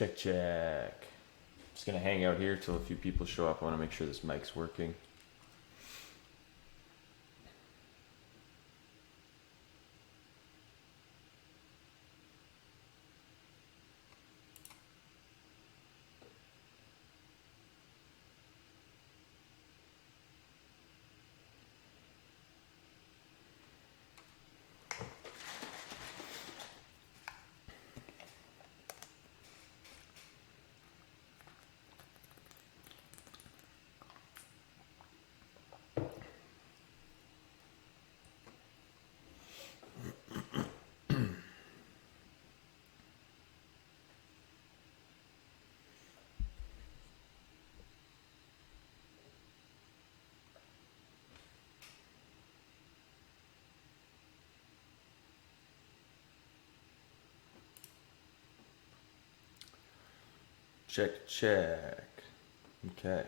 Check, check. Just gonna hang out here till a few people show up. I want to make sure this mic's working. Check, check. Okay.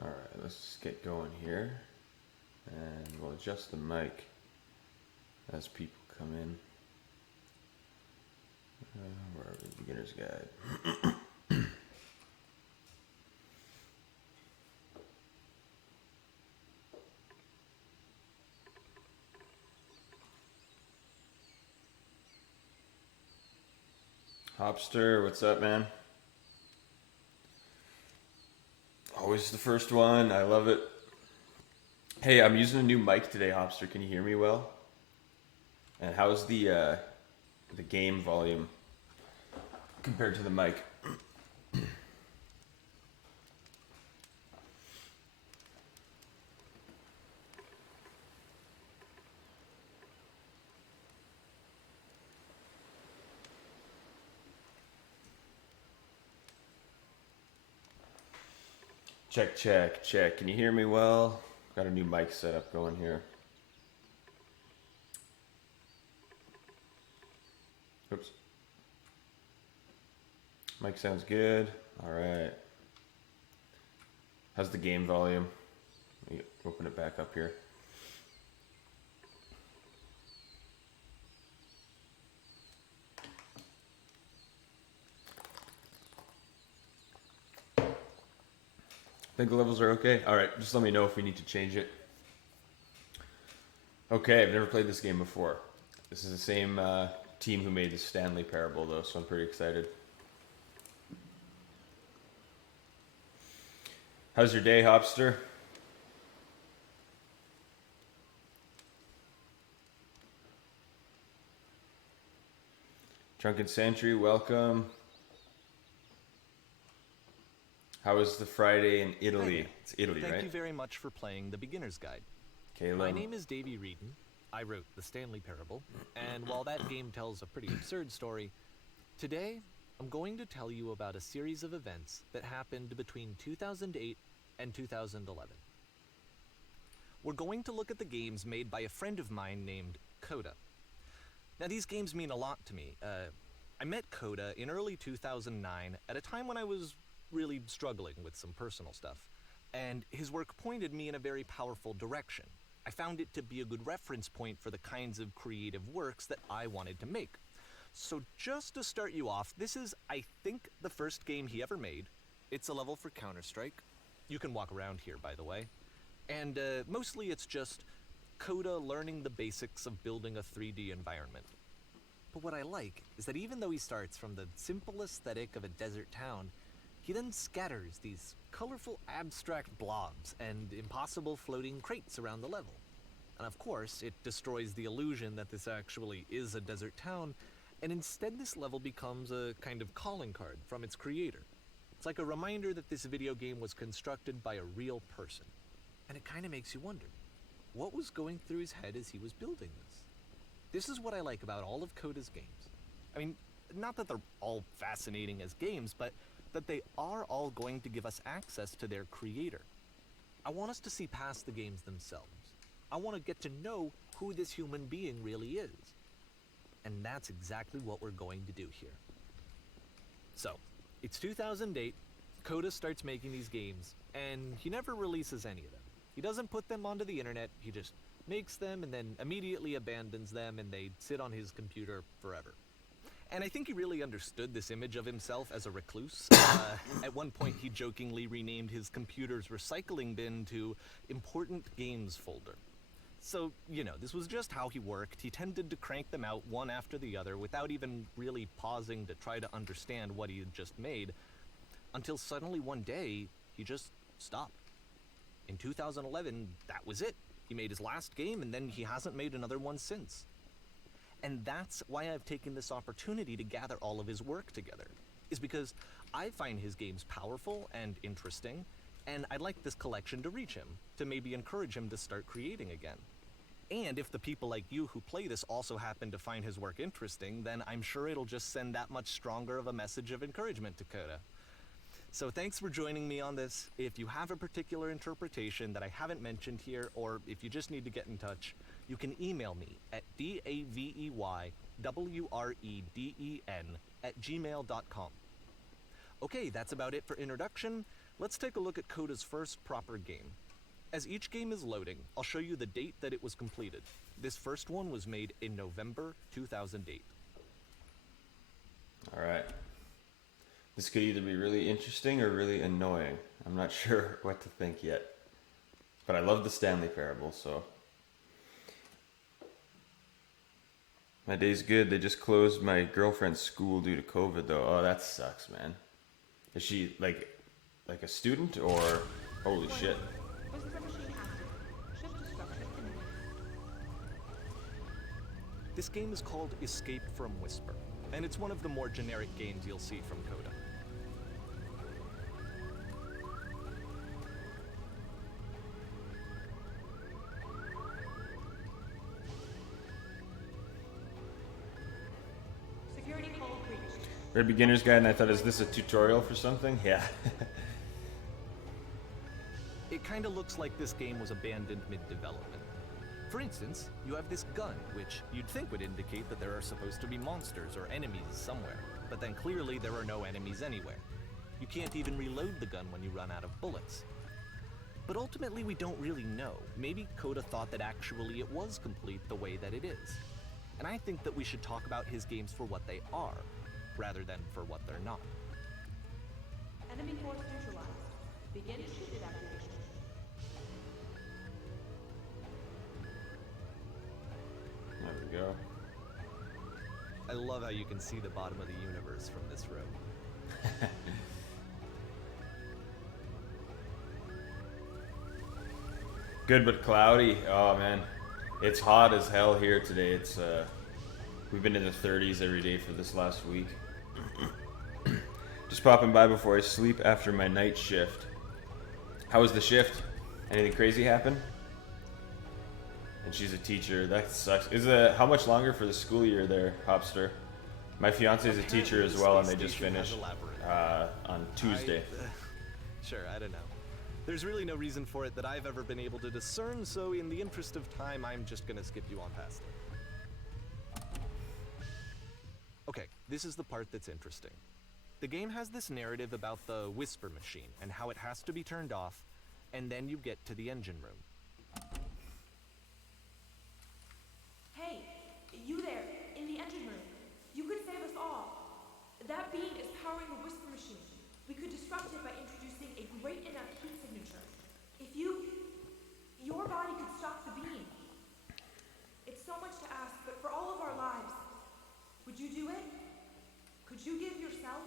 Alright, let's just get going here. And we'll adjust the mic as people come in. Where are we? Beginner's Guide. Hopster, what's up, man? Always the first one. I love it. Hey, I'm using a new mic today, Hopster. Can you hear me well? And how's the game volume compared to the mic? Check, check, check. Can you hear me well? Got a new mic setup going here. Oops. Mic sounds good. All right. How's the game volume? Let me open it back up here. Think the levels are okay? Alright, just let me know if we need to change it. Okay, I've never played this game before. This is the same team who made the Stanley Parable, though, so I'm pretty excited. How's your day, Hopster? Drunken Sentry, welcome. How was the Friday in Italy? Hi. It's Italy, right? Thank you very much for playing the Beginner's Guide. Caleb. My name is Davey Wreden. I wrote the Stanley Parable, and while that game tells a pretty absurd story, today I'm going to tell you about a series of events that happened between 2008 and 2011. We're going to look at the games made by a friend of mine named Coda. Now, these games mean a lot to me. I met Coda in early 2009 at a time when I was really struggling with some personal stuff, and his work pointed me in a very powerful direction. I found it to be a good reference point for the kinds of creative works that I wanted to make. So just to start you off, this is, I think, the first game he ever made. It's a level for Counter-Strike. You can walk around here, by the way. And mostly it's just Coda learning the basics of building a 3D environment. But what I like is that even though he starts from the simple aesthetic of a desert town, He then scatters these colorful abstract blobs and impossible floating crates around the level. And of course, it destroys the illusion that this actually is a desert town, and instead this level becomes a kind of calling card from its creator. It's like a reminder that this video game was constructed by a real person. And it kind of makes you wonder, what was going through his head as he was building this? This is what I like about all of Coda's games. I mean, not that they're all fascinating as games, but that they are all going to give us access to their creator. I want us to see past the games themselves. I want to get to know who this human being really is. And that's exactly what we're going to do here. So, it's 2008, Coda starts making these games, and he never releases any of them. He doesn't put them onto the internet, he just makes them and then immediately abandons them, and they sit on his computer forever. And I think he really understood this image of himself as a recluse. At one point, he jokingly renamed his computer's recycling bin to Important Games Folder. So, you know, this was just how he worked. He tended to crank them out one after the other without even really pausing to try to understand what he had just made, until suddenly one day, he just stopped. In 2011, that was it. He made his last game, and then he hasn't made another one since. And that's why I've taken this opportunity to gather all of his work together, is because I find his games powerful and interesting, and I'd like this collection to reach him, to maybe encourage him to start creating again. And if the people like you who play this also happen to find his work interesting, then I'm sure it'll just send that much stronger of a message of encouragement to Coda. So thanks for joining me on this. If you have a particular interpretation that I haven't mentioned here, or if you just need to get in touch, you can email me at daveyWreden@gmail.com. Okay, that's about it for introduction. Let's take a look at Coda's first proper game. As each game is loading, I'll show you the date that it was completed. This first one was made in November 2008. All right. This could either be really interesting or really annoying. I'm not sure what to think yet. But I love the Stanley Parable, so. My day's good. They just closed my girlfriend's school due to COVID, though. Oh, that sucks, man. Is she like a student or holy shit? This game is called Escape from Whisper, and it's one of the more generic games you'll see from Coda. Security call breached. Read beginner's guide and I thought, is this a tutorial for something? Yeah. It kind of looks like this game was abandoned mid-development. For instance, you have this gun, which you'd think would indicate that there are supposed to be monsters or enemies somewhere, but then clearly there are no enemies anywhere. You can't even reload the gun when you run out of bullets. But ultimately we don't really know. Maybe Coda thought that actually it was complete the way that it is. And I think that we should talk about his games for what they are, rather than for what they're not. Enemy force neutralized. Begin chute evacuation. There we go. I love how you can see the bottom of the universe from this room. Good but cloudy. Oh man, it's hot as hell here today. It's we've been in the 30s every day for this last week. Just popping by before I sleep after my night shift. How was the shift? Anything crazy happen? And she's a teacher. That sucks. How much longer for the school year there, Hopster? My fiance is a teacher as well, and they just finished on Tuesday. Sure, I don't know. There's really no reason for it that I've ever been able to discern, so in the interest of time, I'm just gonna skip you on past it. Okay, this is the part that's interesting. The game has this narrative about the whisper machine and how it has to be turned off, and then you get to the engine room. Hey, you there, in the engine room. You could save us all. That beam is powering the whisper machine. We could disrupt it by introducing a great enough heat signature. If your body could stop the beam. It's so much to ask, but for all of our lives, would you do it? Could you give yourself?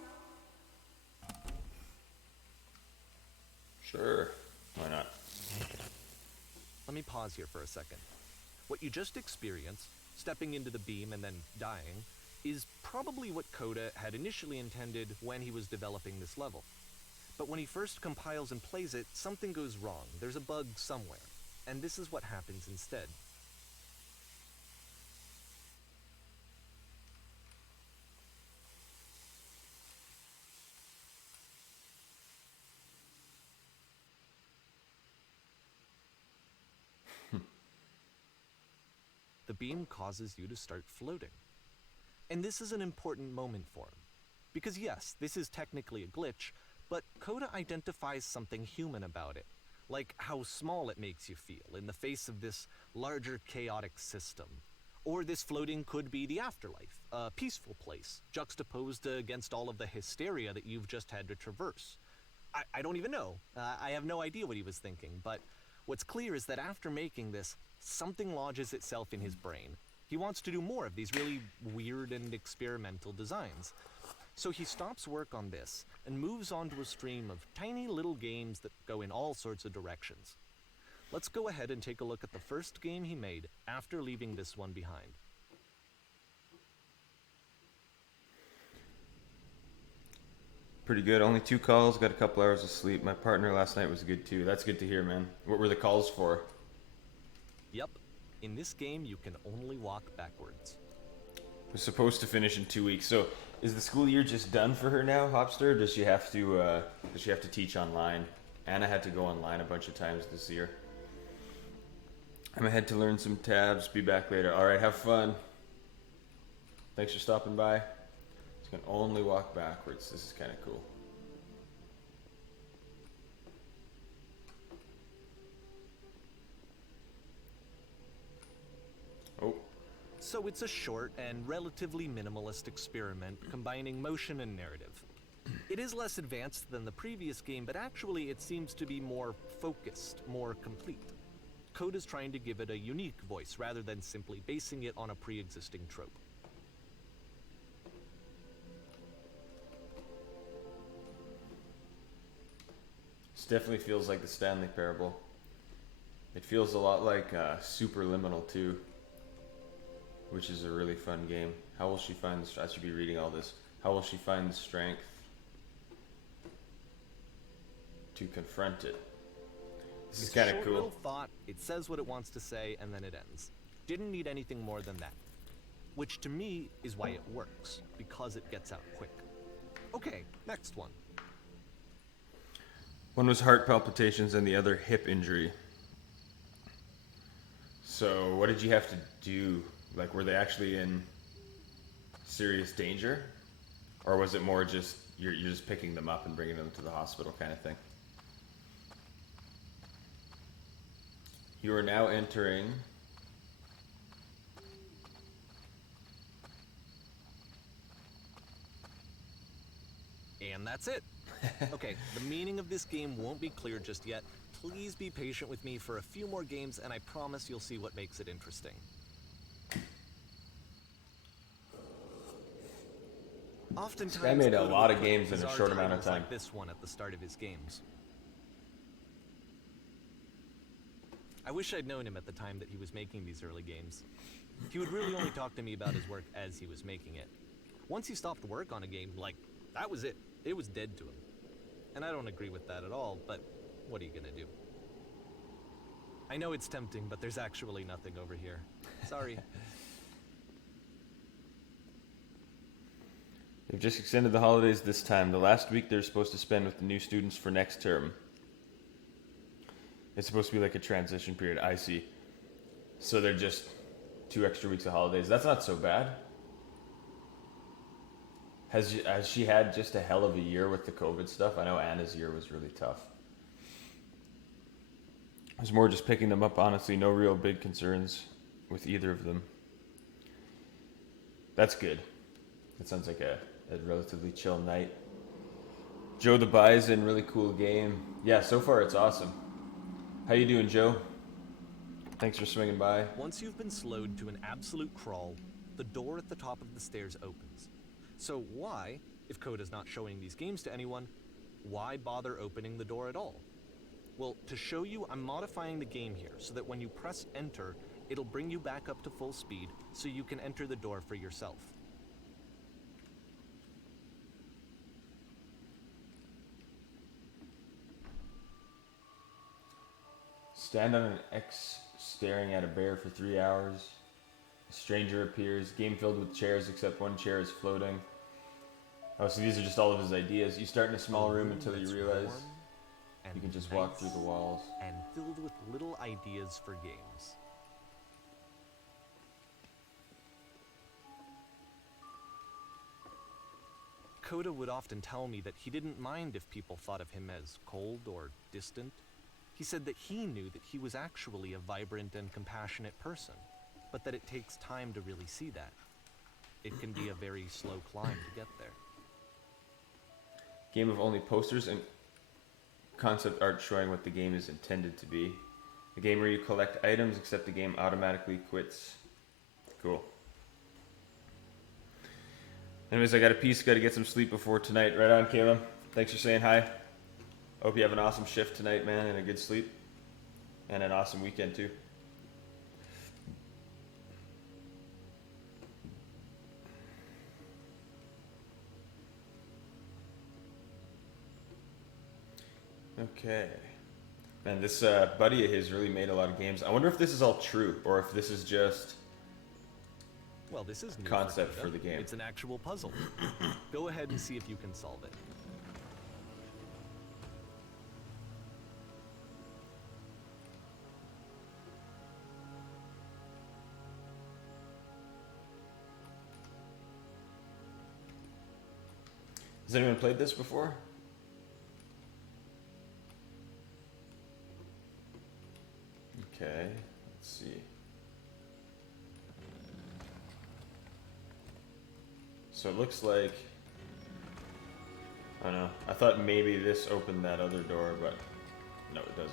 Sure. Why not? Let me pause here for a second. What you just experienced, stepping into the beam and then dying, is probably what Coda had initially intended when he was developing this level. But when he first compiles and plays it, something goes wrong. There's a bug somewhere. And this is what happens instead. The beam causes you to start floating. And this is an important moment for him. Because yes, this is technically a glitch, but Coda identifies something human about it. Like how small it makes you feel in the face of this larger chaotic system. Or this floating could be the afterlife, a peaceful place, juxtaposed against all of the hysteria that you've just had to traverse. I don't even know. I have no idea what he was thinking, but what's clear is that after making this, something lodges itself in his brain. He wants to do more of these really weird and experimental designs. So he stops work on this and moves on to a stream of tiny little games that go in all sorts of directions. Let's go ahead and take a look at the first game he made after leaving this one behind. Pretty good. Only 2 calls, got a couple hours of sleep. My partner last night was good too. That's good to hear, man. What were the calls for? Yep. In this game, you can only walk backwards. We're supposed to finish in 2 weeks. So is the school year just done for her now, Hopster? Or does she have to teach online? Anna had to go online a bunch of times this year. I'm ahead to learn some tabs. Be back later. All right, have fun. Thanks for stopping by. Just can only walk backwards. This is kind of cool. Oh. So it's a short and relatively minimalist experiment combining motion and narrative. It is less advanced than the previous game, but actually it seems to be more focused, more complete. Code is trying to give it a unique voice rather than simply basing it on a pre-existing trope. This definitely feels like the Stanley Parable. It feels a lot like Superliminal too, which is a really fun game. How will she find the I should be reading all this. How will she find the strength to confront it? This is kind of cool. Little thought, it says what it wants to say, and then it ends. Didn't need anything more than that. Which to me is why it works, because it gets out quick. Okay, next one. One was heart palpitations and the other hip injury. So what did you have to do? Like, were they actually in serious danger? Or was it more just, you're just picking them up and bringing them to the hospital kind of thing? You are now entering and that's it. Okay, the meaning of this game won't be clear just yet. Please be patient with me for a few more games, and I promise you'll see what makes it interesting. Oftentimes, I made a Code lot will of put games in a bizarre short amount of titles time. like this one at the start of his games. I wish I'd known him at the time that he was making these early games. He would really only talk to me about his work as he was making it. Once he stopped work on a game, like, that was it. It was dead to him. And I don't agree with that at all, but what are you gonna do? I know it's tempting, but there's actually nothing over here. Sorry. They've just extended the holidays this time. The last week they're supposed to spend with the new students for next term. It's supposed to be like a transition period. I see. So they're just 2 extra weeks of holidays. That's not so bad. Has she had just a hell of a year with the COVID stuff? I know Anna's year was really tough. It was more just picking them up, honestly. No real big concerns with either of them. That's good. That sounds like a relatively chill night. Joe the Bison, really cool game. Yeah, so far it's awesome. How you doing, Joe? Thanks for swinging by. Once you've been slowed to an absolute crawl, the door at the top of the stairs opens. So why, if Coda's not showing these games to anyone, why bother opening the door at all? Well, to show you, I'm modifying the game here so that when you press enter, it'll bring you back up to full speed so you can enter the door for yourself. Stand on an X staring at a bear for 3 hours. A stranger appears. Game filled with chairs except one chair is floating. Oh, so these are just all of his ideas. You start in a small room until you realize you can just walk through the walls. And filled with little ideas for games. Coda would often tell me that he didn't mind if people thought of him as cold or distant. He said that he knew that he was actually a vibrant and compassionate person, but that it takes time to really see that. It can be a very slow climb to get there. Game of only posters and concept art showing what the game is intended to be. A game where you collect items except the game automatically quits. Cool. Anyways, I got a piece. Got to get some sleep before tonight. Right on, Caleb. Thanks for saying hi. Hope you have an awesome shift tonight, man, and a good sleep. And an awesome weekend, too. Okay. Man, this buddy of his really made a lot of games. I wonder if this is all true, or if this is just Well, this is new concept Coda. for the game. It's an actual puzzle. Go ahead and see if you can solve it. Has anyone played this before? Okay, let's see. So it looks like, I don't know, I thought maybe this opened that other door, but no, it doesn't.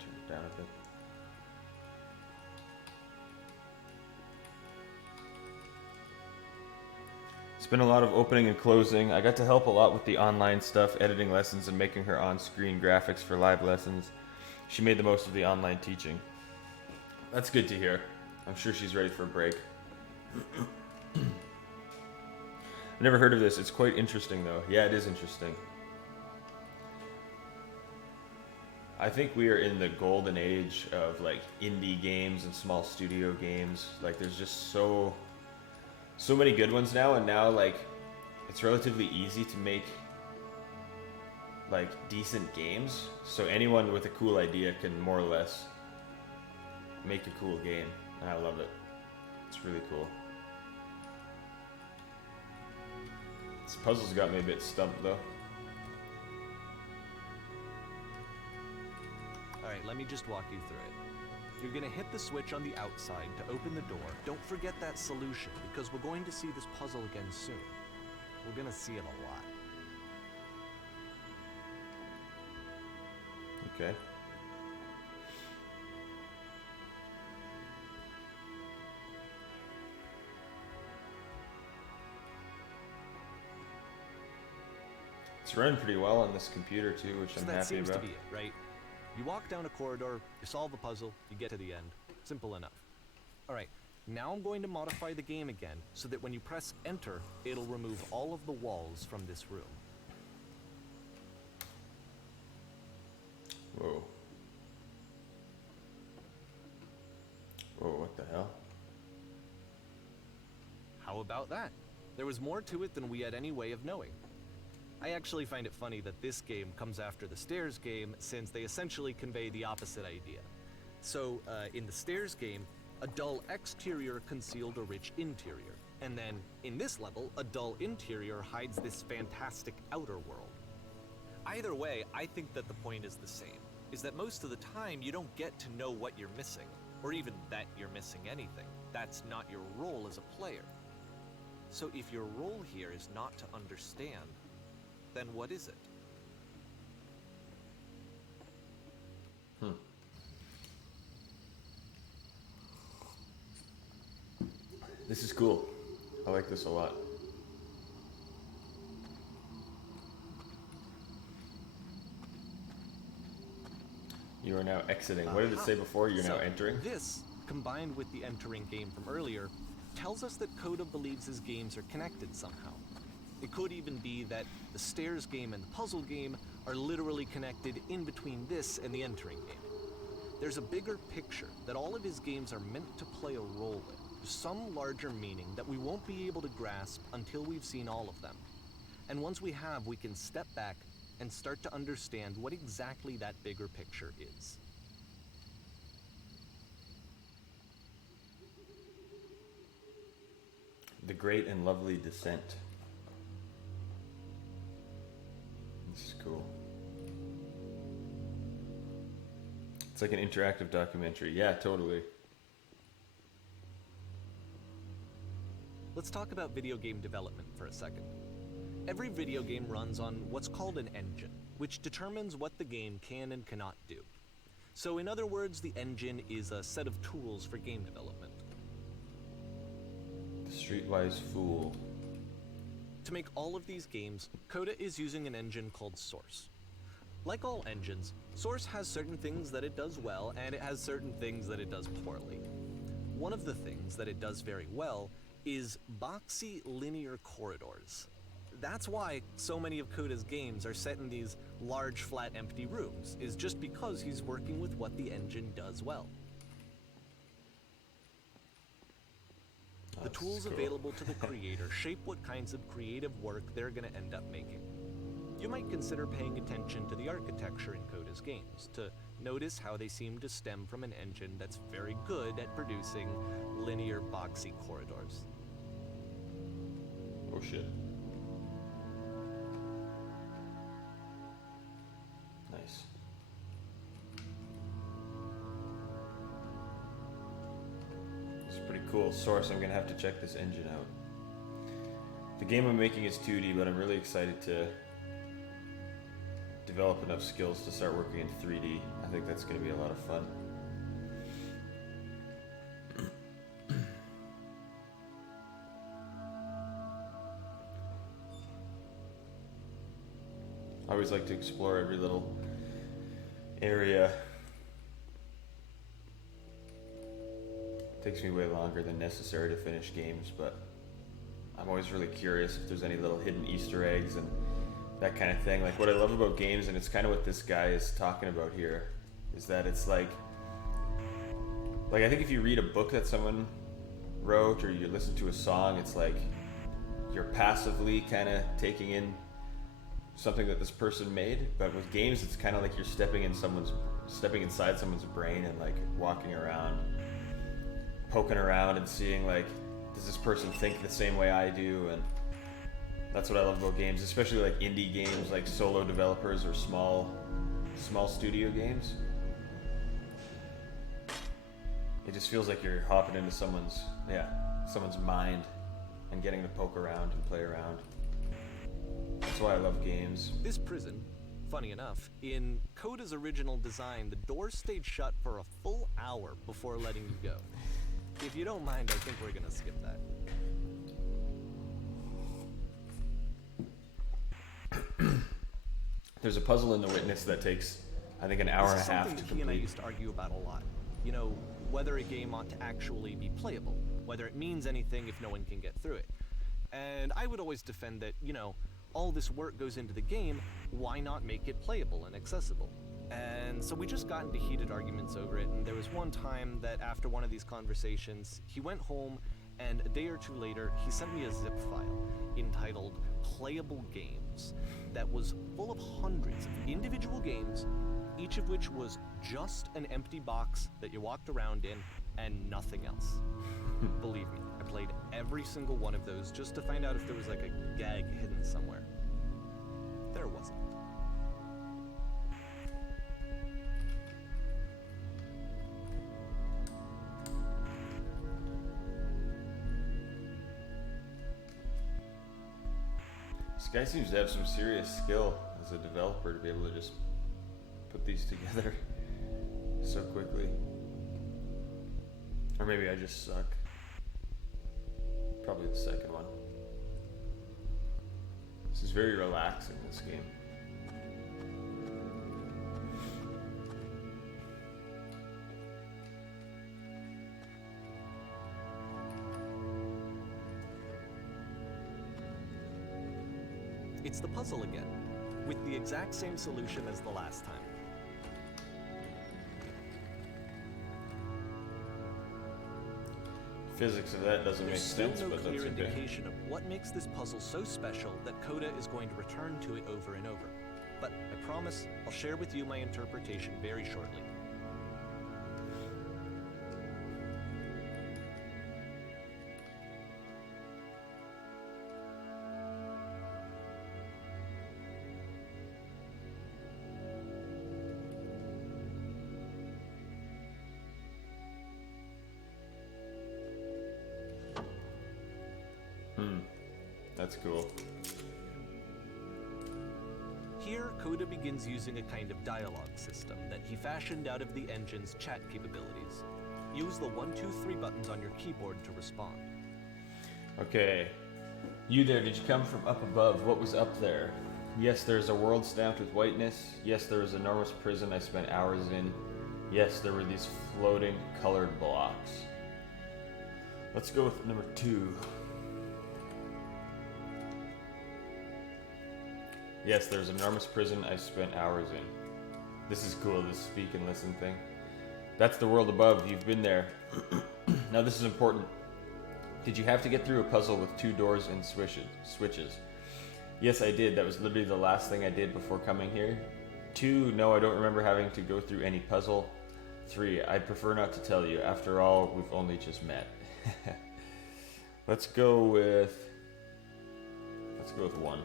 Turn it down a bit. It's been a lot of opening and closing. I got to help a lot with the online stuff, editing lessons and making her on-screen graphics for live lessons. She made the most of the online teaching. That's good to hear. I'm sure she's ready for a break. I've never heard of this. It's quite interesting, though. Yeah, it is interesting. I think we are in the golden age of like indie games and small studio games. Like there's just so many good ones now, and now like it's relatively easy to make like decent games. So anyone with a cool idea can more or less make a cool game, and I love it. It's really cool. This puzzle's got me a bit stumped though. Alright, let me just walk you through it. You're gonna hit the switch on the outside to open the door. Don't forget that solution, because we're going to see this puzzle again soon. We're gonna see it a lot. Okay. It's running pretty well on this computer too, which So I'm that happy seems about. to be it, right? You walk down a corridor, you solve a puzzle, you get to the end. Simple enough. Alright, now I'm going to modify the game again, so that when you press enter, it'll remove all of the walls from this room. Whoa. Whoa, what the hell? How about that? There was more to it than we had any way of knowing. I actually find it funny that this game comes after the Stairs game, since they essentially convey the opposite idea. So, in the Stairs game, a dull exterior concealed a rich interior. And then, in this level, a dull interior hides this fantastic outer world. Either way, I think that the point is the same, is that most of the time you don't get to know what you're missing, or even that you're missing anything. That's not your role as a player. So if your role here is not to understand, then what is it? This is cool. I like this a lot. You are now exiting. What did it say before? You're now entering? This, combined with the entering game from earlier, tells us that Coda believes his games are connected somehow. It could even be that the stairs game and the puzzle game are literally connected in between this and the entering game. There's a bigger picture that all of his games are meant to play a role in, some larger meaning that we won't be able to grasp until we've seen all of them. And once we have, we can step back and start to understand what exactly that bigger picture is. The Great and Lovely Descent. This is cool. It's like an interactive documentary. Yeah, totally. Let's talk about video game development for a second. Every video game runs on what's called an engine, which determines what the game can and cannot do. So in other words, the engine is a set of tools for game development. The Streetwise Fool. To make all of these games, Coda is using an engine called Source. Like all engines, Source has certain things that it does well, and it has certain things that it does poorly. One of the things that it does very well is boxy linear corridors. That's why so many of Coda's games are set in these large, flat, empty rooms, is just because he's working with what the engine does well. The tools available to the creator shape what kinds of creative work they're going to end up making. You might consider paying attention to the architecture in Coda's games, to notice how they seem to stem from an engine that's very good at producing linear, boxy corridors. Oh shit. Nice. This is pretty cool. Source, I'm gonna have to check this engine out. The game I'm making is 2D, but I'm really excited to develop enough skills to start working in 3D. I think that's gonna be a lot of fun. I always like to explore every little area. Takes me way longer than necessary to finish games, but I'm always really curious if there's any little hidden Easter eggs and that kind of thing. Like what I love about games, and it's kind of what this guy is talking about here, is that it's like I think if you read a book that someone wrote or you listen to a song, it's like you're passively kind of taking in something that this person made. But with games, it's kind of like you're stepping inside someone's brain and like walking around, poking around and seeing like, does this person think the same way I do? And that's what I love about games, especially like indie games, like solo developers or small studio games. It just feels like you're hopping into someone's mind and getting to poke around and play around. That's why I love games. This prison, funny enough, in Coda's original design, the doors stayed shut for a full hour before letting you go. If you don't mind, I think we're gonna skip that. There's a puzzle in The Witness that takes, I think, an hour and a half to This is something that he complete. and I used to argue about a lot. You know, whether a game ought to actually be playable, whether it means anything if no one can get through it. And I would always defend that, you know, all this work goes into the game, why not make it playable and accessible? And so we just got into heated arguments over it, and there was one time that after one of these conversations, he went home, and a day or two later, he sent me a zip file entitled Playable Games that was full of hundreds of individual games, each of which was just an empty box that you walked around in and nothing else. Believe me, I played every single one of those just to find out if there was like a gag hidden somewhere. There wasn't. This guy seems to have some serious skill as a developer to be able to just put these together so quickly. Or maybe I just suck. Probably the second one. This is very relaxing, this game. It's the puzzle again, with the exact same solution as the last time. Physics of that doesn't make There's still sense, no but clear that's okay. indication of what makes this puzzle so special that Coda is going to return to it over and over. But I promise I'll share with you my interpretation very shortly. That's cool. Here, Coda begins using a kind of dialogue system that he fashioned out of the engine's chat capabilities. Use the 1, 2, 3 buttons on your keyboard to respond. Okay. You there, did you come from up above? What was up there? Yes, there is a world stamped with whiteness. Yes, there was an enormous prison I spent hours in. Yes, there were these floating colored blocks. Let's go with number 2. Yes, there's an enormous prison I spent hours in. This is cool, this speak and listen thing. That's the world above, you've been there. Now this is important. Did you have to get through a puzzle with 2 doors and switches? Yes, I did. That was literally the last thing I did before coming here. 2, no, I don't remember having to go through any puzzle. 3, I'd prefer not to tell you. After all, we've only just met. Let's go with 1.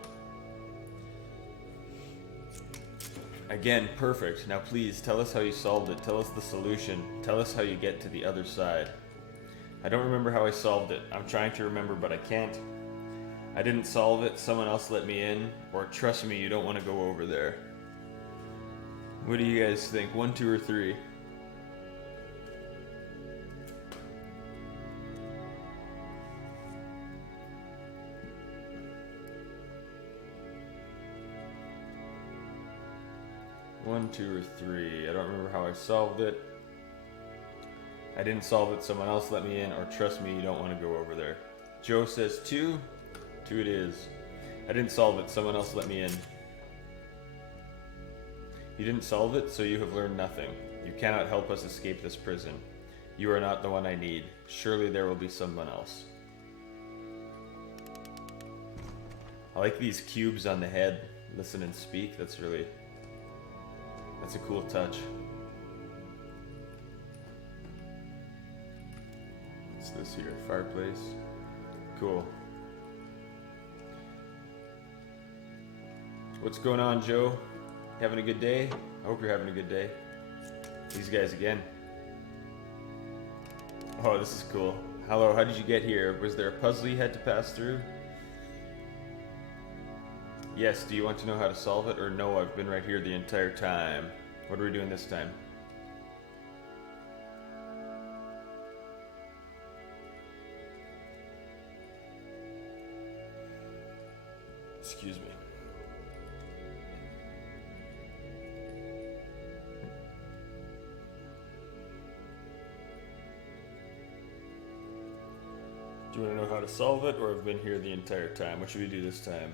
Again, perfect. Now please, tell us how you solved it. Tell us the solution. Tell us how you get to the other side. I don't remember how I solved it. I'm trying to remember, but I can't. I didn't solve it. Someone else let me in. Or trust me, you don't want to go over there. What do you guys think? 1, 2, or 3? One, 2, or 3. I don't remember how I solved it. I didn't solve it, someone else let me in, or trust me, you don't want to go over there. Joe says 2. 2 it is. I didn't solve it, someone else let me in. You didn't solve it, so you have learned nothing. You cannot help us escape this prison. You are not the one I need. Surely there will be someone else. I like these cubes on the head. Listen and speak, that's a cool touch. What's this here? Fireplace. Cool. What's going on, Joe? Having a good day? I hope you're having a good day. These guys again. Oh, this is cool. Hello, how did you get here? Was there a puzzle you had to pass through? Yes, do you want to know how to solve it? Or no, I've been right here the entire time. What are we doing this time? Excuse me. Do you want to know how to solve it, or I've been here the entire time? What should we do this time?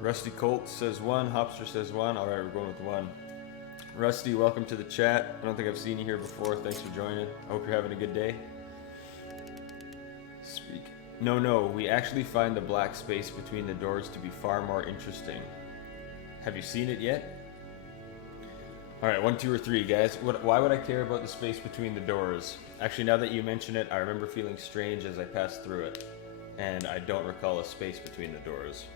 Rusty Colt says 1, Hopster says 1. Alright, we're going with 1. Rusty, welcome to the chat. I don't think I've seen you here before. Thanks for joining. I hope you're having a good day. Speak. No, we actually find the black space between the doors to be far more interesting. Have you seen it yet? Alright, 1, 2, or 3, guys. Why would I care about the space between the doors? Actually, now that you mention it, I remember feeling strange as I passed through it. And I don't recall a space between the doors.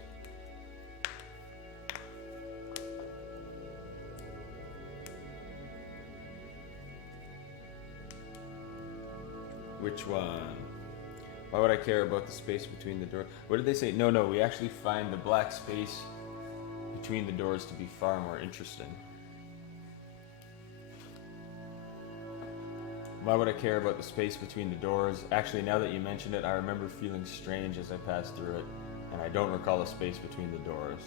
Which one? Why would I care about the space between the doors? What did they say? No, we actually find the black space between the doors to be far more interesting. Why would I care about the space between the doors? Actually, now that you mention it, I remember feeling strange as I passed through it, and I don't recall a space between the doors.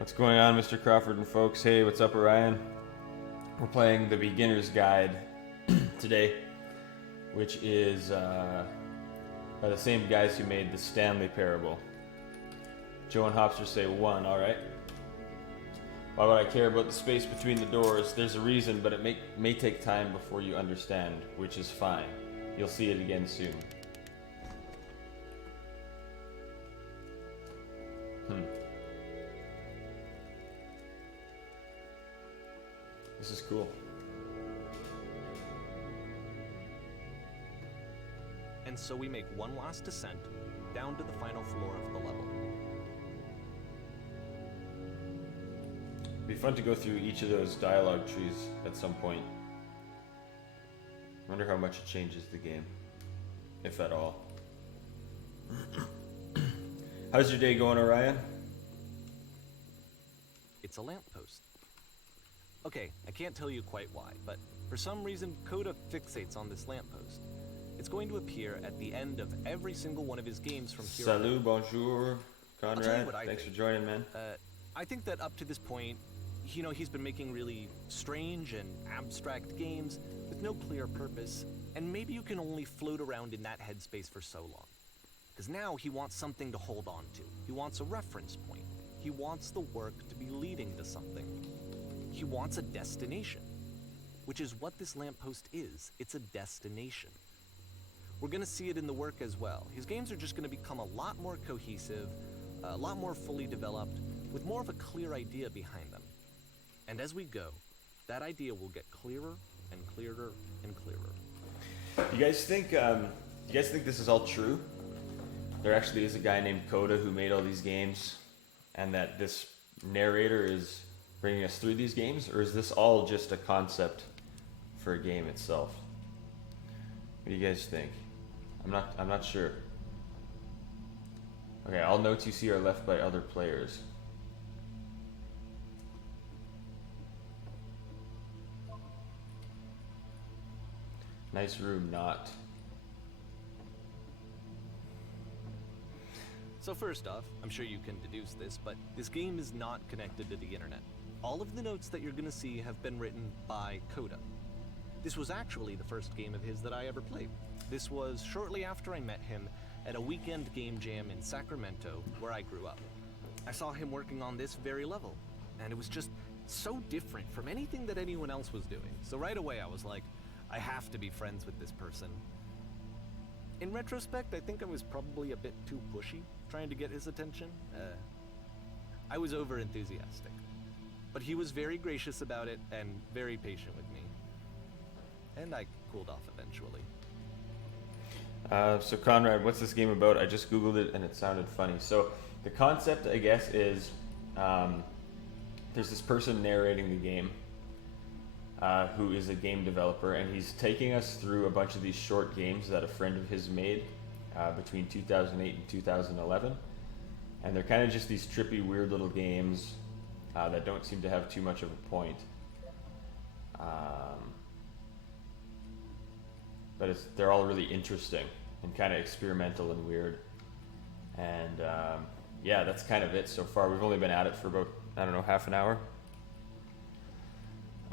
What's going on, Mr. Crawford and folks? Hey, what's up, Orion? We're playing the Beginner's Guide today, which is by the same guys who made the Stanley Parable. Joe and Hopster say 1, alright. Why would I care about the space between the doors? There's a reason, but it may take time before you understand, which is fine. You'll see it again soon. This is cool. And so we make one last descent down to the final floor of the level. It'd be fun to go through each of those dialogue trees at some point. Wonder how much it changes the game, if at all. How's your day going, Orion? It's a lamppost. Okay, I can't tell you quite why, but for some reason, Coda fixates on this lamppost. It's going to appear at the end of every single one of his games from here on out. Salut, bonjour, I'll tell you Conrad. what I Thanks think. for joining, man. I think that up to this point, he's been making really strange and abstract games with no clear purpose, and maybe you can only float around in that headspace for so long. Because now he wants something to hold on to. He wants a reference point. He wants the work to be leading to something. He wants a destination, which is what this lamppost is. It's a destination. We're going to see it in the work as well. His games are just going to become a lot more cohesive, a lot more fully developed, with more of a clear idea behind them. And as we go, that idea will get clearer and clearer and clearer. You guys think this is all true? There actually is a guy named Coda who made all these games, and that this narrator is bringing us through these games, or is this all just a concept for a game itself? What do you guys think? I'm not sure. Okay, all notes you see are left by other players. Nice room, not. So first off, I'm sure you can deduce this, but this game is not connected to the internet. All of the notes that you're gonna see have been written by Coda. This was actually the first game of his that I ever played. This was shortly after I met him at a weekend game jam in Sacramento, where I grew up. I saw him working on this very level, and it was just so different from anything that anyone else was doing. So right away I was like, I have to be friends with this person. In retrospect, I think I was probably a bit too pushy, trying to get his attention. I was over-enthusiastic. But he was very gracious about it and very patient with me. And I cooled off eventually. So Conrad, what's this game about? I just Googled it and it sounded funny. So the concept, I guess, is there's this person narrating the game who is a game developer, and he's taking us through a bunch of these short games that a friend of his made between 2008 and 2011. And they're kind of just these trippy, weird little games that don't seem to have too much of a point. But they're all really interesting and kind of experimental and weird. And yeah, that's kind of it so far. We've only been at it for about, I don't know, half an hour.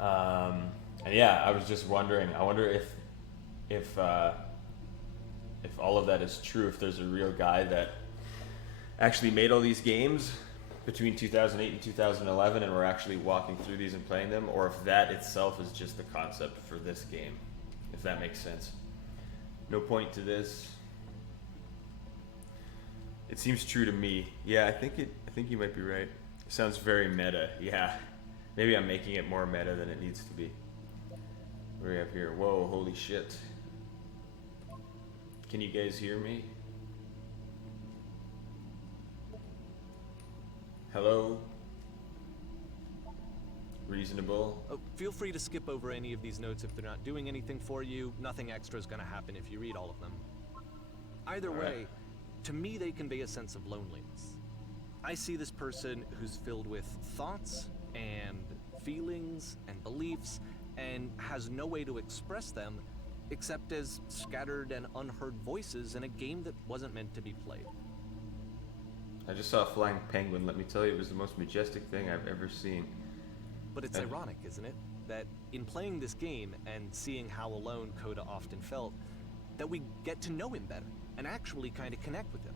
And yeah, I was just wondering, I wonder if all of that is true, if there's a real guy that actually made all these games between 2008 and 2011 and we're actually walking through these and playing them, or if that itself is just the concept for this game, if that makes sense. No point to this. It seems true to me. Yeah, I think you might be right. It sounds very meta. Yeah. Maybe I'm making it more meta than it needs to be. What do we have here? Whoa, holy shit. Can you guys hear me? Hello? Reasonable? Oh, feel free to skip over any of these notes if they're not doing anything for you. Nothing extra is going to happen if you read all of them. Either way, to me they convey a sense of loneliness. I see this person who's filled with thoughts and feelings and beliefs and has no way to express them except as scattered and unheard voices in a game that wasn't meant to be played. I just saw a flying penguin. Let me tell you, it was the most majestic thing I've ever seen. But it's ironic, isn't it? That in playing this game and seeing how alone Coda often felt, that we get to know him better and actually kind of connect with him.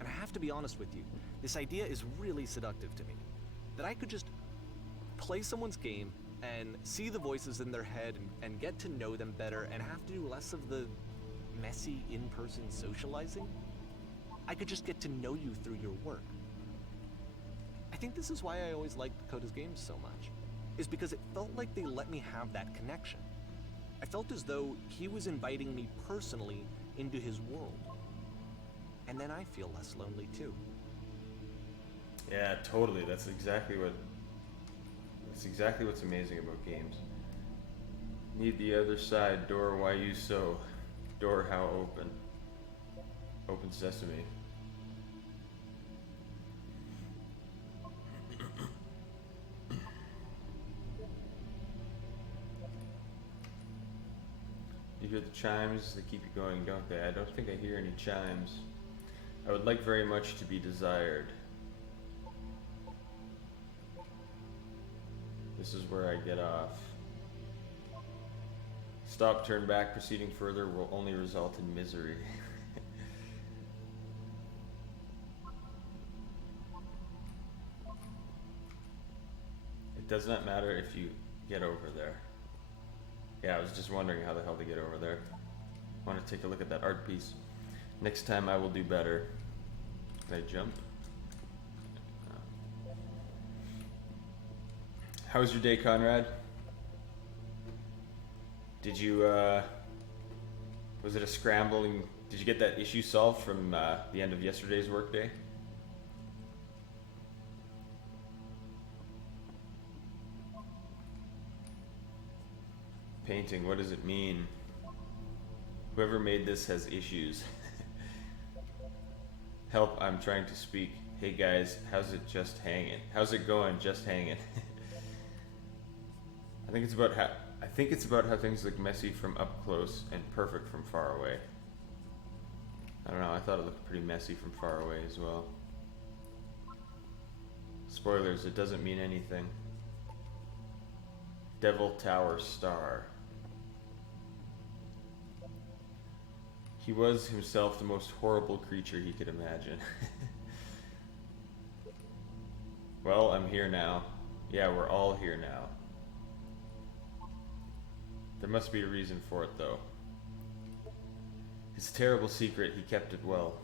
And I have to be honest with you, this idea is really seductive to me. That I could just play someone's game and see the voices in their head and get to know them better and have to do less of the messy in-person socializing. I could just get to know you through your work. I think this is why I always liked Coda's games so much, is because it felt like they let me have that connection. I felt as though he was inviting me personally into his world. And then I feel less lonely too. Yeah, totally. That's exactly what's amazing about games. Need the other side. Door, why you so? Door, how open? Open sesame. You hear the chimes? They keep you going, don't they? I don't think I hear any chimes. I would like very much to be desired. This is where I get off. Stop, turn back, proceeding further will only result in misery. It does not matter if you get over there. Yeah, I was just wondering how the hell to get over there. I want to take a look at that art piece. Next time I will do better. Can I jump? No. How was your day, Conrad? Did you, was it a scrambling, did you get that issue solved from the end of yesterday's workday? Painting, what does it mean? Whoever made this has issues. Help, I'm trying to speak. Hey guys, how's it just hanging? How's it going, just hanging? I think it's about how things look messy from up close and perfect from far away. I don't know, I thought it looked pretty messy from far away as well. Spoilers, it doesn't mean anything. Devil Tower Star. He was himself the most horrible creature he could imagine. Well, I'm here now. Yeah, we're all here now. There must be a reason for it, though. His terrible secret, he kept it well.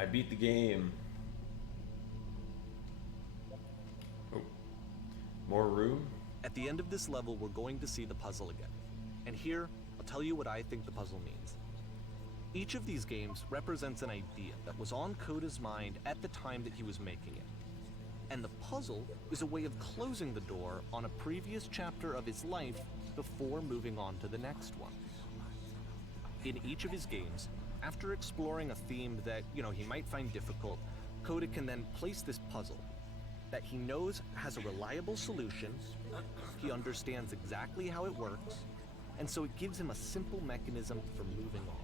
I beat the game. Oh. More room? At the end of this level, we're going to see the puzzle again. And here, I'll tell you what I think the puzzle means. Each of these games represents an idea that was on Coda's mind at the time that he was making it. And the puzzle is a way of closing the door on a previous chapter of his life before moving on to the next one. In each of his games, after exploring a theme that, he might find difficult, Coda can then place this puzzle that he knows has a reliable solution, he understands exactly how it works, and so it gives him a simple mechanism for moving on.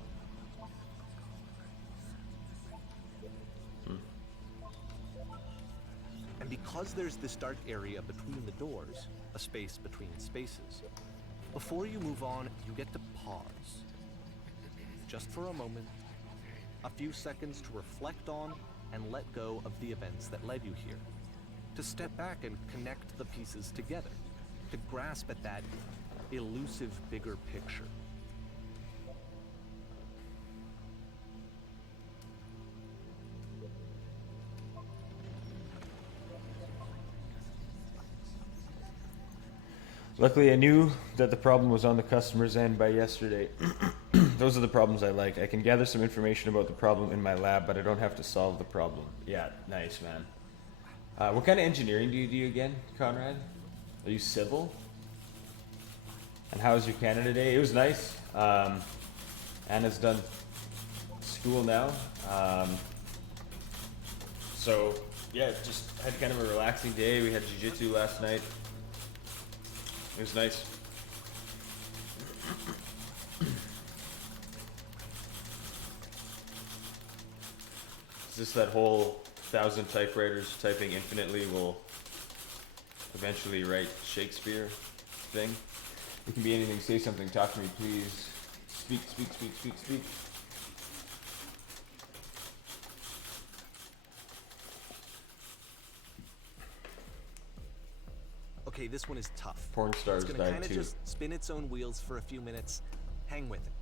And because there's this dark area between the doors, a space between spaces, before you move on, you get to pause. Just for a moment, a few seconds to reflect on and let go of the events that led you here. To step back and connect the pieces together. To grasp at that elusive bigger picture. Luckily, I knew that the problem was on the customer's end by yesterday. Those are the problems I like. I can gather some information about the problem in my lab, but I don't have to solve the problem. Yeah, nice, man. What kind of engineering do you do again, Conrad? Are you civil? And how was your Canada Day? It was nice. Anna's done school now. So, yeah, just had kind of a relaxing day. We had jiu-jitsu last night. It was nice. this that whole 1,000 typewriters typing infinitely will eventually write Shakespeare thing? It can be anything. Say something. Talk to me, please. Speak, speak, speak, speak, speak. Okay, this one is tough. Porn stars It's gonna died kind of too. just spin its own wheels for a few minutes. Hang with it.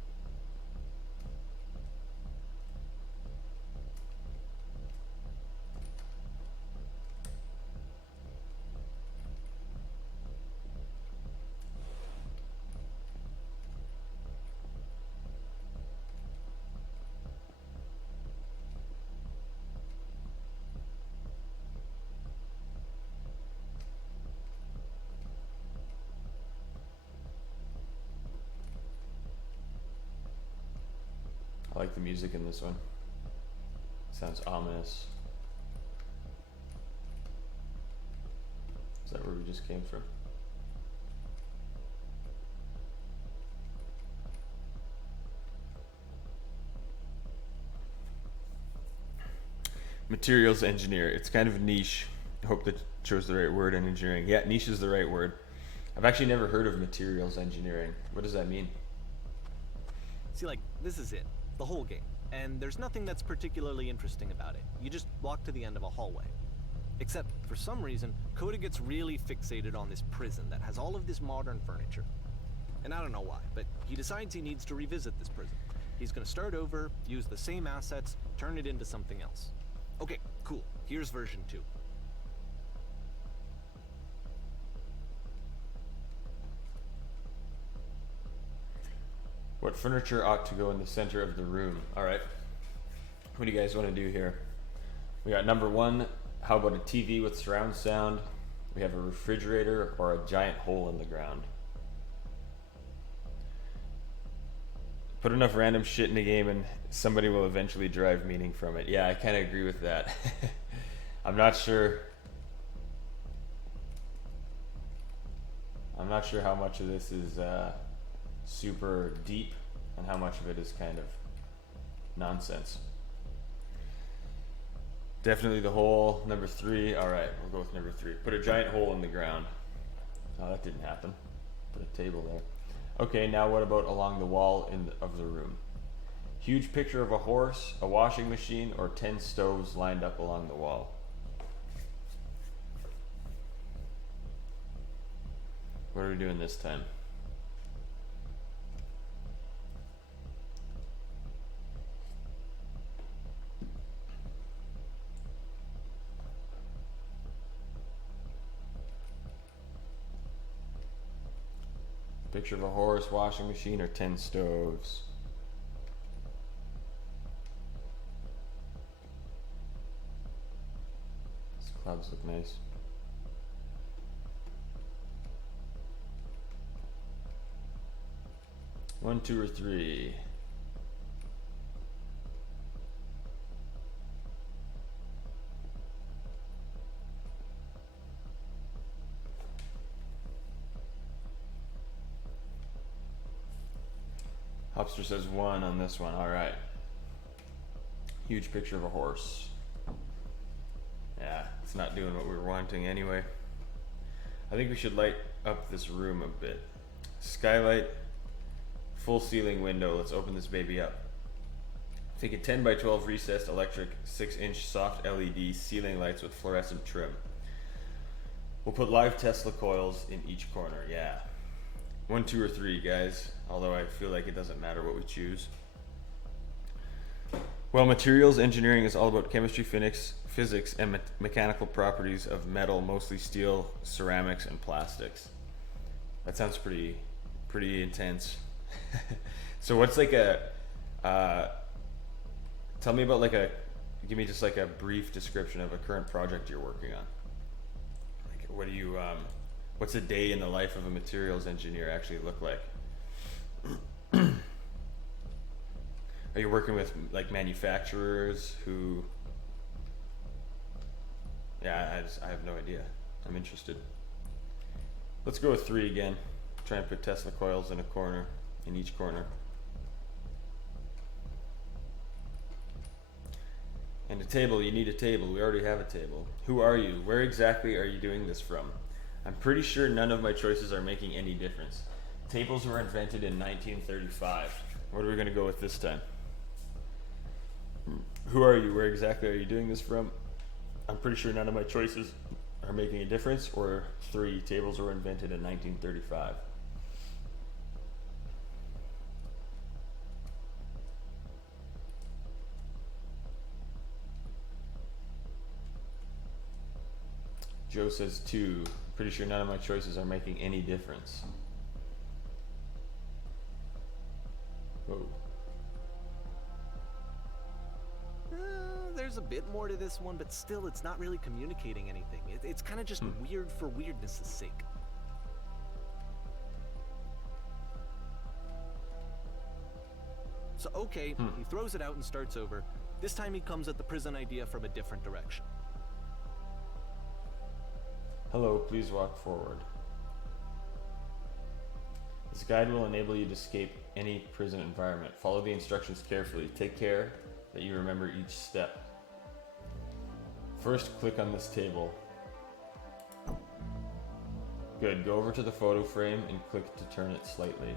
I like the music in this one. Sounds ominous. Is that where we just came from? Materials engineer. It's kind of niche. I hope that chose the right word in engineering. Yeah, niche is the right word. I've actually never heard of materials engineering. What does that mean? See, like, this is it. The whole game. And there's nothing that's particularly interesting about it. You just walk to the end of a hallway. Except, for some reason, Coda gets really fixated on this prison that has all of this modern furniture. And I don't know why, but he decides he needs to revisit this prison. He's gonna start over, use the same assets, turn it into something else. Okay, cool. Here's version 2. What furniture ought to go in the center of the room? All right. What do you guys want to do here? We got number 1. How about a TV with surround sound? We have a refrigerator or a giant hole in the ground. Put enough random shit in the game and somebody will eventually derive meaning from it. Yeah, I kind of agree with that. I'm not sure how much of this is super deep and how much of it is kind of nonsense. Definitely the hole. Number 3. All right, we'll go with number 3. Put a giant hole in the ground. Oh, that didn't happen. Put a table there. Okay, now what about along the wall of the room? Huge picture of a horse, a washing machine, or 10 stoves lined up along the wall. What are we doing this time? Picture of a horse, washing machine, or 10 stoves. These clouds look nice. One, 2, or 3. Hopster says 1 on this one. All right. Huge picture of a horse. Yeah, it's not doing what we were wanting anyway. I think we should light up this room a bit. Skylight, full ceiling window. Let's open this baby up. Think a 10 by 12 recessed electric 6-inch soft LED ceiling lights with fluorescent trim. We'll put live Tesla coils in each corner. Yeah. 1, 2, or 3, guys. Although I feel like it doesn't matter what we choose. Well, materials engineering is all about chemistry, physics, and mechanical properties of metal, mostly steel, ceramics, and plastics. That sounds pretty intense. So what's like a tell me about give me just like a brief description of a current project you're working on. Like, what do you what's a day in the life of a materials engineer actually look like? Are you working with like manufacturers who? Yeah, I have no idea. I'm interested. Let's go with 3 again. Try and put Tesla coils in each corner. And a table, you need a table. We already have a table. Who are you? Where exactly are you doing this from? I'm pretty sure none of my choices are making any difference. Tables were invented in 1935. What are we going to go with this time? Who are you? Where exactly are you doing this from? I'm pretty sure none of my choices are making a difference. Or 3, tables were invented in 1935. Joe says 2. Pretty sure none of my choices are making any difference. Whoa. There's a bit more to this one, but still, it's not really communicating anything. It's kind of just weird for weirdness' sake. So, okay, he throws it out and starts over. This time he comes at the prison idea from a different direction. Hello, please walk forward. This guide will enable you to escape any prison environment. Follow the instructions carefully. Take care that you remember each step. First, click on this table. Good. Go over to the photo frame and click to turn it slightly.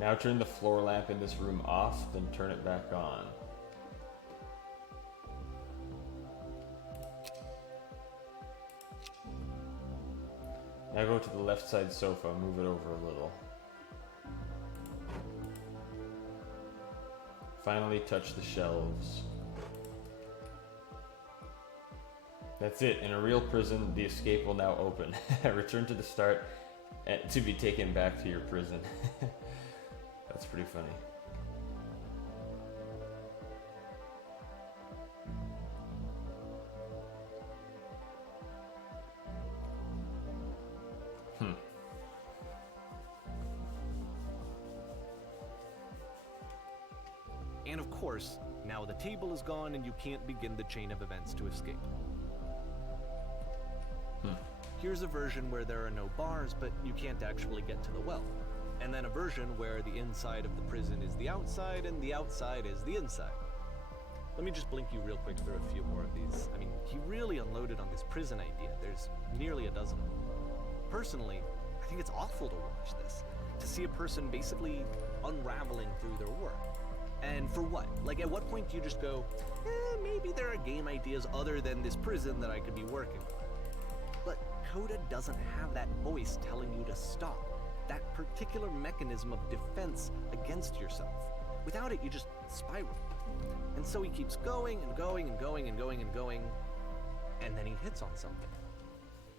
Now turn the floor lamp in this room off, then turn it back on. Now go to the left side sofa, move it over a little. Finally touch the shelves. That's it. In a real prison, the escape will now open. Return to the start to be taken back to your prison. That's pretty funny. And of course, now the table is gone and you can't begin the chain of events to escape. Here's a version where there are no bars, but you can't actually get to the well. And then a version where the inside of the prison is the outside and the outside is the inside. Let me just blink you real quick through a few more of these. I mean, he really unloaded on this prison idea. There's nearly a dozen of them. Personally, I think it's awful to watch this. To see a person basically unraveling through their work. And for what? Like, at what point do you just go, maybe there are game ideas other than this prison that I could be working on? But Coda doesn't have that voice telling you to stop. That particular mechanism of defense against yourself. Without it, you just spiral. And so he keeps going and going and going and going and going, and then he hits on something.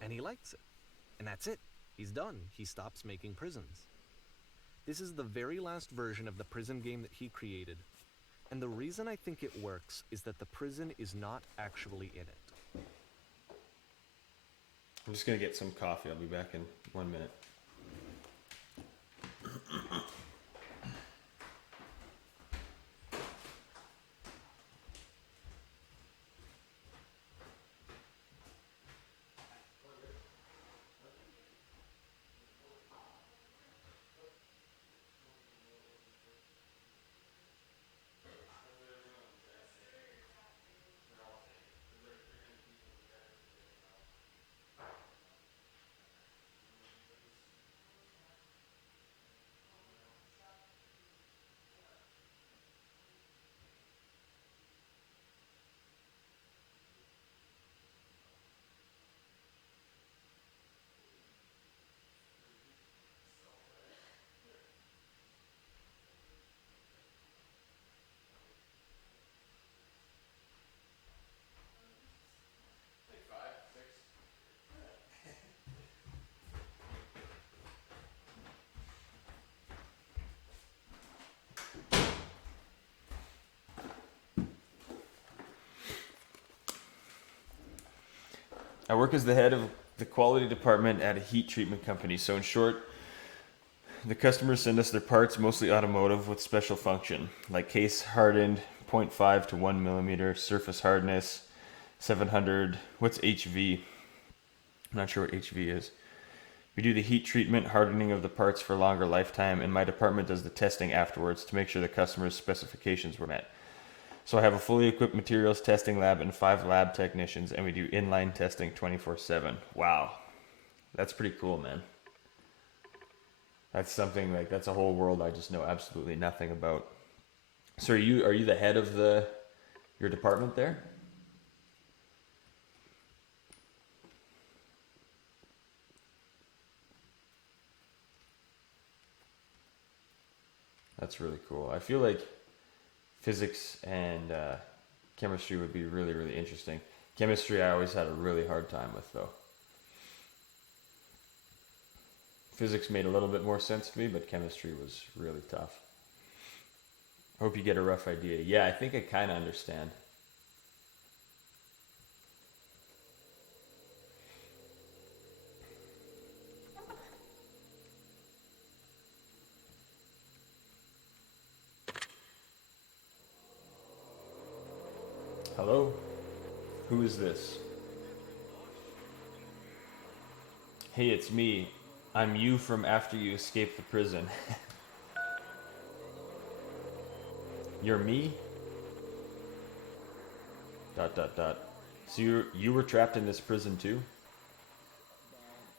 And he likes it. And that's it. He's done. He stops making prisons. This is the very last version of the prison game that he created. And the reason I think it works is that the prison is not actually in it. I'm just gonna get some coffee. I'll be back in 1 minute. I work as the head of the quality department at a heat treatment company. So in short, the customers send us their parts, mostly automotive, with special function, like case hardened 0.5 to 1 millimeter, surface hardness 700. What's HV? I'm not sure what HV is. We do the heat treatment, hardening of the parts for longer lifetime, and my department does the testing afterwards to make sure the customer's specifications were met. So I have a fully equipped materials testing lab and 5 lab technicians, and we do inline testing 24/7. Wow, that's pretty cool, man. That's something like that's a whole world I just know absolutely nothing about. So are you the head of your department there? That's really cool. I feel like physics and chemistry would be really, really interesting. Chemistry I always had a really hard time with, though. Physics made a little bit more sense to me, but chemistry was really tough. I hope you get a rough idea. Yeah, I think I kind of understand. Hello? Who is this? Hey, it's me. I'm you from after you escaped the prison. You're me? Dot dot dot. So you were trapped in this prison too?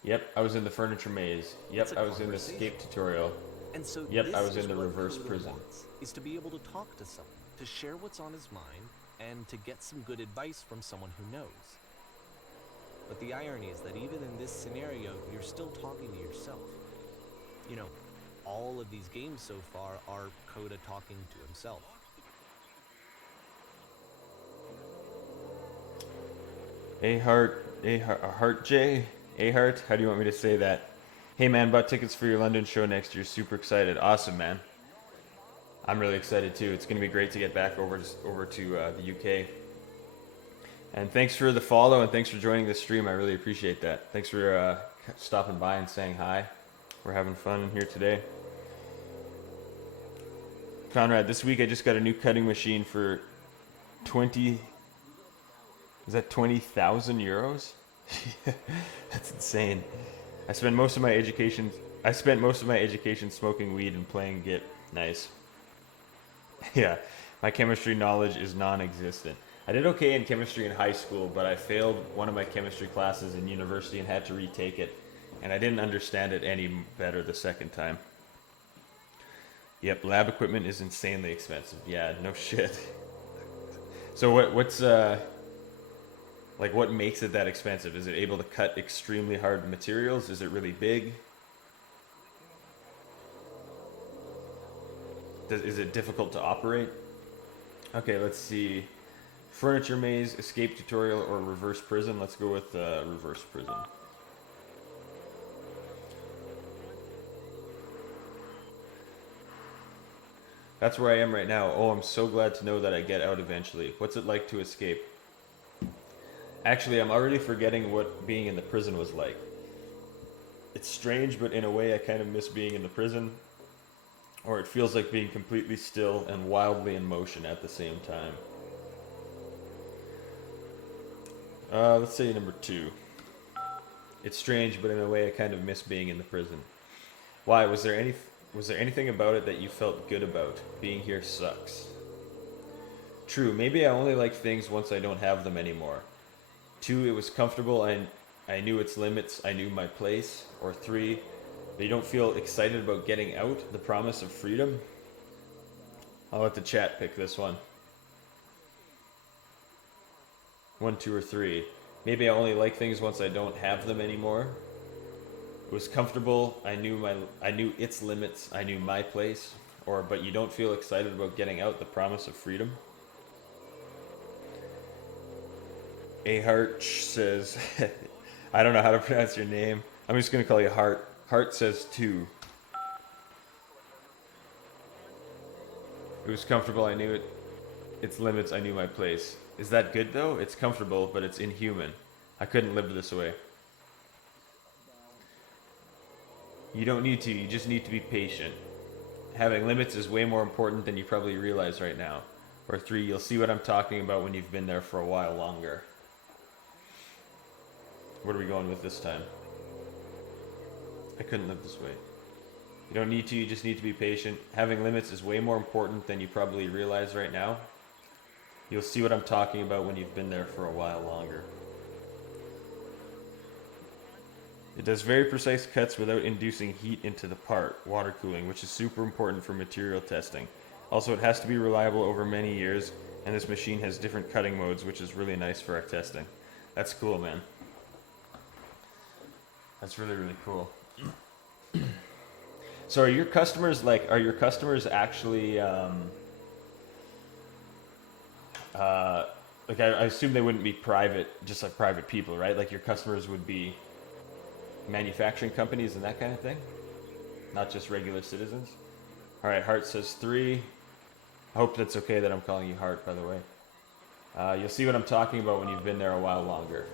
Yep, I was in the furniture maze. Yep, It's a I was in the conversation. escape tutorial. And so Yep, this I was is in the what reverse Coda prison. wants, is to be able to talk to someone, to share what's on his mind, and to get some good advice from someone who knows. But the irony is that even in this scenario, you're still talking to yourself. You know, all of these games so far are Coda talking to himself. Heart J? Heart? How do you want me to say that? Hey man, bought tickets for your London show next year. Super excited. Awesome, man. I'm really excited too. It's going to be great to get back over to the UK. And thanks for the follow and thanks for joining this stream. I really appreciate that. Thanks for stopping by and saying hi. We're having fun in here today. Conrad, this week I just got a new cutting machine for 20,000 euros? That's insane. I spent most of my education smoking weed and playing Git. Nice. Yeah, my chemistry knowledge is non-existent. I did okay in chemistry in high school, but I failed one of my chemistry classes in university and had to retake it, and I didn't understand it any better the second time. Yep, lab equipment is insanely expensive. Yeah, no shit. So what's what makes it that expensive? Is it able to cut extremely hard materials? Is it really big? Is it difficult to operate? Okay, let's see. Furniture maze, escape tutorial, or reverse prison? Let's go with reverse prison. That's where I am right now. Oh, I'm so glad to know that I get out eventually. What's it like to escape? Actually, I'm already forgetting what being in the prison was like. It's strange, but in a way I kind of miss being in the prison. Or it feels like being completely still and wildly in motion at the same time. Let's say number 2. It's strange, but in a way I kind of miss being in the prison. Why? Was there anything about it that you felt good about? Being here sucks. True, maybe I only like things once I don't have them anymore. 2, it was comfortable, I knew its limits, I knew my place. Or 3, you don't feel excited about getting out, the promise of freedom. I'll let the chat pick this one. 1, 2, or 3. Maybe I only like things once I don't have them anymore. It was comfortable, I knew its limits, I knew my place. Or, but you don't feel excited about getting out, the promise of freedom. Heart says, I don't know how to pronounce your name. I'm just going to call you Heart. Heart says 2. It was comfortable, I knew its limits, I knew my place. Is that good though? It's comfortable, but it's inhuman. I couldn't live this way. You don't need to, you just need to be patient. Having limits is way more important than you probably realize right now. Or 3, you'll see what I'm talking about when you've been there for a while longer. What are we going with this time? I couldn't live this way. You don't need to, you just need to be patient. Having limits is way more important than you probably realize right now. You'll see what I'm talking about when you've been there for a while longer. It does very precise cuts without inducing heat into the part, water cooling, which is super important for material testing. Also, it has to be reliable over many years, and this machine has different cutting modes, which is really nice for our testing. That's cool, man. That's really, really cool. So are your customers actually, like I assume they wouldn't be private, just like private people, right? Like your customers would be manufacturing companies and that kind of thing? Not just regular citizens? Alright, Hart says 3. I hope that's okay that I'm calling you Hart, by the way. You'll see what I'm talking about when you've been there a while longer.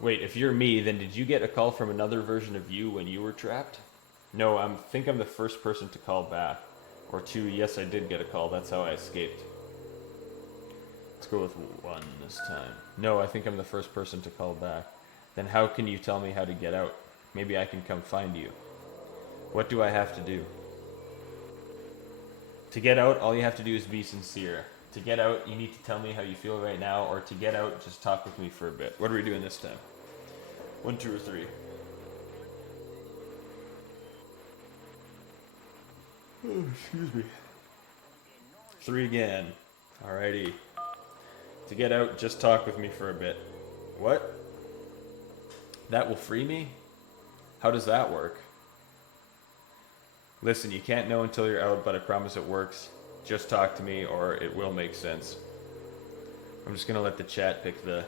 Wait, if you're me, then did you get a call from another version of you when you were trapped? No, I think I'm the first person to call back. Or 2, yes, I did get a call. That's how I escaped. Let's go with 1 this time. No, I think I'm the first person to call back. Then how can you tell me how to get out? Maybe I can come find you. What do I have to do? To get out, all you have to do is be sincere. To get out, you need to tell me how you feel right now, or to get out, just talk with me for a bit. What are we doing this time? 1, 2, or 3? Oh, excuse me. 3 again. Alrighty. To get out, just talk with me for a bit. What? That will free me? How does that work? Listen, you can't know until you're out, but I promise it works. Just talk to me, or it will make sense. I'm just gonna let the chat pick the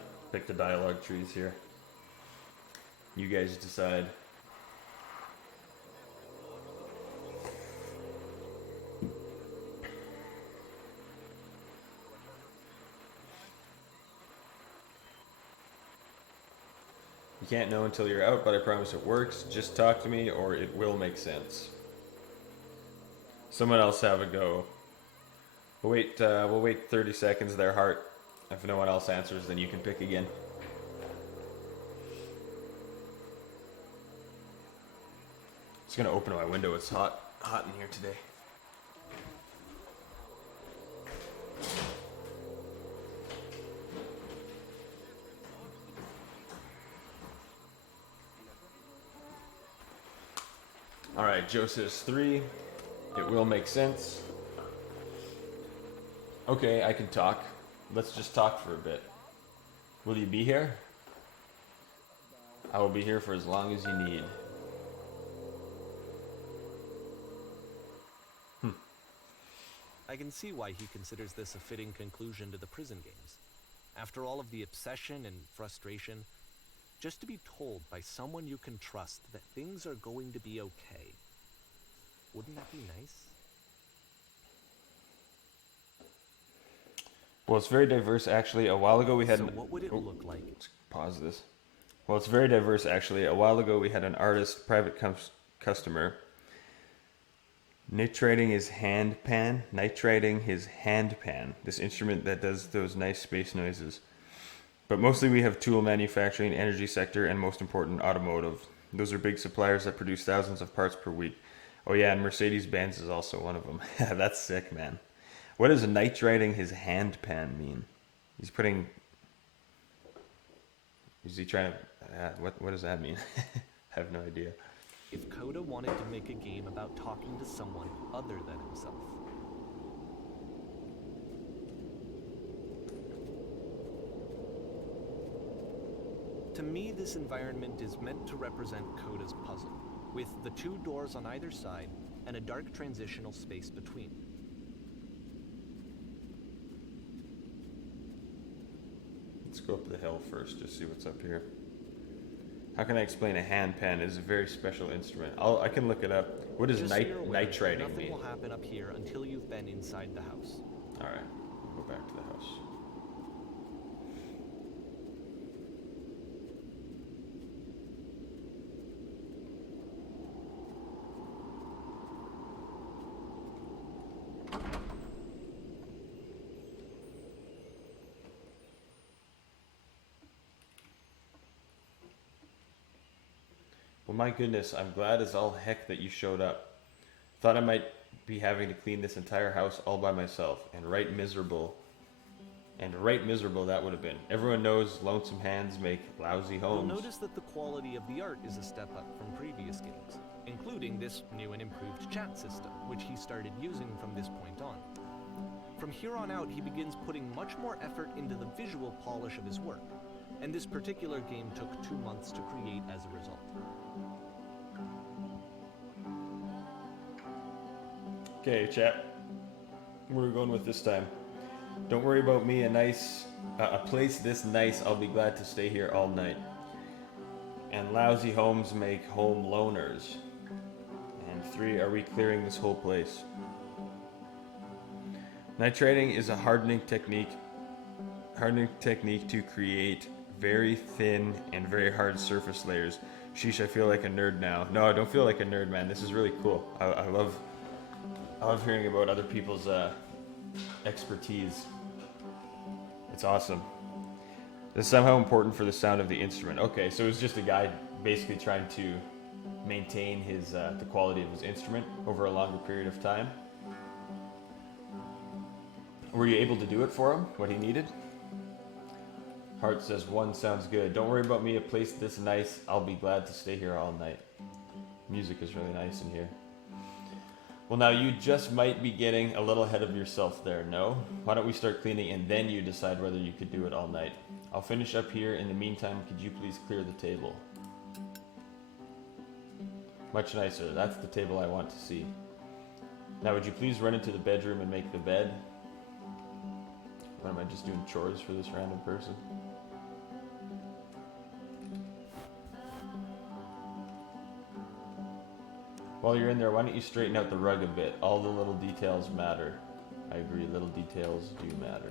dialogue trees here. You guys decide. You can't know until you're out, but I promise it works. Just talk to me, or it will make sense. Someone else have a go. We'll wait 30 seconds there, Hart. If no one else answers, then you can pick again. Just gonna open my window. It's hot in here today. All right, Joe says 3. It will make sense. Okay, I can talk. Let's just talk for a bit. Will you be here? I will be here for as long as you need. I can see why he considers this a fitting conclusion to the prison games. After all of the obsession and frustration, just to be told by someone you can trust that things are going to be okay. Wouldn't that be nice? Well, it's very diverse, actually. A while ago we had... So what would it look like? Let's pause this. Well, it's very diverse, actually. A while ago we had an artist, private customer, nitrating his handpan. This instrument that does those nice space noises. But mostly we have tool manufacturing, energy sector, and most important, automotive. Those are big suppliers that produce thousands of parts per week. Oh yeah, and Mercedes-Benz is also one of them. That's sick, man. What does nitrating his handpan mean? He's putting... Is he trying to... what does that mean? I have no idea. If Coda wanted to make a game about talking to someone other than himself. To me, this environment is meant to represent Coda's puzzle, with the 2 doors on either side and a dark transitional space between. Let's go up the hill first, just see what's up here. How can I explain a handpan? It's a very special instrument. I can look it up. What does Just so you're aware, nitrating nothing mean? will happen up here until you've been inside the house. Alright, we'll go back to the house. Well, my goodness, I'm glad as all heck that you showed up. Thought I might be having to clean this entire house all by myself, and right miserable. And right miserable that would have been. Everyone knows lonesome hands make lousy You'll homes. notice that the quality of the art is a step up from previous games, including this new and improved chat system, which he started using from this point on. From here on out, he begins putting much more effort into the visual polish of his work, and this particular game took 2 months to create as a result. Okay, chat. Where are we going with this time? Don't worry about me. A place this nice. I'll be glad to stay here all night. And lousy homes make home loners. And 3, are we clearing this whole place? Nitrating is a hardening technique to create very thin and very hard surface layers. Sheesh, I feel like a nerd now. No, I don't feel like a nerd, man. This is really cool. I love hearing about other people's expertise. It's awesome. This is somehow important for the sound of the instrument. Okay, so it's just a guy basically trying to maintain his the quality of his instrument over a longer period of time. Were you able to do it for him, what he needed? Hart says, 1 sounds good. Don't worry about me, a place this nice. I'll be glad to stay here all night. Music is really nice in here. Well, now you just might be getting a little ahead of yourself there, no? Why don't we start cleaning and then you decide whether you could do it all night? I'll finish up here. In the meantime, could you please clear the table? Much nicer. That's the table I want to see. Now, would you please run into the bedroom and make the bed? What, am I just doing chores for this random person? While you're in there, why don't you straighten out the rug a bit? All the little details matter. I agree, little details do matter.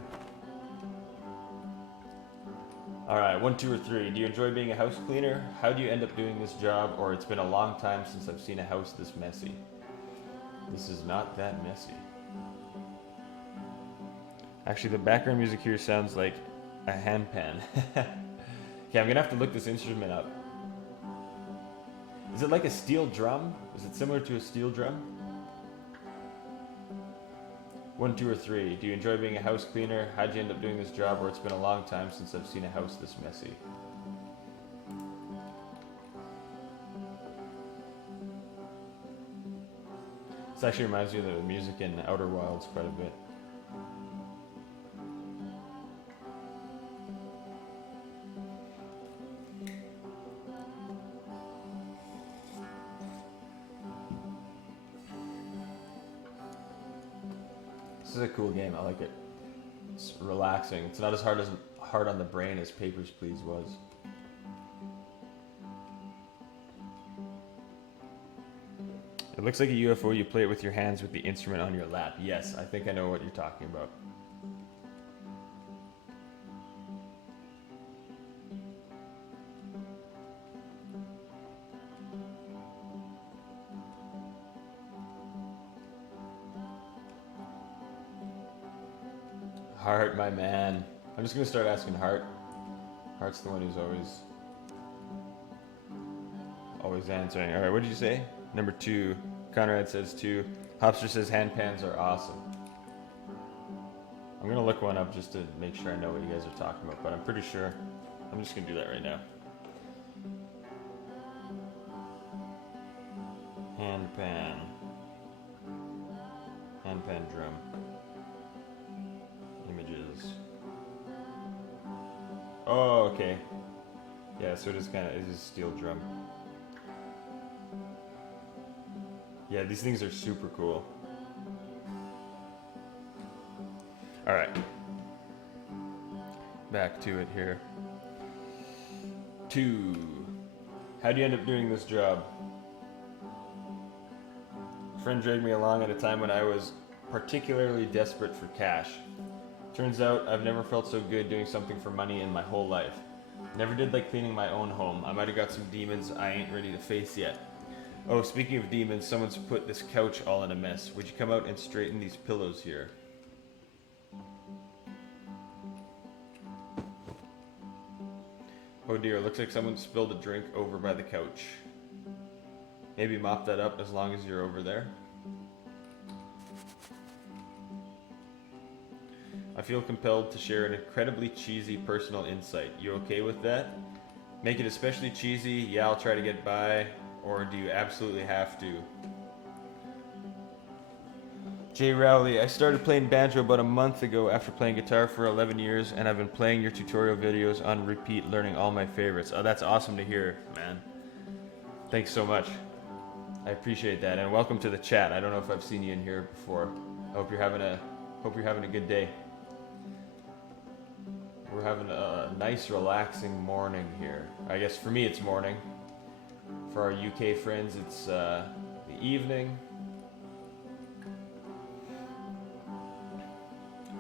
Alright, 1, 2, or 3. Do you enjoy being a house cleaner? How do you end up doing this job? Or it's been a long time since I've seen a house this messy. This is not that messy. Actually, the background music here sounds like a handpan. Okay, I'm gonna have to look this instrument up. Is it like a steel drum? Is it similar to a steel drum? 1, 2, or 3. Do you enjoy being a house cleaner? How'd you end up doing this job? Or it's been a long time since I've seen a house this messy. This actually reminds me of the music in Outer Wilds quite a bit. This is a cool game. I like it. It's relaxing. It's not as hard on the brain as Papers, Please was. It looks like a UFO. You play it with your hands with the instrument on your lap. Yes, I think I know what you're talking about. Hart, my man. I'm just gonna start asking Hart. Hart's the one who's always answering. All right, what did you say? Number 2. Conrad says 2. Hopster says handpans are awesome. I'm gonna look one up just to make sure I know what you guys are talking about, but I'm pretty sure. I'm just gonna do that right now. Handpan. Handpan drum. Images. Oh, okay. Yeah, so it is a steel drum. Yeah, these things are super cool. Alright. Back to it here. 2. How do you end up doing this job? A friend dragged me along at a time when I was particularly desperate for cash. Turns out I've never felt so good doing something for money in my whole life. Never did like cleaning my own home. I might have got some demons I ain't ready to face yet. Oh, speaking of demons, someone's put this couch all in a mess. Would you come out and straighten these pillows here? Oh dear, looks like someone spilled a drink over by the couch. Maybe mop that up as long as you're over there. I feel compelled to share an incredibly cheesy personal insight. You okay with that? Make it especially cheesy? Yeah, I'll try to get by. Or do you absolutely have to? Jay Rowley, I started playing banjo about a month ago after playing guitar for 11 years, and I've been playing your tutorial videos on repeat, learning all my favorites. Oh, that's awesome to hear, man. Thanks so much. I appreciate that, and welcome to the chat. I don't know if I've seen you in here before. I hope you're having a good day. We're having a nice, relaxing morning here. I guess for me it's morning. For our UK friends, it's the evening.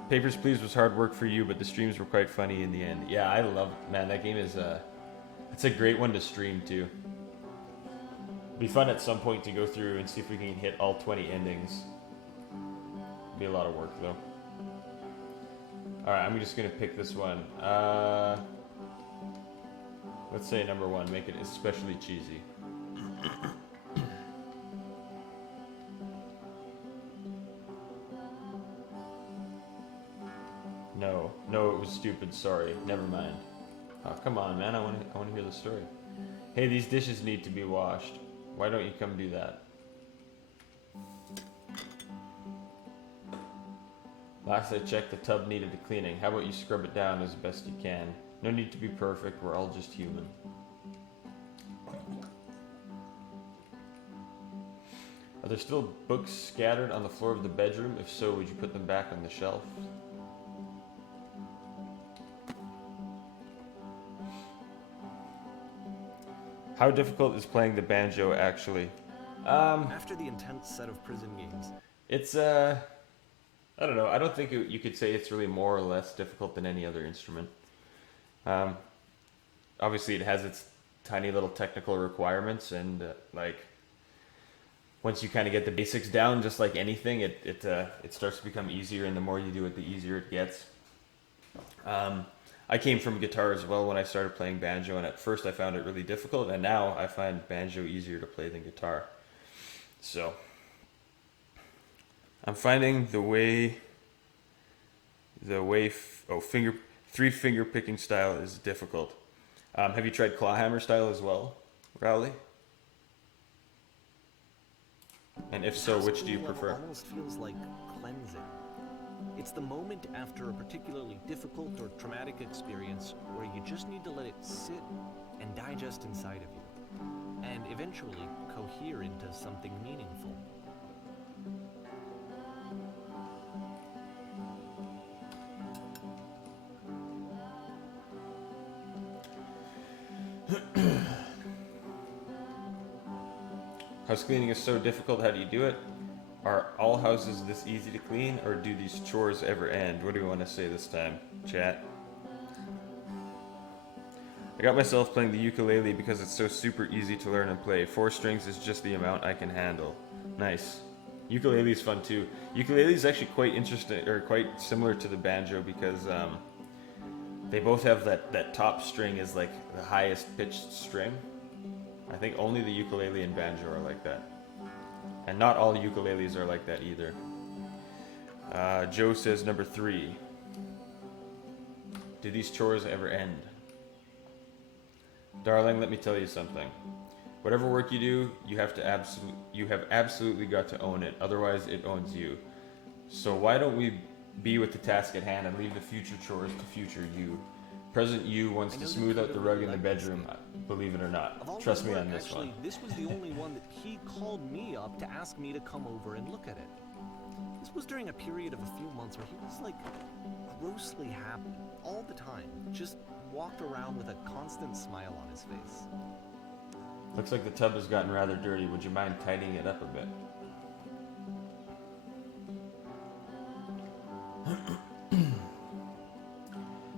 Papers, Please was hard work for you, but the streams were quite funny in the end. Yeah, I love it. Man, that game is it's a great one to stream too. It'd be fun at some point to go through and see if we can hit all 20 endings. It'd be a lot of work though. Alright, I'm just gonna pick this one. Let's say number 1, make it especially cheesy. No, it was stupid. Sorry. Never mind. Oh, come on, man. I want to hear the story. Hey, these dishes need to be washed. Why don't you come do that? Last I checked, the tub needed a cleaning. How about you scrub it down as best you can? No need to be perfect. We're all just human. Are there still books scattered on the floor of the bedroom? If so, would you put them back on the shelf? How difficult is playing the banjo, actually? After the intense set of prison games. It's, I don't know. I don't think you could say it's really more or less difficult than any other instrument. Obviously, it has its tiny little technical requirements, and, once you kind of get the basics down, just like anything, it starts to become easier, and the more you do it, the easier it gets. I came from guitar as well when I started playing banjo, and at first I found it really difficult, and now I find banjo easier to play than guitar. So, I'm finding three finger picking style is difficult. Have you tried clawhammer style as well, Rowley? And if so, which do you prefer? Almost feels like cleansing. It's the moment after a particularly difficult or traumatic experience where you just need to let it sit and digest inside of you, and eventually cohere into something meaningful. House cleaning is so difficult, how do you do it? Are all houses this easy to clean, or do these chores ever end? What do we want to say this time, chat? I got myself playing the ukulele because it's so super easy to learn and play. 4 strings is just the amount I can handle. Nice. Ukulele is fun too. Ukulele is actually quite interesting, or quite similar to the banjo, because they both have that top string is like the highest pitched string. I think only the ukulele and banjo are like that. And not all ukuleles are like that either. Joe says number 3. Do these chores ever end? Darling, let me tell you something. Whatever work you do, you have absolutely got to own it. Otherwise, it owns you. So why don't we be with the task at hand and leave the future chores to future you? Present you wants to smooth out the rug in the bedroom, believe it or not. Trust me on this one. This was the only one that he called me up to ask me to come over and look at it. This was during a period of a few months where he was like grossly happy all the time. Just walked around with a constant smile on his face. Looks like the tub has gotten rather dirty. Would you mind tidying it up a bit?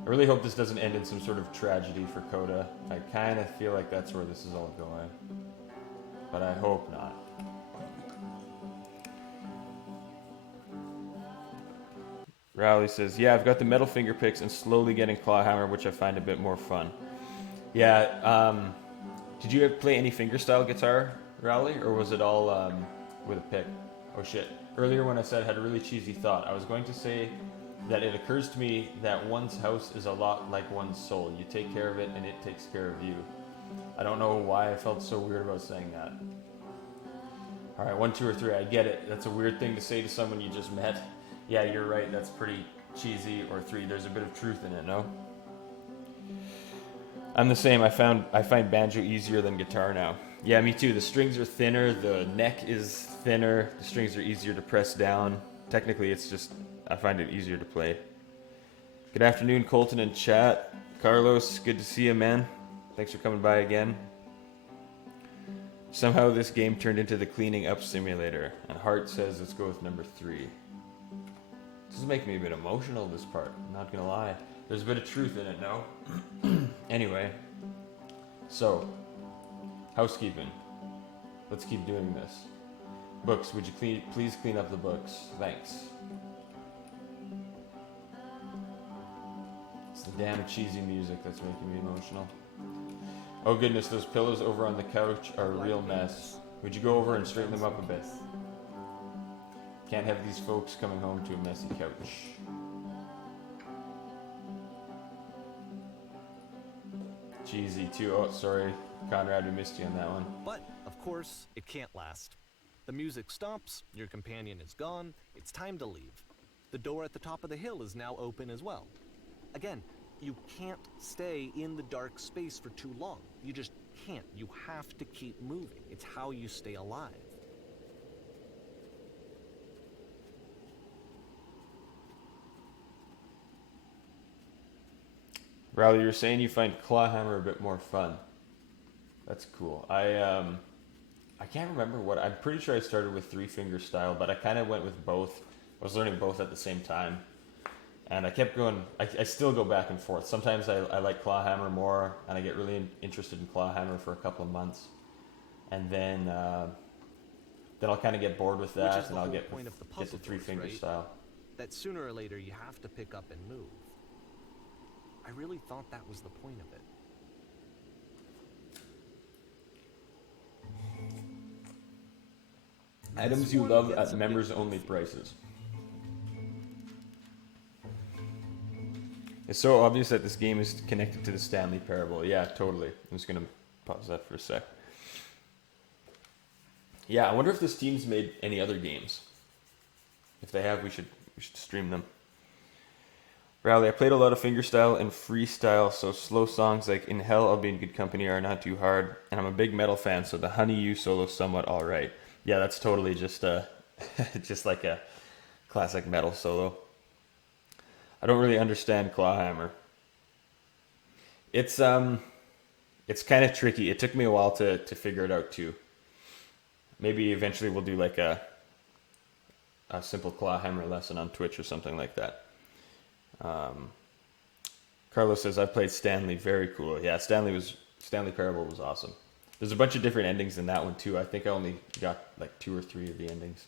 I really hope this doesn't end in some sort of tragedy for Coda. I kind of feel like that's where this is all going. But I hope not. Rowley says, yeah, I've got the metal finger picks and slowly getting clawhammer, which I find a bit more fun. Yeah, did you play any fingerstyle guitar, Rowley? Or was it all with a pick? Oh shit. Earlier when I said I had a really cheesy thought, I was going to say that it occurs to me that one's house is a lot like one's soul. You take care of it and it takes care of you. I don't know why I felt so weird about saying that. All right, 1, 2, or 3. I get it. That's a weird thing to say to someone you just met. Yeah, you're right. That's pretty cheesy. Or 3. There's a bit of truth in it, no? I'm the same. I find banjo easier than guitar now. Yeah, me too. The strings are thinner. The neck is thinner. The strings are easier to press down. Technically, it's just I find it easier to play. Good afternoon, Colton and chat. Carlos, good to see you, man. Thanks for coming by again. Somehow this game turned into the cleaning up simulator. And Hart says let's go with number 3. This is making me a bit emotional, this part. I'm not gonna lie. There's a bit of truth in it, no? Anyway. So, housekeeping. Let's keep doing this. Books, would you please clean up the books? Thanks. It's the damn cheesy music that's making me emotional. Oh goodness, those pillows over on the couch are a real mess. Would you go over and straighten them up a bit? Can't have these folks coming home to a messy couch. Cheesy too. Oh, sorry, Conrad, we missed you on that one. But, of course, it can't last. The music stops, your companion is gone, it's time to leave. The door at the top of the hill is now open as well. Again, you can't stay in the dark space for too long. You just can't. You have to keep moving. It's how you stay alive. Riley, you're saying you find Clawhammer a bit more fun. That's cool. I can't remember what... I'm pretty sure I started with 3-finger style, but I kind of went with both. I was learning both at the same time. And I kept going... I still go back and forth. Sometimes I like Clawhammer more, and I get really interested in Clawhammer for a couple of months. And then I'll kind of get bored with that, and I'll get the 3-finger style. That sooner or later you have to pick up and move. I really thought that was the point of it. Items you love at members-only prices. It's so obvious that this game is connected to the Stanley Parable. Yeah, totally. I'm just going to pause that for a sec. Yeah, I wonder if this team's made any other games. If they have, we should stream them. Riley, I played a lot of fingerstyle and freestyle, so slow songs like In Hell I'll Be in Good Company are not too hard, and I'm a big metal fan, so the Honey You solo somewhat alright. Yeah, that's totally just just like a classic metal solo. I don't really understand Clawhammer. It's kind of tricky. It took me a while to figure it out too. Maybe eventually we'll do like a simple Clawhammer lesson on Twitch or something like that. Carlos says, I've played Stanley, very cool. Yeah, Stanley Parable was awesome. There's a bunch of different endings in that one too. I think I only got like 2 or 3 of the endings.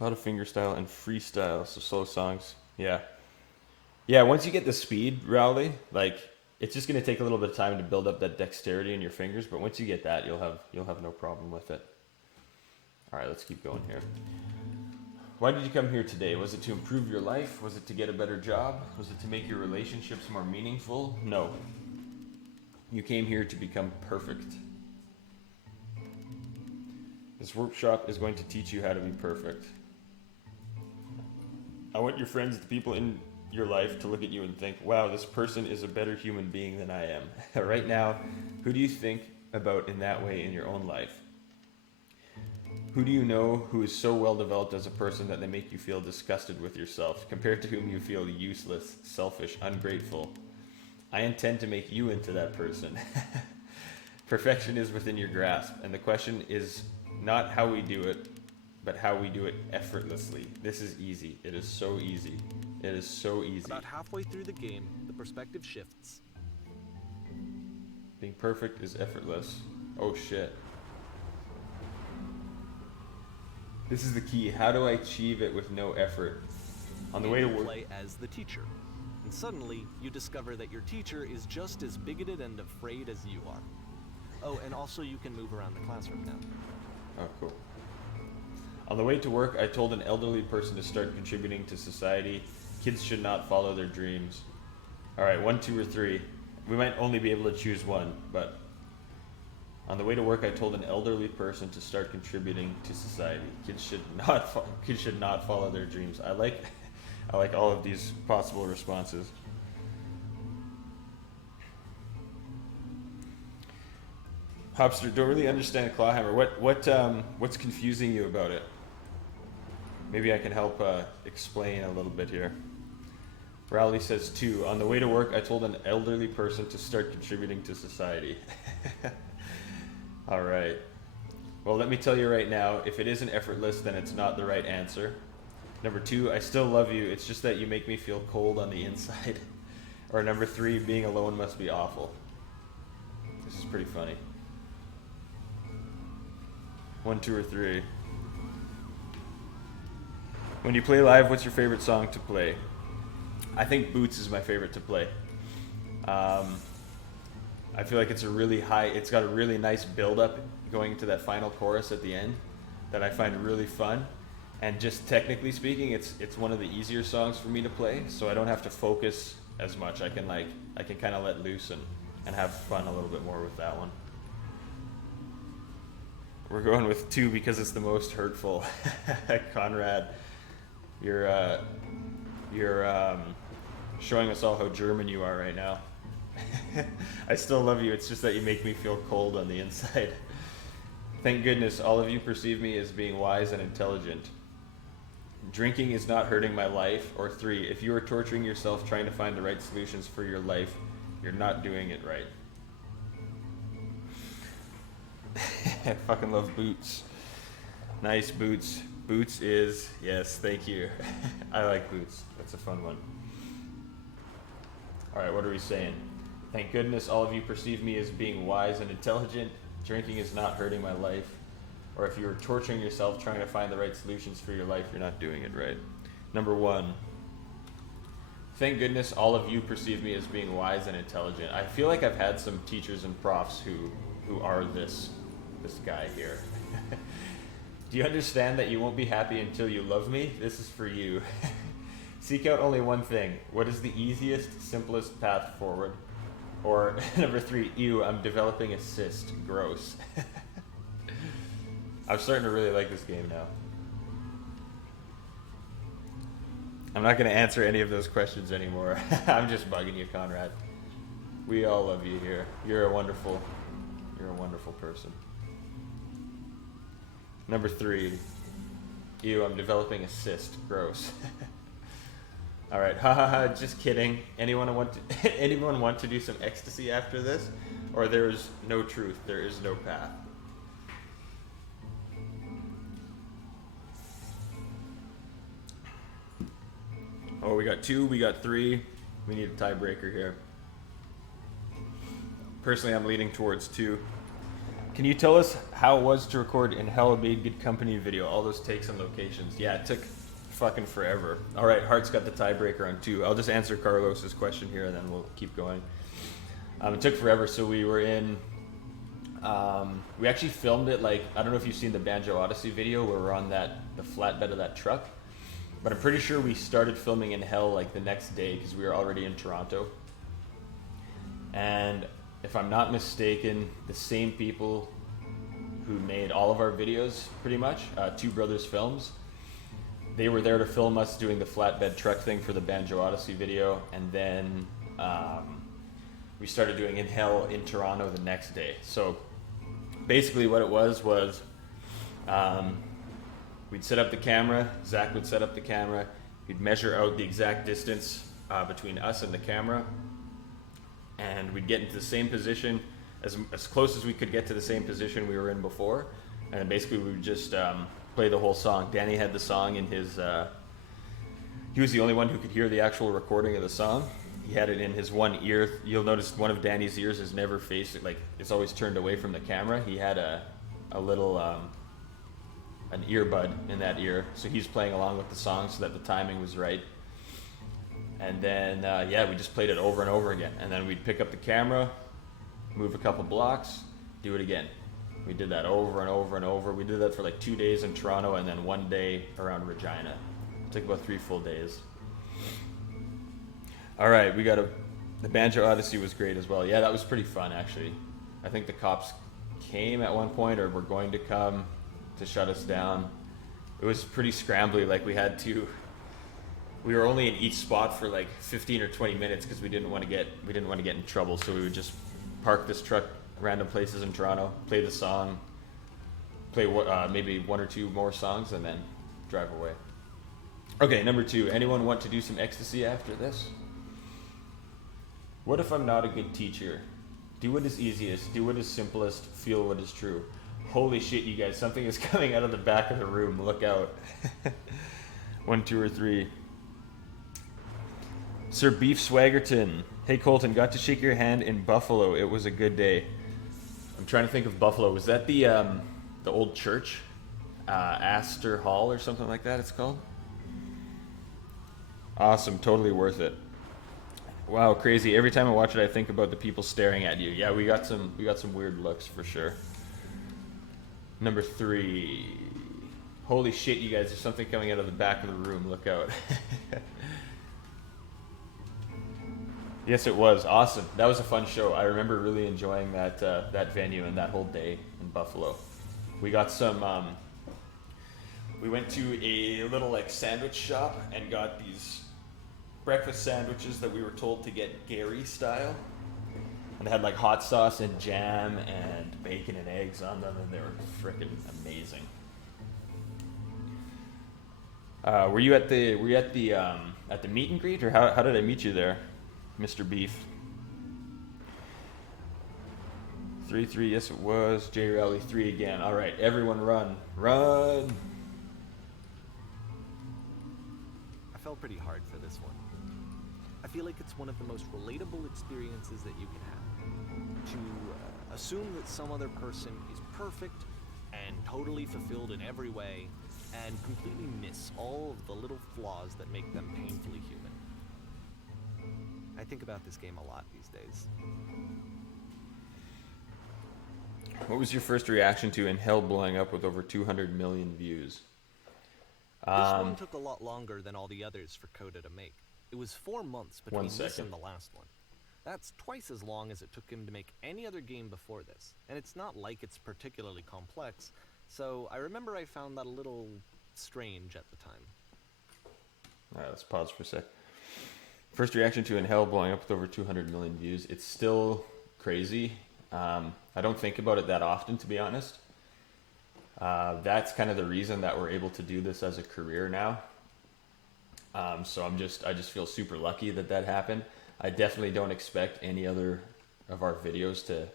A lot of fingerstyle and freestyle, so slow songs. Yeah. Yeah, once you get the speed, Rowley, like it's just gonna take a little bit of time to build up that dexterity in your fingers, but once you get that, you'll have no problem with it. Alright, let's keep going here. Why did you come here today? Was it to improve your life? Was it to get a better job? Was it to make your relationships more meaningful? No. You came here to become perfect. This workshop is going to teach you how to be perfect. I want your friends, the people in your life, to look at you and think, wow, this person is a better human being than I am. Right now, who do you think about in that way in your own life? Who do you know who is so well developed as a person that they make you feel disgusted with yourself, compared to whom you feel useless, selfish, ungrateful? I intend to make you into that person. Perfection is within your grasp, and the question is not how we do it, but how we do it effortlessly. This is easy. It is so easy. It is so easy. About halfway through the game, the perspective shifts. Being perfect is effortless. Oh shit. This is the key. How do I achieve it with no effort? On the way to work. Play as the teacher, and suddenly you discover that your teacher is just as bigoted and afraid as you are. Oh, and also you can move around the classroom now. Oh, cool. On the way to work, I told an elderly person to start contributing to society. Kids should not follow their dreams. All right, 1, 2, or 3. We might only be able to choose one, but on the way to work, I told an elderly person to start contributing to society. Kids should not follow their dreams. I like all of these possible responses. Hopster, don't really understand Clawhammer. What's confusing you about it? Maybe I can help explain a little bit here. Rowley says 2. On the way to work, I told an elderly person to start contributing to society. All right. Well, let me tell you right now, if it isn't effortless, then it's not the right answer. Number 2, I still love you. It's just that you make me feel cold on the inside. Or number 3, being alone must be awful. This is pretty funny. 1, 2, or 3. When you play live, what's your favorite song to play? I think Boots is my favorite to play. I feel like it's got a really nice build-up going into that final chorus at the end that I find really fun. And just technically speaking, it's one of the easier songs for me to play, so I don't have to focus as much. I can kind of let loose and have fun a little bit more with that one. We're going with 2 because it's the most hurtful. Conrad, you're showing us all how German you are right now. I still love you, it's just that you make me feel cold on the inside. Thank goodness all of you perceive me as being wise and intelligent. Drinking is not hurting my life. Or 3, if you are torturing yourself trying to find the right solutions for your life, you're not doing it right. I fucking love Boots. Nice, Boots. Boots is, yes, thank you. I like Boots. That's a fun one. All right, what are we saying? Thank goodness all of you perceive me as being wise and intelligent. Drinking is not hurting my life. Or if you're torturing yourself trying to find the right solutions for your life, you're not doing it right. Number 1. Thank goodness all of you perceive me as being wise and intelligent. I feel like I've had some teachers and profs who are this guy here. Do you understand that you won't be happy until you love me? This is for you. Seek out only one thing. What is the easiest, simplest path forward? Or number 3, ew, I'm developing a cyst. Gross. I'm starting to really like this game now. I'm not going to answer any of those questions anymore. I'm just bugging you, Conrad. We all love you here. You're a wonderful person. Number 3, ew, I'm developing a cyst. Gross. All right, just kidding. Anyone want to do some ecstasy after this? Or there is no truth, there is no path. Oh, we got 2, we got 3. We need a tiebreaker here. Personally, I'm leaning towards 2. Can you tell us how it was to record in Hell Made Good Company video? All those takes and locations. Yeah, it took fucking forever. All right, Hart's got the tiebreaker on 2. I'll just answer Carlos's question here and then we'll keep going. It took forever, so we were in... we actually filmed it like... I don't know if you've seen the Banjo Odyssey video where we're on the flatbed of that truck. But I'm pretty sure we started filming in Hell like the next day because we were already in Toronto. And if I'm not mistaken, the same people who made all of our videos, pretty much, Two Brothers Films, they were there to film us doing the flatbed truck thing for the Banjo Odyssey video, and then we started doing In Hell in Toronto the next day. So basically what it was we'd set up the camera, Zach would set up the camera, he'd measure out the exact distance between us and the camera, and we'd get into the same position, as close as we could get to the same position we were in before, and then basically we would just play the whole song. Danny had the song in his, he was the only one who could hear the actual recording of the song. He had it in his one ear. You'll notice one of Danny's ears is never faced, like it's always turned away from the camera. He had a little, an earbud in that ear, so he's playing along with the song so that the timing was right. And then, we just played it over and over again. And then we'd pick up the camera, move a couple blocks, do it again. We did that over and over and over. We did that for like 2 days in Toronto and then 1 day around Regina. It took about 3 full days. All right, the Banjo Odyssey was great as well. Yeah, that was pretty fun actually. I think the cops came at one point or were going to come to shut us down. It was pretty scrambly. Like we were only in each spot for like 15 or 20 minutes because we didn't want to get in trouble. So we would just park this truck random places in Toronto, play the song, play maybe 1 or 2 more songs, and then drive away. Okay, number 2. Anyone want to do some ecstasy after this? What if I'm not a good teacher? Do what is easiest, do what is simplest, feel what is true. Holy shit, you guys, something is coming out of the back of the room. Look out. 1, 2, or 3. Sir Beef Swaggerton. Hey Colton, got to shake your hand in Buffalo. It was a good day. I'm trying to think of Buffalo. Was that the old church? Astor Hall or something like that it's called? Awesome, totally worth it. Wow, crazy. Every time I watch it I think about the people staring at you. Yeah, we got some weird looks for sure. Number 3. Holy shit, you guys, there's something coming out of the back of the room. Look out. Yes, it was awesome. That was a fun show. I remember really enjoying that venue and that whole day in Buffalo. We got some. We went to a little like sandwich shop and got these breakfast sandwiches that we were told to get Gary style, and they had like hot sauce and jam and bacon and eggs on them, and they were freaking amazing. Were you at the meet and greet, or how did I meet you there, Mr. Beef? 3-3, yes it was. J Rally 3 again. All right, everyone run. I fell pretty hard for this one. I feel like it's one of the most relatable experiences that you can have. To assume that some other person is perfect and totally fulfilled in every way, and completely miss all of the little flaws that make them painfully human. I think about this game a lot these days. What was your first reaction to In Hell blowing up with over 200 million views? This one took a lot longer than all the others for Coda to make. It was 4 months between this and the last one. That's twice as long as it took him to make any other game before this, and it's not like it's particularly complex, so I remember I found that a little strange at the time. Alright, let's pause for a sec. First reaction to In Hell blowing up with over 200 million views. It's still crazy. I don't think about it that often, to be honest. That's kind of the reason that we're able to do this as a career now. So I just feel super lucky that happened. I definitely don't expect any other of our videos to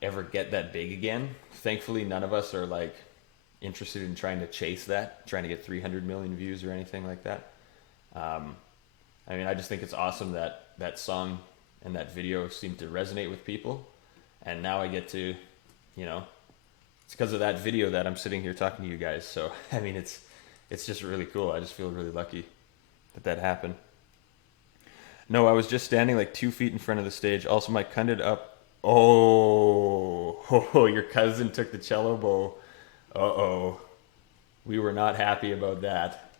ever get that big again. Thankfully, none of us are like interested in trying to chase that, trying to get 300 million views or anything like that. I mean, I just think it's awesome that that song and that video seemed to resonate with people. And now I get to, it's because of that video that I'm sitting here talking to you guys. So, I mean, it's just really cool. I just feel really lucky that happened. No, I was just standing like 2 feet in front of the stage. Also, my cunded up. Oh, your cousin took the cello bow. Uh-oh. We were not happy about that.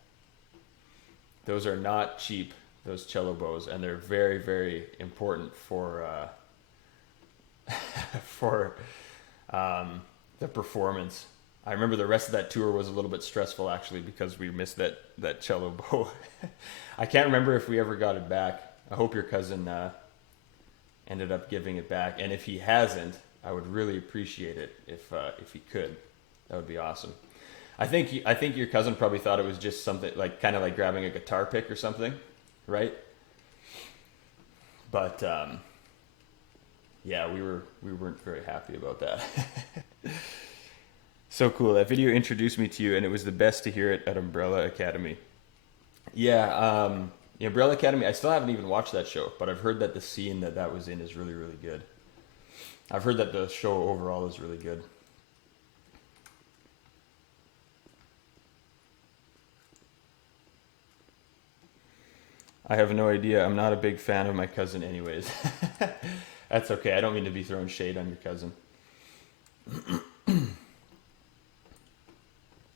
Those are not cheap, those cello bows, and they're very, very important for the performance. I remember the rest of that tour was a little bit stressful actually because we missed that cello bow. I can't remember if we ever got it back. I hope your cousin ended up giving it back, and if he hasn't, I would really appreciate it if he could. That would be awesome. I think your cousin probably thought it was just something like kind of like grabbing a guitar pick or something, right? But yeah, we weren't very happy about that. So cool. That video introduced me to you, and it was the best to hear it at Umbrella Academy. Yeah, the Umbrella Academy, I still haven't even watched that show, but I've heard that the scene that was in is really, really good. I've heard that the show overall is really good. I have no idea. I'm not a big fan of my cousin anyways. That's okay. I don't mean to be throwing shade on your cousin.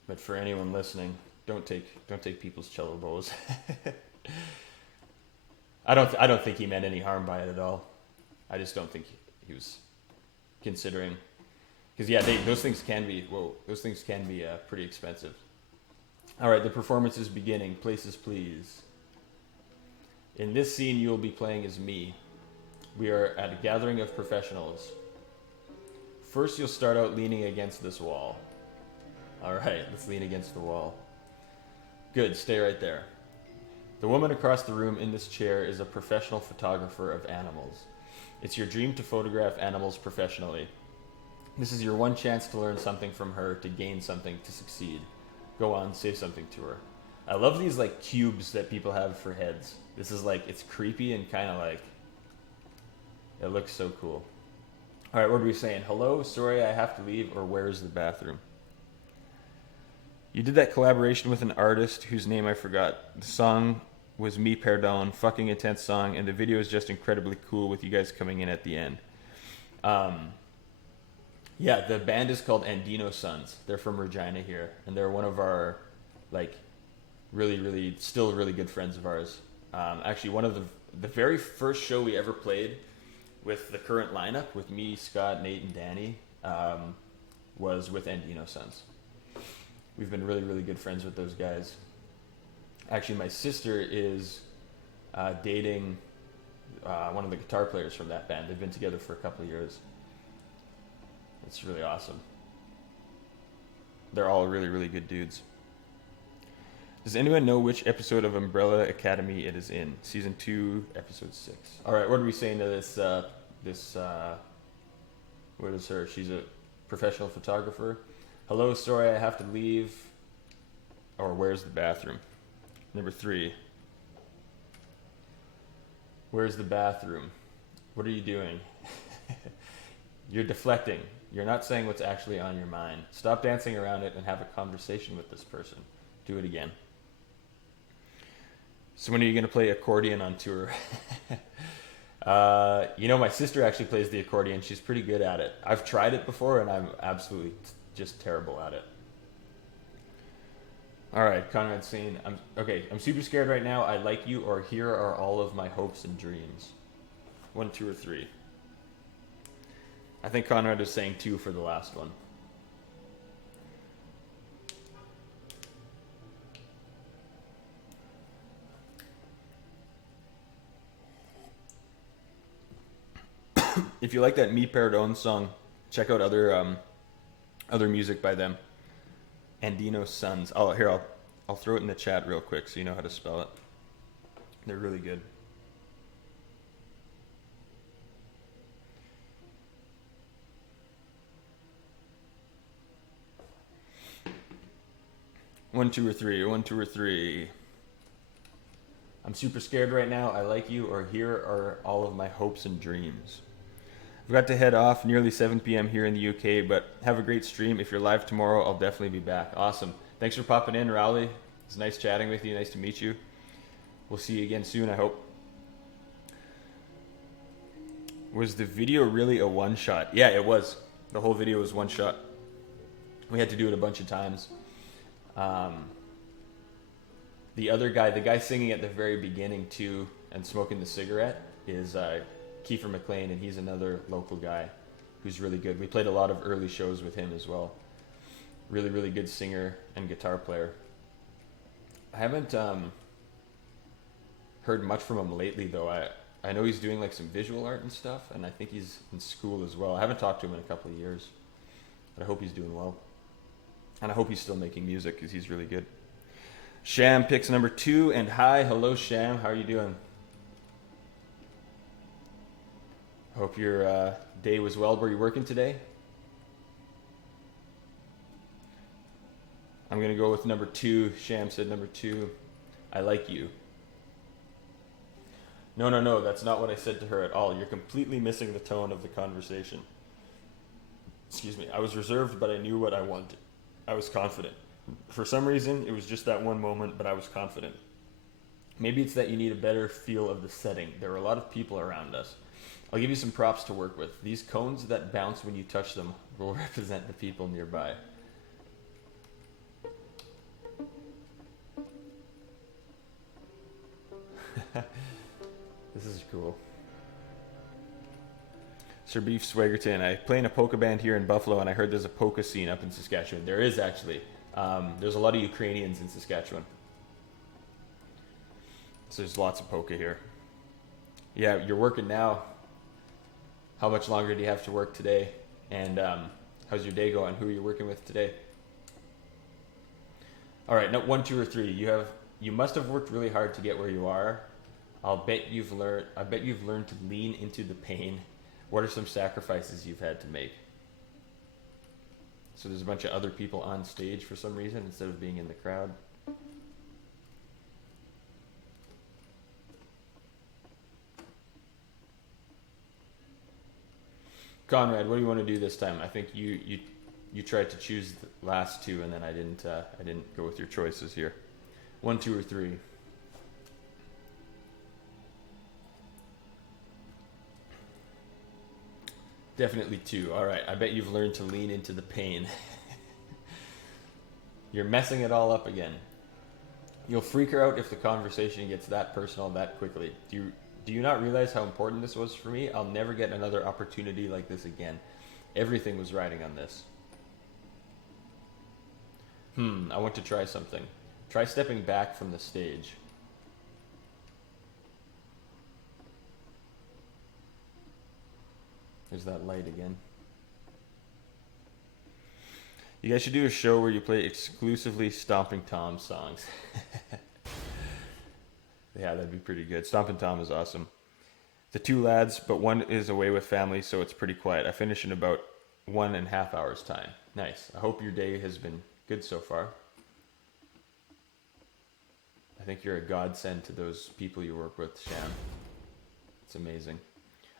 But for anyone listening, don't take people's cello bows. I don't think he meant any harm by it at all. I just don't think he was considering, because yeah, those things can be pretty expensive. All right, the performance is beginning. Places, please. In this scene, you will be playing as me. We are at a gathering of professionals. First, you'll start out leaning against this wall. All right, let's lean against the wall. Good, stay right there. The woman across the room in this chair is a professional photographer of animals. It's your dream to photograph animals professionally. This is your one chance to learn something from her, to gain something, to succeed. Go on, say something to her. I love these like cubes that people have for heads. This is like, it's creepy and kind of like, it looks so cool. All right, what are we saying? Hello, sorry, I have to leave, or where's the bathroom? You did that collaboration with an artist whose name I forgot. The song was Me Perdon, fucking intense song, and the video is just incredibly cool with you guys coming in at the end. Yeah, the band is called Andino Sons. They're from Regina here, and they're one of our, like, really, still really good friends of ours. Actually, one of the very first show we ever played with the current lineup, with me, Scott, Nate, and Danny, was with Andino Sons. We've been really good friends with those guys. Actually, my sister is dating one of the guitar players from that band. They've been together for a couple of years. It's really awesome. They're all really good dudes. Does anyone know which episode of Umbrella Academy it is in? Season 2, episode 6. All right, what are we saying to this? What is her? She's a professional photographer. Hello, sorry, I have to leave. Or where's the bathroom? Number 3. Where's the bathroom? What are you doing? You're deflecting. You're not saying what's actually on your mind. Stop dancing around it and have a conversation with this person. Do it again. So when are you going to play accordion on tour? My sister actually plays the accordion. She's pretty good at it. I've tried it before, and I'm absolutely just terrible at it. All right, Conrad's saying, I'm super scared right now. I like you, or here are all of my hopes and dreams. 1, 2, or 3. I think Conrad is saying 2 for the last one. If you like that Me Perdon song, check out other music by them. Andino Sons. I'll throw it in the chat real quick so you know how to spell it. They're really good. One, two, or three. I'm super scared right now. I like you, or here are all of my hopes and dreams. I've got to head off, nearly 7 p.m. here in the UK, but have a great stream. If you're live tomorrow, I'll definitely be back. Awesome. Thanks for popping in, Rowley. It's nice chatting with you. Nice to meet you. We'll see you again soon, I hope. Was the video really a one-shot? Yeah, it was. The whole video was one shot. We had to do it a bunch of times. The other guy, the guy singing at the very beginning too, and smoking the cigarette, is Kiefer McLean, and he's another local guy who's really good. We played a lot of early shows with him as well. Really good singer and guitar player. I haven't heard much from him lately though. I know he's doing like some visual art and stuff, and I think he's in school as well. I haven't talked to him in a couple of years, but I hope he's doing well. And I hope he's still making music because he's really good. Sham picks number 2, and hi, hello Sham, how are you doing? Hope your day was well. Were you working today? I'm going to go with number 2. Sham said number 2. I like you. No, that's not what I said to her at all. You're completely missing the tone of the conversation. Excuse me. I was reserved, but I knew what I wanted. I was confident. For some reason, it was just that one moment, but I was confident. Maybe it's that you need a better feel of the setting. There are a lot of people around us. I'll give you some props to work with. These cones that bounce when you touch them will represent the people nearby. Sir Beef Swaggerton. I play in a polka band here in Buffalo, and I heard there's a polka scene up in Saskatchewan. There is actually. There's a lot of Ukrainians in Saskatchewan. So there's lots of polka here. Yeah, you're working now. How much longer do you have to work today? And how's your day going? Who are you working with today? All right, no, 1, 2, or 3. You must have worked really hard to get where you are. I bet you've learned to lean into the pain. What are some sacrifices you've had to make? So there's a bunch of other people on stage for some reason instead of being in the crowd. Conrad, what do you want to do this time? I think you tried to choose the last two, and then I didn't go with your choices here. 1, 2, or 3. Definitely 2. All right. I bet you've learned to lean into the pain. You're messing it all up again. You'll freak her out if the conversation gets that personal that quickly. Do you not realize how important this was for me? I'll never get another opportunity like this again. Everything was riding on this. I want to try something. Try stepping back from the stage. There's that light again. You guys should do a show where you play exclusively Stomping Tom songs. Yeah, that'd be pretty good. Stomping Tom is awesome. The 2 lads, but one is away with family, so it's pretty quiet. I finish in about 1.5 hours time. Nice. I hope your day has been good so far. I think you're a godsend to those people you work with, Sham. It's amazing.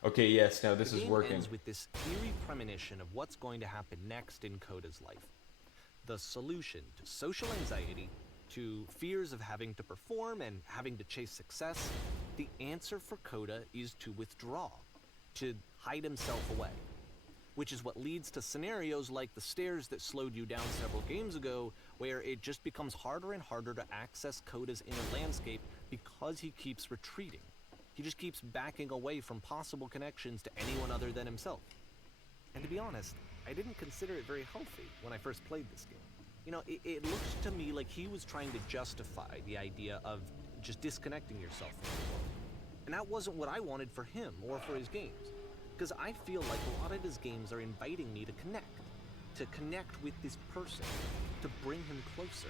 Okay, yes, now this is working. Ends with this eerie premonition of what's going to happen next in Coda's life. The solution to social anxiety, to fears of having to perform and having to chase success, the answer for Coda is to withdraw, to hide himself away. Which is what leads to scenarios like the stairs that slowed you down several games ago, where it just becomes harder and harder to access Coda's inner landscape because he keeps retreating. He just keeps backing away from possible connections to anyone other than himself. And to be honest, I didn't consider it very healthy when I first played this game. You know, it looked to me like he was trying to justify the idea of just disconnecting yourself from the world. And that wasn't what I wanted for him or for his games. Because I feel like a lot of his games are inviting me to connect with this person, to bring him closer.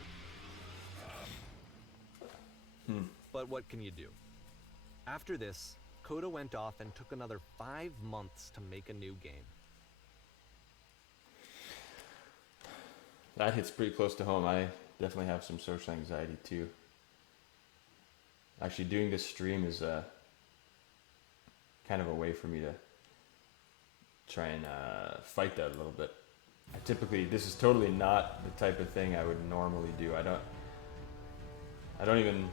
But what can you do? After this, Coda went off and took another 5 months to make a new game. That hits pretty close to home. I definitely have some social anxiety too. Actually, doing this stream is kind of a way for me to try and fight that a little bit. This is totally not the type of thing I would normally do. I don't even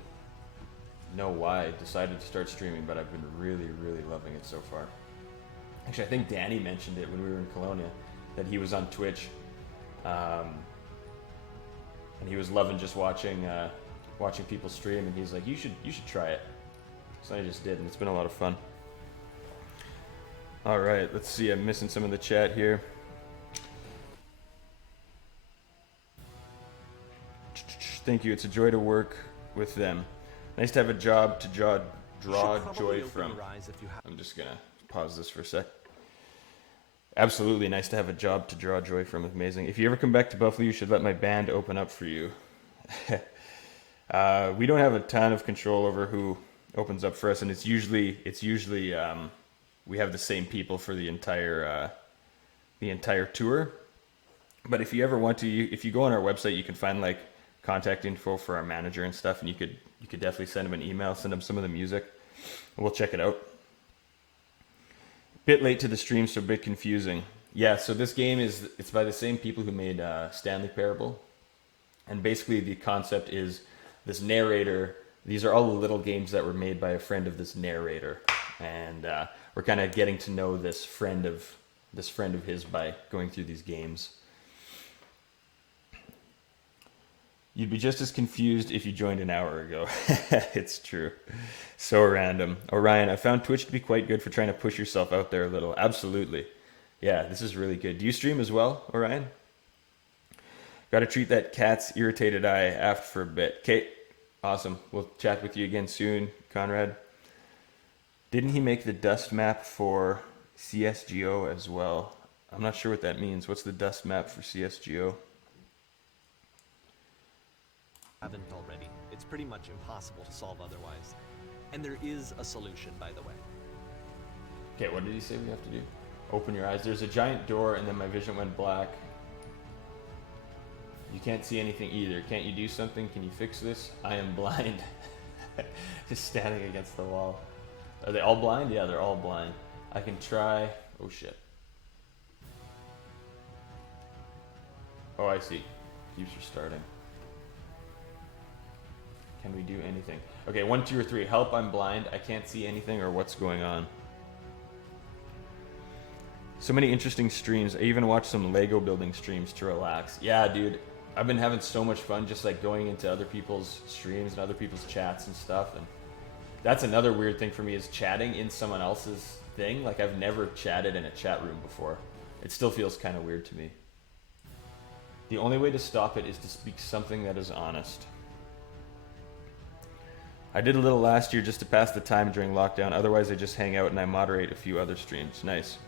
know why I decided to start streaming, but I've been really, really loving it so far. Actually, I think Danny mentioned it when we were in Kelowna, that he was on Twitch, and he was loving just watching people stream, and he's like, you should try it. So I just did, and it's been a lot of fun. All right, let's see. I'm missing some of the chat here. Thank you. It's a joy to work with them. Nice to have a job to draw joy from. I'm just going to pause this for a sec. Absolutely nice to have a job to draw joy from. Amazing. If you ever come back to Buffalo, you should let my band open up for you. We don't have a ton of control over who opens up for us, and it's usually we have the same people for the entire tour. But if you ever want to, if you go on our website, you can find like contact info for our manager and stuff, and you could definitely send him an email, send him some of the music, and we'll check it out. Bit late to the stream, so a bit confusing. Yeah, so this game it's by the same people who made Stanley Parable, and basically the concept is this narrator. These are all the little games that were made by a friend of this narrator, and we're kind of getting to know this friend of his by going through these games. You'd be just as confused if you joined an hour ago. It's true. So random. Orion, I found Twitch to be quite good for trying to push yourself out there a little. Absolutely. Yeah, this is really good. Do you stream as well, Orion? Got to treat that cat's irritated eye after for a bit. Kate, awesome. We'll chat with you again soon, Conrad. Didn't he make the dust map for CSGO as well? I'm not sure what that means. What's the dust map for CSGO? Haven't already. It's pretty much impossible to solve otherwise. And there is a solution, by the way. Okay, what did he say we have to do? Open your eyes. There's a giant door and then my vision went black. You can't see anything either. Can't you do something? Can you fix this? I am blind. Just standing against the wall. Are they all blind? Yeah, they're all blind. I can try. Oh shit. Oh, I see. Keeps restarting. Can we do anything? Okay, 1, 2, or 3. Help, I'm blind. I can't see anything, or what's going on. So many interesting streams. I even watched some Lego building streams to relax. Yeah, dude. I've been having so much fun just like going into other people's streams and other people's chats and stuff. And that's another weird thing for me is chatting in someone else's thing. Like I've never chatted in a chat room before. It still feels kind of weird to me. The only way to stop it is to speak something that is honest. I did a little last year just to pass the time during lockdown. Otherwise, I just hang out and I moderate a few other streams. Nice.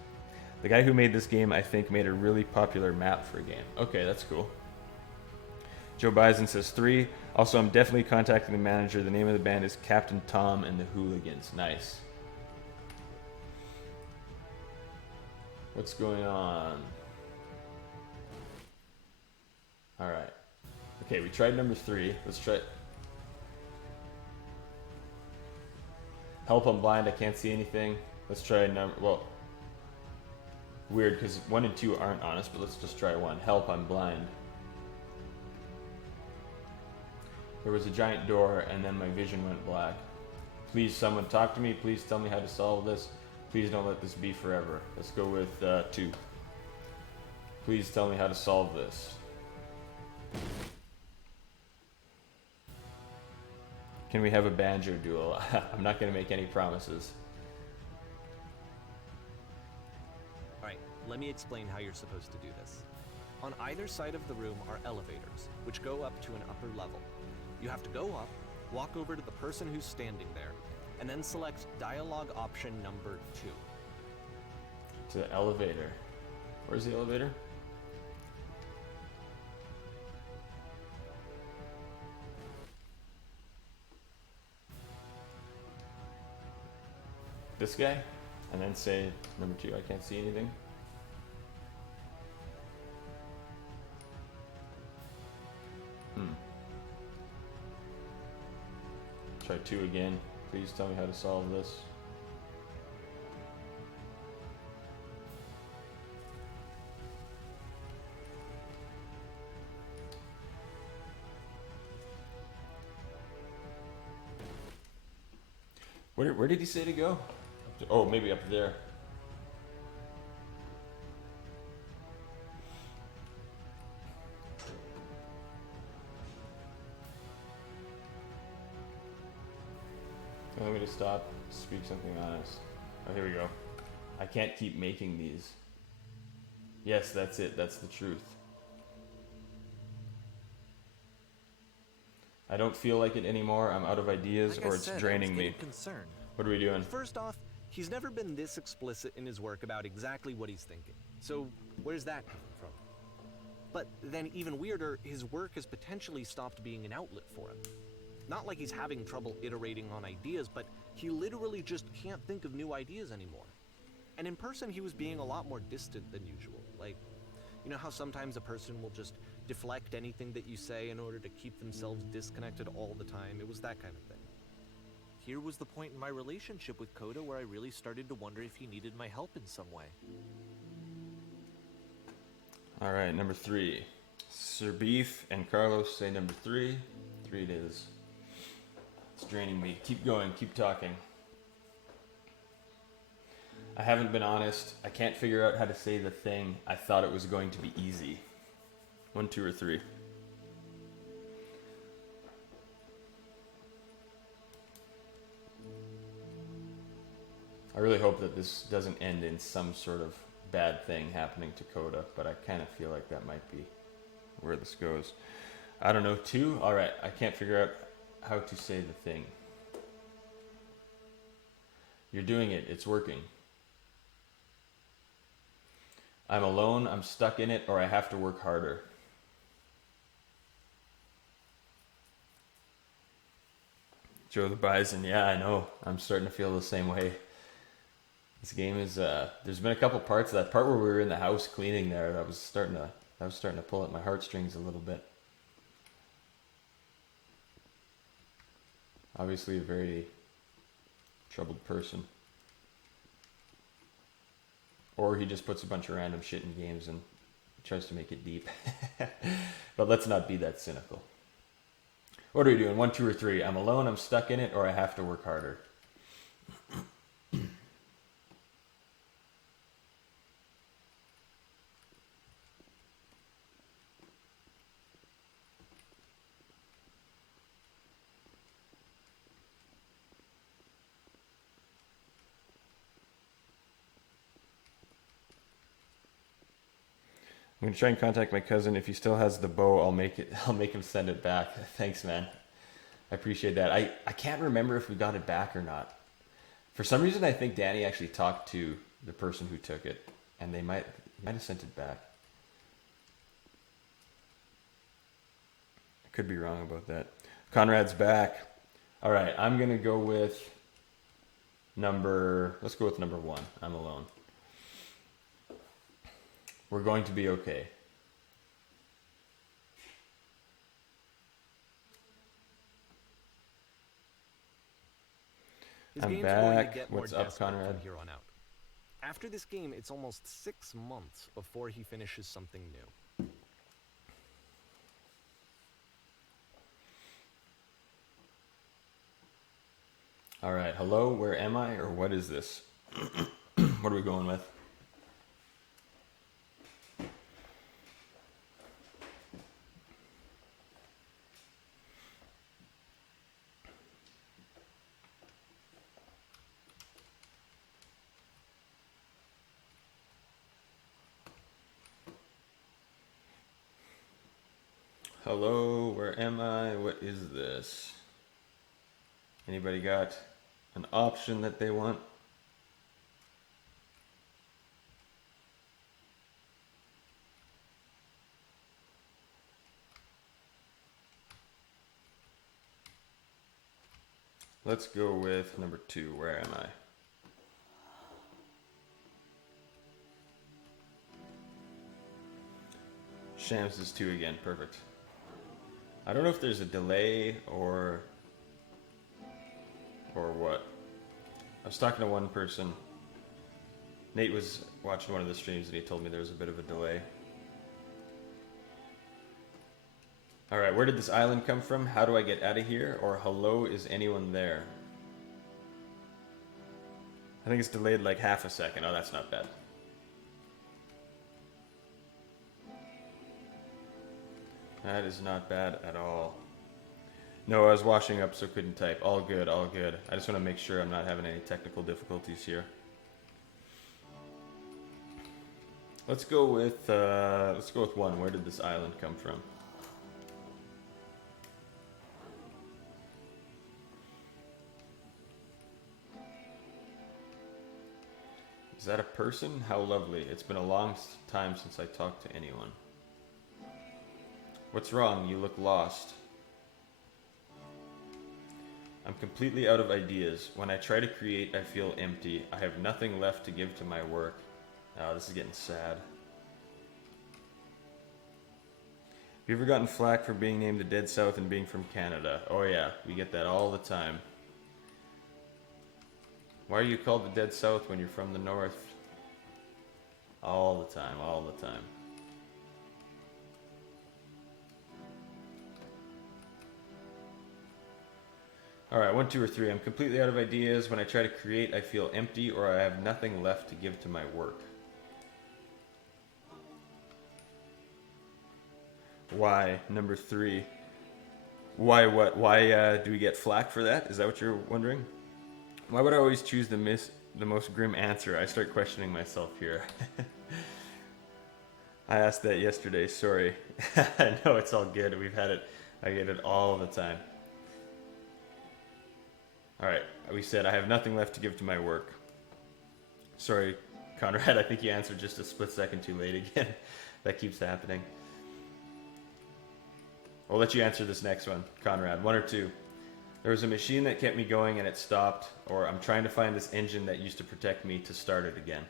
The guy who made this game, I think, made a really popular map for a game. Okay, that's cool. Joe Bison says 3. Also, I'm definitely contacting the manager. The name of the band is Captain Tom and the Hooligans. Nice. What's going on? All right. Okay, we tried number 3. Let's try... Help, I'm blind. I can't see anything. Let's try number... Well, weird because 1 and 2 aren't honest, but let's just try 1. Help, I'm blind. There was a giant door and then my vision went black. Please, someone talk to me. Please tell me how to solve this. Please don't let this be forever. Let's go with 2. Please tell me how to solve this. Can we have a banjo duel? I'm not going to make any promises. Alright, let me explain how you're supposed to do this. On either side of the room are elevators, which go up to an upper level. You have to go up, walk over to the person who's standing there, and then select dialogue option number 2. To the elevator. Where's the elevator? This guy? And then say number 2, I can't see anything. Try 2 again. Please tell me how to solve this. Where did he say to go? Oh, maybe up there. Tell me to stop, speak something honest. Oh, here we go. I can't keep making these. Yes, that's it. That's the truth. I don't feel like it anymore. I'm out of ideas, or it's draining me. Concerned. What are we doing? First off, he's never been this explicit in his work about exactly what he's thinking. So where's that coming from? But then even weirder, his work has potentially stopped being an outlet for him. Not like he's having trouble iterating on ideas, but he literally just can't think of new ideas anymore. And in person, he was being a lot more distant than usual. Like, you know how sometimes a person will just deflect anything that you say in order to keep themselves disconnected all the time? It was that kind of thing. Here was the point in my relationship with Coda where I really started to wonder if he needed my help in some way. All right, number 3. Sir Beef and Carlos say number 3. 3 it is. It's draining me. Keep going, keep talking. I haven't been honest. I can't figure out how to say the thing. I thought it was going to be easy. 1, 2, or 3. I really hope that this doesn't end in some sort of bad thing happening to Coda, but I kind of feel like that might be where this goes. I don't know. 2? Alright, I can't figure out how to say the thing. You're doing it. It's working. I'm alone. I'm stuck in it, or I have to work harder. Joe the Bison. Yeah, I know. I'm starting to feel the same way. This game is. There's been a couple parts. That part where we were in the house cleaning there, that was starting to pull at my heartstrings a little bit. Obviously, a very troubled person. Or he just puts a bunch of random shit in games and tries to make it deep. But let's not be that cynical. What are we doing? 1, 2, or 3? I'm alone, I'm stuck in it, or I have to work harder. I'm gonna try and contact my cousin. If he still has the bow, I'll make him send it back. Thanks, man. I appreciate that. I can't remember if we got it back or not. For some reason, I think Danny actually talked to the person who took it, and they might have sent it back. I could be wrong about that. Conrad's back. All right, I'm gonna go with let's go with number 1. I'm alone. We're going to be okay. His I'm game's back. going to get more What's up, desperate Conrad? from here on out. After this game, it's almost 6 months before he finishes something new. All right, hello, where am I, or what is this? What are we going with? Hello, where am I? What is this? Anybody got an option that they want? Let's go with number 2. Where am I? Shams is 2 again. Perfect. I don't know if there's a delay or what. I was talking to one person. Nate was watching one of the streams and he told me there was a bit of a delay. Alright, where did this island come from? How do I get out of here? Or hello, is anyone there? I think it's delayed like half a second. Oh, that's not bad. That is not bad at all. No, I was washing up so couldn't type. All good, all good. I just want to make sure I'm not having any technical difficulties here. Let's go with 1. Where did this island come from? Is that a person? How lovely. It's been a long time since I talked to anyone. What's wrong? You look lost. I'm completely out of ideas. When I try to create, I feel empty. I have nothing left to give to my work. Oh, this is getting sad. Have you ever gotten flack for being named the Dead South and being from Canada? Oh yeah, we get that all the time. Why are you called the Dead South when you're from the North? All the time, all the time. Alright, 1, 2, or 3. I'm completely out of ideas. When I try to create, I feel empty or I have nothing left to give to my work. Why? Number 3. Why what? Why do we get flack for that? Is that what you're wondering? Why would I always choose the the most grim answer, I start questioning myself here. I asked that yesterday, sorry. I know it's all good. We've had it. I get it all the time. Alright, we said I have nothing left to give to my work. Sorry, Conrad, I think you answered just a split second too late again. That keeps happening. I'll let you answer this next one, Conrad. 1 or 2. There was a machine that kept me going and it stopped, or I'm trying to find this engine that used to protect me to start it again.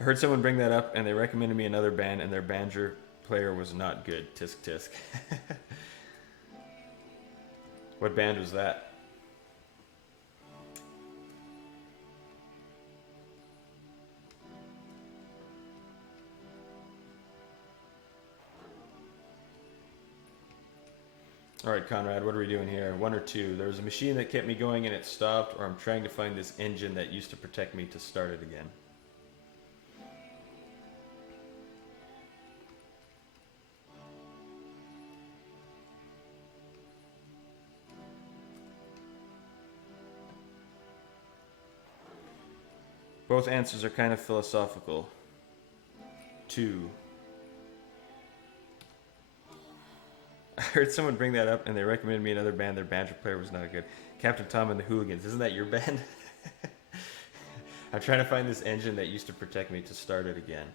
I heard someone bring that up and they recommended me another band and their banjo player was not good. Tisk tisk. What band was that? Alright, Conrad, what are we doing here? 1 or 2. There was a machine that kept me going and it stopped, or I'm trying to find this engine that used to protect me to start it again. Both answers are kind of philosophical. 2. I heard someone bring that up and they recommended me another band. Their banjo player was not good. Captain Tom and the Hooligans. Isn't that your band? I'm trying to find this engine that used to protect me to start it again.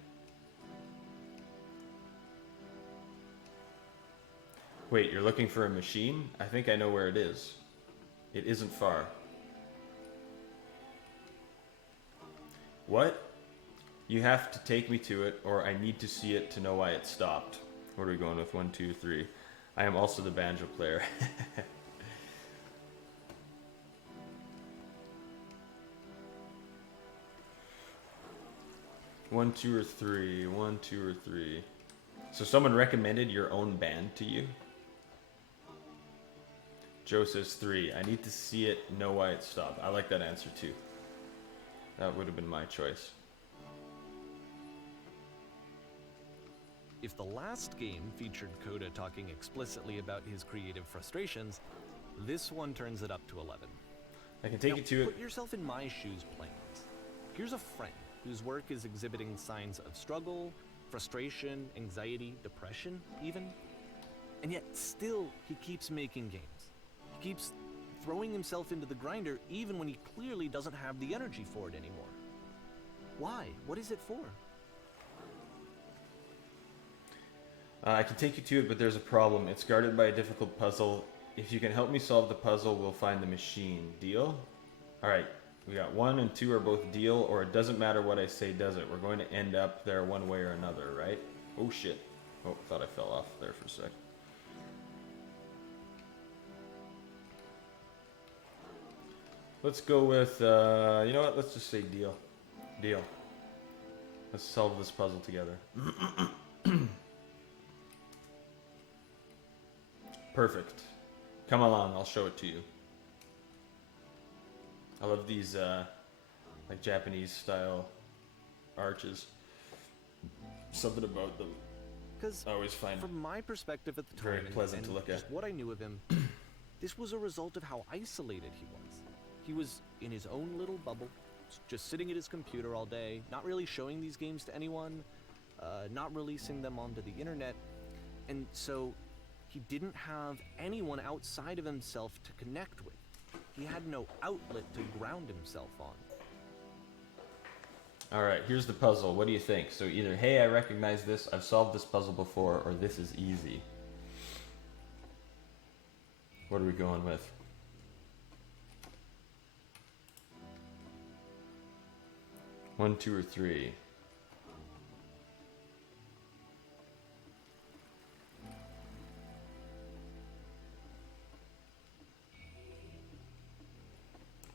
Wait, you're looking for a machine? I think I know where it is. It isn't far. What? You have to take me to it, or I need to see it to know why it stopped. What are we going with? 1, 2, 3. I am also the banjo player. 1, 2, or 3. 1, 2, or 3. So someone recommended your own band to you? Joe says 3. I need to see it, know why it stopped. I like that answer too. That would have been my choice. If the last game featured Coda talking explicitly about his creative frustrations, this one turns it up to 11. I can take Now, you to put it. yourself in my shoes playing this. Here's a friend whose work is exhibiting signs of struggle, frustration, anxiety, depression even, and yet still he keeps making games. He keeps throwing himself into the grinder even when he clearly doesn't have the energy for it anymore. Why? What is it for? I can take you to it, but there's a problem. It's guarded by a difficult puzzle. If you can help me solve the puzzle, we'll find the machine. Deal? Alright, we got 1 and 2 are both deal, or it doesn't matter what I say, does it? We're going to end up there one way or another, right? Oh shit. Oh, thought I fell off there for a sec. Let's go with, you know what? Let's just say deal. Deal. Let's solve this puzzle together. Perfect. Come along, I'll show it to you. I love these, like Japanese style arches. Something about them. Because I always find from my perspective at the time, very pleasant to look at. just what I knew of him, this was a result of how isolated he was. He was in his own little bubble, just sitting at his computer all day, not really showing these games to anyone, not releasing them onto the internet, and so he didn't have anyone outside of himself to connect with. He had no outlet to ground himself on. Alright, here's the puzzle. What do you think? So either, hey, I recognize this, I've solved this puzzle before, or this is easy. What are we going with? One, 2, or 3.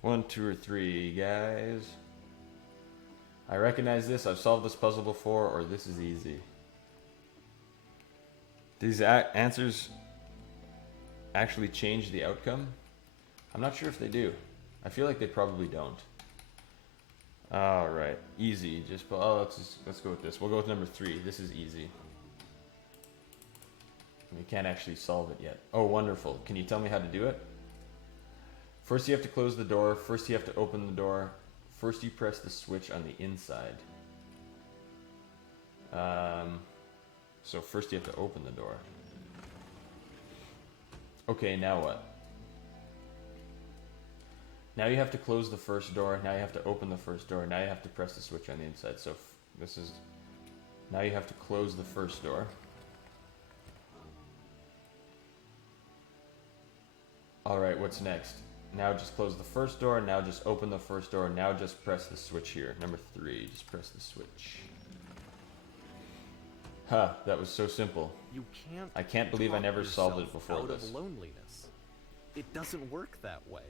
One, 2, or 3, guys. I recognize this, I've solved this puzzle before, or this is easy. These answers actually change the outcome? I'm not sure if they do. I feel like they probably don't. Alright, easy. Let's go with this. We'll go with number 3. This is easy. We can't actually solve it yet. Oh, wonderful. Can you tell me how to do it? First you have to close the door. First you have to open the door. First you press the switch on the inside. So first you have to open the door. Okay, now what? Now you have to close the first door. Now you have to open the first door. Now you have to press the switch on the inside. So this is... Now you have to close the first door. Alright, what's next? Now just close the first door. Now just open the first door. Now just press the switch here. Number 3, just press the switch. Huh, that was so simple. You can't. I can't believe I never solved it before out this. of loneliness. It doesn't work that way.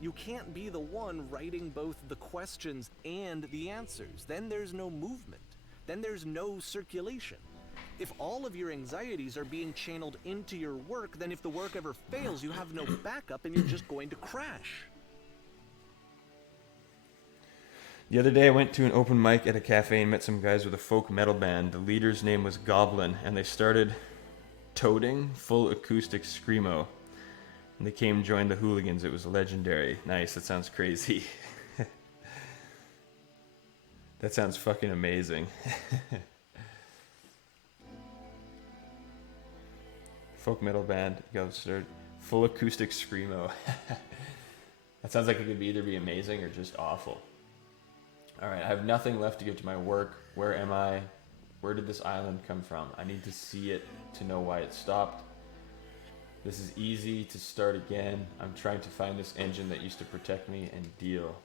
You can't be the one writing both the questions and the answers. Then there's no movement. Then there's no circulation. If all of your anxieties are being channeled into your work, then if the work ever fails, you have no backup and you're just going to crash. The other day I went to an open mic at a cafe and met some guys with a folk metal band. The leader's name was Goblin, and they started toting full acoustic screamo. And they came and joined the Hooligans. It was legendary. Nice, that sounds crazy. That sounds fucking amazing. Folk metal band, got started full acoustic screamo. That sounds like it could either be amazing or just awful. Alright, I have nothing left to give to my work. Where am I? Where did this island come from? I need to see it to know why it stopped. This is easy to start again. I'm trying to find this engine that used to protect me and deal.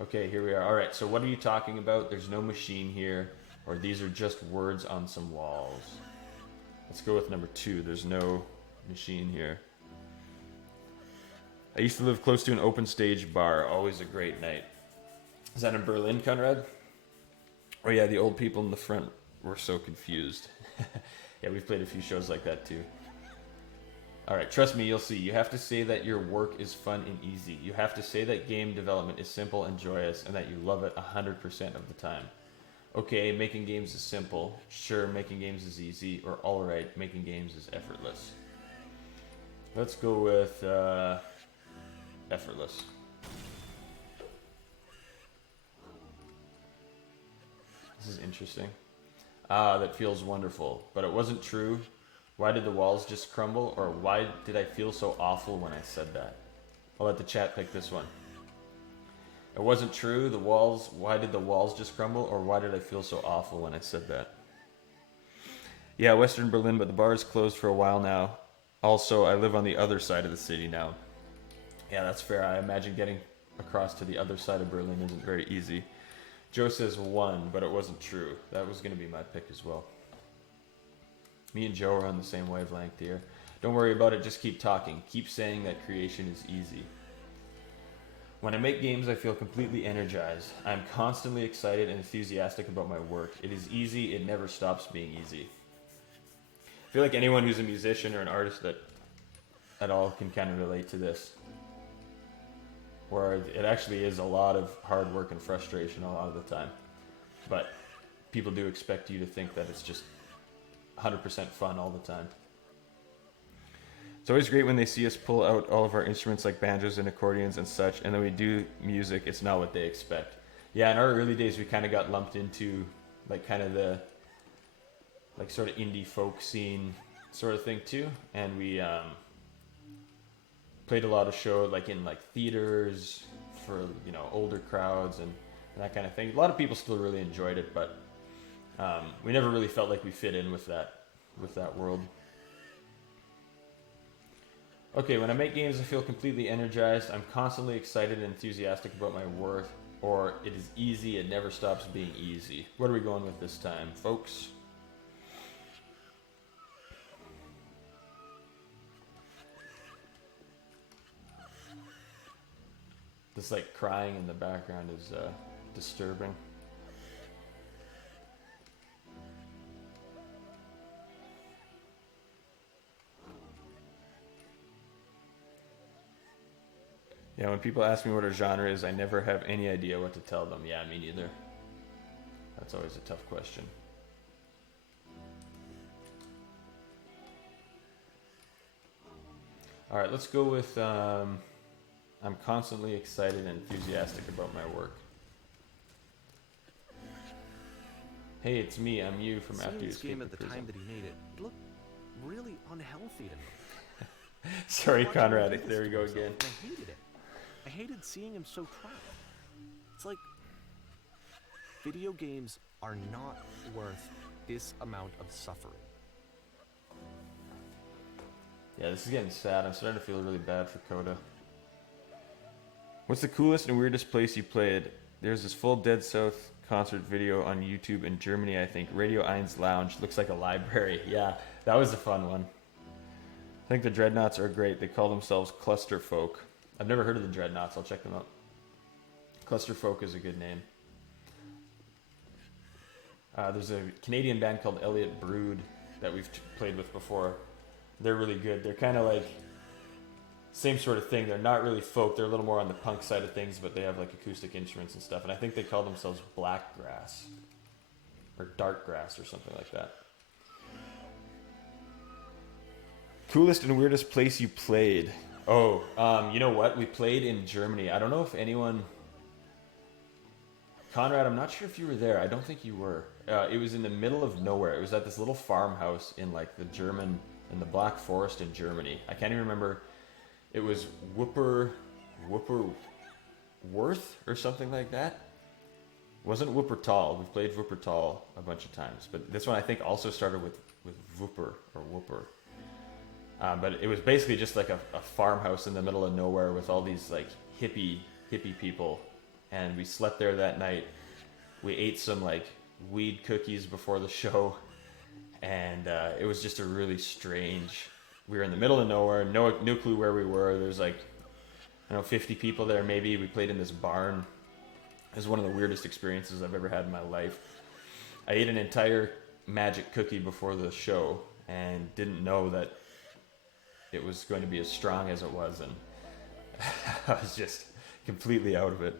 Okay, here we are. Alright, so what are you talking about? There's no machine here, or these are just words on some walls. Let's go with number 2. There's no machine here. I used to live close to an open stage bar. Always a great night. Is that in Berlin, Conrad? Oh yeah, the old people in the front were so confused. Yeah, we've played a few shows like that too. Alright, trust me, you'll see. You have to say that your work is fun and easy. You have to say that game development is simple and joyous and that you love it 100% of the time. Okay, making games is simple. Sure, making games is easy. Or alright, making games is effortless. Let's go with effortless. This is interesting. That feels wonderful. But it wasn't true. Why did the walls just crumble? Or why did I feel so awful when I said that? I'll let the chat pick this one. It wasn't true. The walls. Why did the walls just crumble? Or why did I feel so awful when I said that? Yeah, Western Berlin, but the bar is closed for a while now. Also, I live on the other side of the city now. Yeah, that's fair. I imagine getting across to the other side of Berlin isn't very easy. Joe says 1, but it wasn't true. That was going to be my pick as well. Me and Joe are on the same wavelength here. Don't worry about it, just keep talking. Keep saying that creation is easy. When I make games, I feel completely energized. I'm constantly excited and enthusiastic about my work. It is easy, it never stops being easy. I feel like anyone who's a musician or an artist that at all can kind of relate to this. Where it actually is a lot of hard work and frustration a lot of the time. But people do expect you to think that it's just 100% fun all the time. It's always great when they see us pull out all of our instruments like banjos and accordions and such, and then we do music. It's not what they expect. Yeah, in our early days, we kind of got lumped into like kind of the like sort of indie folk scene sort of thing too, and we played a lot of shows like in like theaters for, you know, older crowds and that kind of thing. A lot of people still really enjoyed it, but we never really felt like we fit in with that world. Okay, when I make games, I feel completely energized. I'm constantly excited and enthusiastic about my work. Or it is easy, it never stops being easy. What are we going with this time, folks? This like crying in the background is disturbing. Yeah, when people ask me what a genre is, I never have any idea what to tell them. Yeah, me neither. That's always a tough question. All right, let's go with I'm constantly excited and enthusiastic about my work. Hey, it's me. I'm you from after Seeing you this game escaped at the the time prison. that he made it looked really unhealthy to me. Sorry, Watching him do Conrad. this There we to go himself, again. I hated it. I hated seeing him so trapped. It's like video games are not worth this amount of suffering. Yeah, this is getting sad. I'm starting to feel really bad for Coda. What's the coolest and weirdest place you played? There's this full Dead South concert video on YouTube in Germany, I think. Radio 1's Lounge. Looks like a library. Yeah, that was a fun one. I think the Dreadnoughts are great. They call themselves Clusterfolk. I've never heard of the Dreadnoughts. I'll check them out. Clusterfolk is a good name. There's a Canadian band called Elliot Brood that we've played with before. They're really good. They're kind of like same sort of thing. They're not really folk. They're a little more on the punk side of things, but they have like acoustic instruments and stuff. And I think they call themselves Blackgrass or Darkgrass or something like that. Coolest and weirdest place you played? Oh, you know what? We played in Germany. I don't know if anyone... Conrad, I'm not sure if you were there. I don't think you were. It was in the middle of nowhere. It was at this little farmhouse in like the Black Forest in Germany. I can't even remember. It was Wupperworth or something like that. Wasn't Wuppertal. We've played Wuppertal a bunch of times, but this one I think also started with Wupper or Wupper. But it was basically just like a farmhouse in the middle of nowhere with all these like hippie people, and we slept there that night. We ate some like weed cookies before the show, and it was just a really strange. We were in the middle of nowhere, no clue where we were. There's like, I don't know, 50 people there maybe. We played in this barn. It was one of the weirdest experiences I've ever had in my life. I ate an entire magic cookie before the show and didn't know that it was going to be as strong as it was, and I was just completely out of it.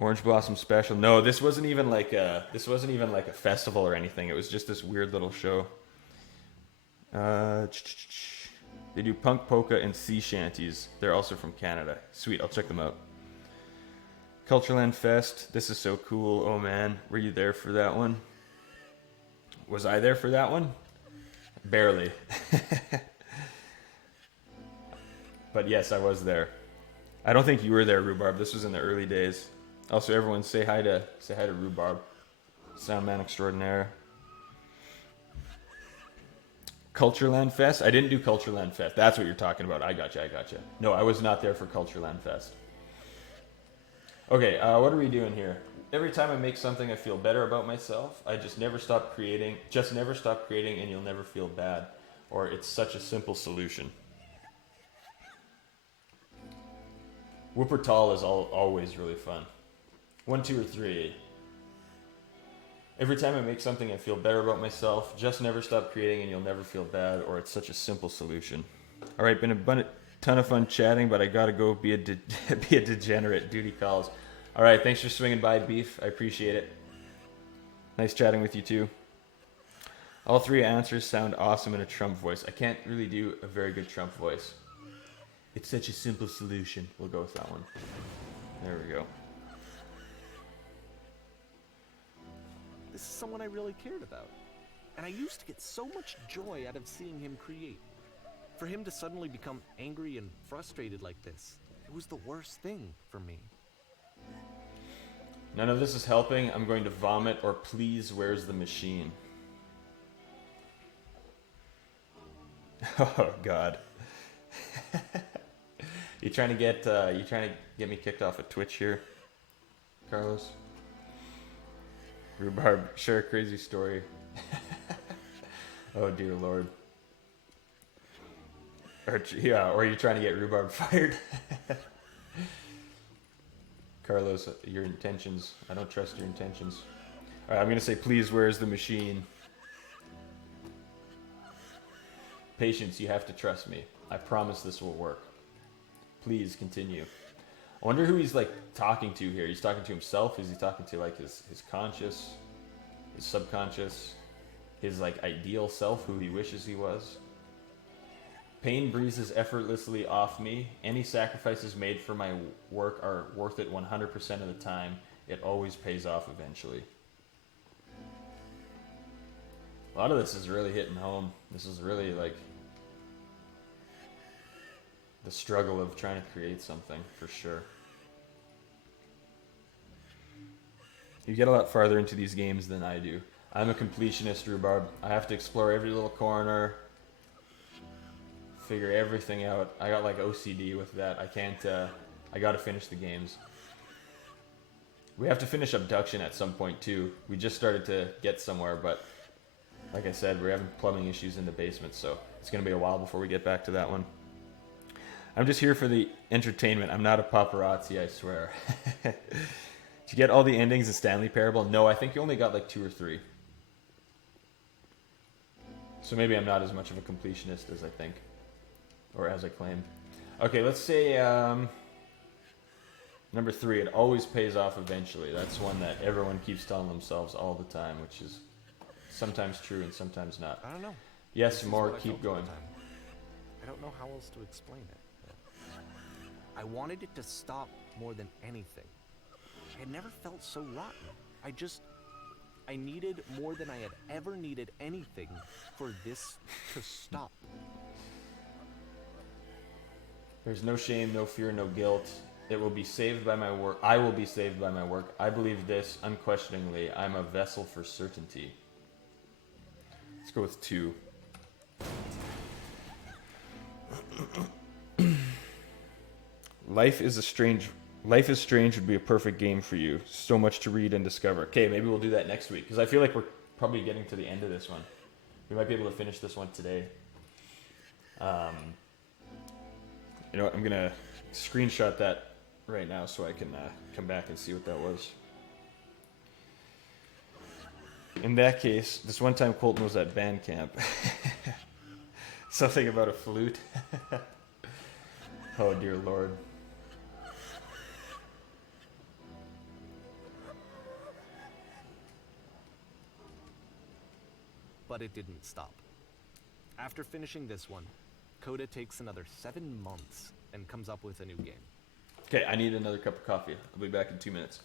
Orange Blossom Special. No, this wasn't even like a festival or anything. It was just this weird little show. They do punk polka and sea shanties. They're also from Canada. Sweet, I'll check them out. Cultureland Fest. This is so cool. Oh man, were you there for that one? Was I there for that one? Barely. But yes, I was there. I don't think you were there, Rhubarb. This was in the early days. Also, everyone say hi to Rhubarb, Soundman Extraordinaire. Cultureland Fest? I didn't do Cultureland Fest. That's what you're talking about. I gotcha. No, I was not there for Cultureland Fest. Okay, what are we doing here? Every time I make something, I feel better about myself. I just never stop creating. Just never stop creating, and you'll never feel bad. Or it's such a simple solution. Wuppertal is always really fun. 1, 2, or 3. Every time I make something, I feel better about myself. Just never stop creating, and you'll never feel bad. Or it's such a simple solution. All right, been a ton of fun chatting, but I gotta go be a degenerate. Duty calls. All right, thanks for swinging by, Beef. I appreciate it. Nice chatting with you too. All 3 answers sound awesome in a Trump voice. I can't really do a very good Trump voice. It's such a simple solution. We'll go with that one. There we go. This is someone I really cared about. And I used to get so much joy out of seeing him create. For him to suddenly become angry and frustrated like this, it was the worst thing for me. None of this is helping. I'm going to vomit, or please, where's the machine? Oh God. You trying to get me kicked off of Twitch here, Carlos? Rhubarb, share a crazy story. Oh dear Lord. Or are you trying to get Rhubarb fired? Carlos, your intentions. I don't trust your intentions. All right, I'm going to say, please, where's the machine? Patience, you have to trust me. I promise this will work. Please continue. I wonder who he's like talking to here. He's talking to himself. Is he talking to like his conscious, his subconscious, his like ideal self, who he wishes he was? Pain breezes effortlessly off me. Any sacrifices made for my work are worth it 100% of the time. It always pays off eventually. A lot of this is really hitting home. This is really like the struggle of trying to create something, for sure. You get a lot farther into these games than I do. I'm a completionist, Rhubarb. I have to explore every little corner, figure everything out. I got like OCD with that. I can't, I gotta finish the games. We have to finish Abduction at some point too. We just started to get somewhere, but like I said, we're having plumbing issues in the basement, so it's gonna be a while before we get back to that one. I'm just here for the entertainment. I'm not a paparazzi, I swear. Did you get all the endings of Stanley Parable? No, I think you only got like 2 or 3. So maybe I'm not as much of a completionist as I think. Or as I claim. Okay, let's say number 3, it always pays off eventually. That's one that everyone keeps telling themselves all the time, which is sometimes true and sometimes not. I don't know. Yes, This is more, what I keep felt all going. the time. I don't know how else to explain it. I wanted it to stop more than anything. I had never felt so rotten. I needed more than I had ever needed anything for this to stop. There's no shame, no fear, no guilt. It will be saved by my work. I will be saved by my work. I believe this unquestioningly. I'm a vessel for certainty. Let's go with 2. Life is strange would be a perfect game for you. So much to read and discover. Okay, maybe we'll do that next week, because I feel like we're probably getting to the end of this one. We might be able to finish this one today. You know what, I'm gonna screenshot that right now so I can come back and see what that was. In that case, this one time Colton was at band camp. Something about a flute. Oh dear Lord. But it didn't stop. After finishing this one, Coda takes another 7 months and comes up with a new game. Okay, I need another cup of coffee. I'll be back in 2 minutes.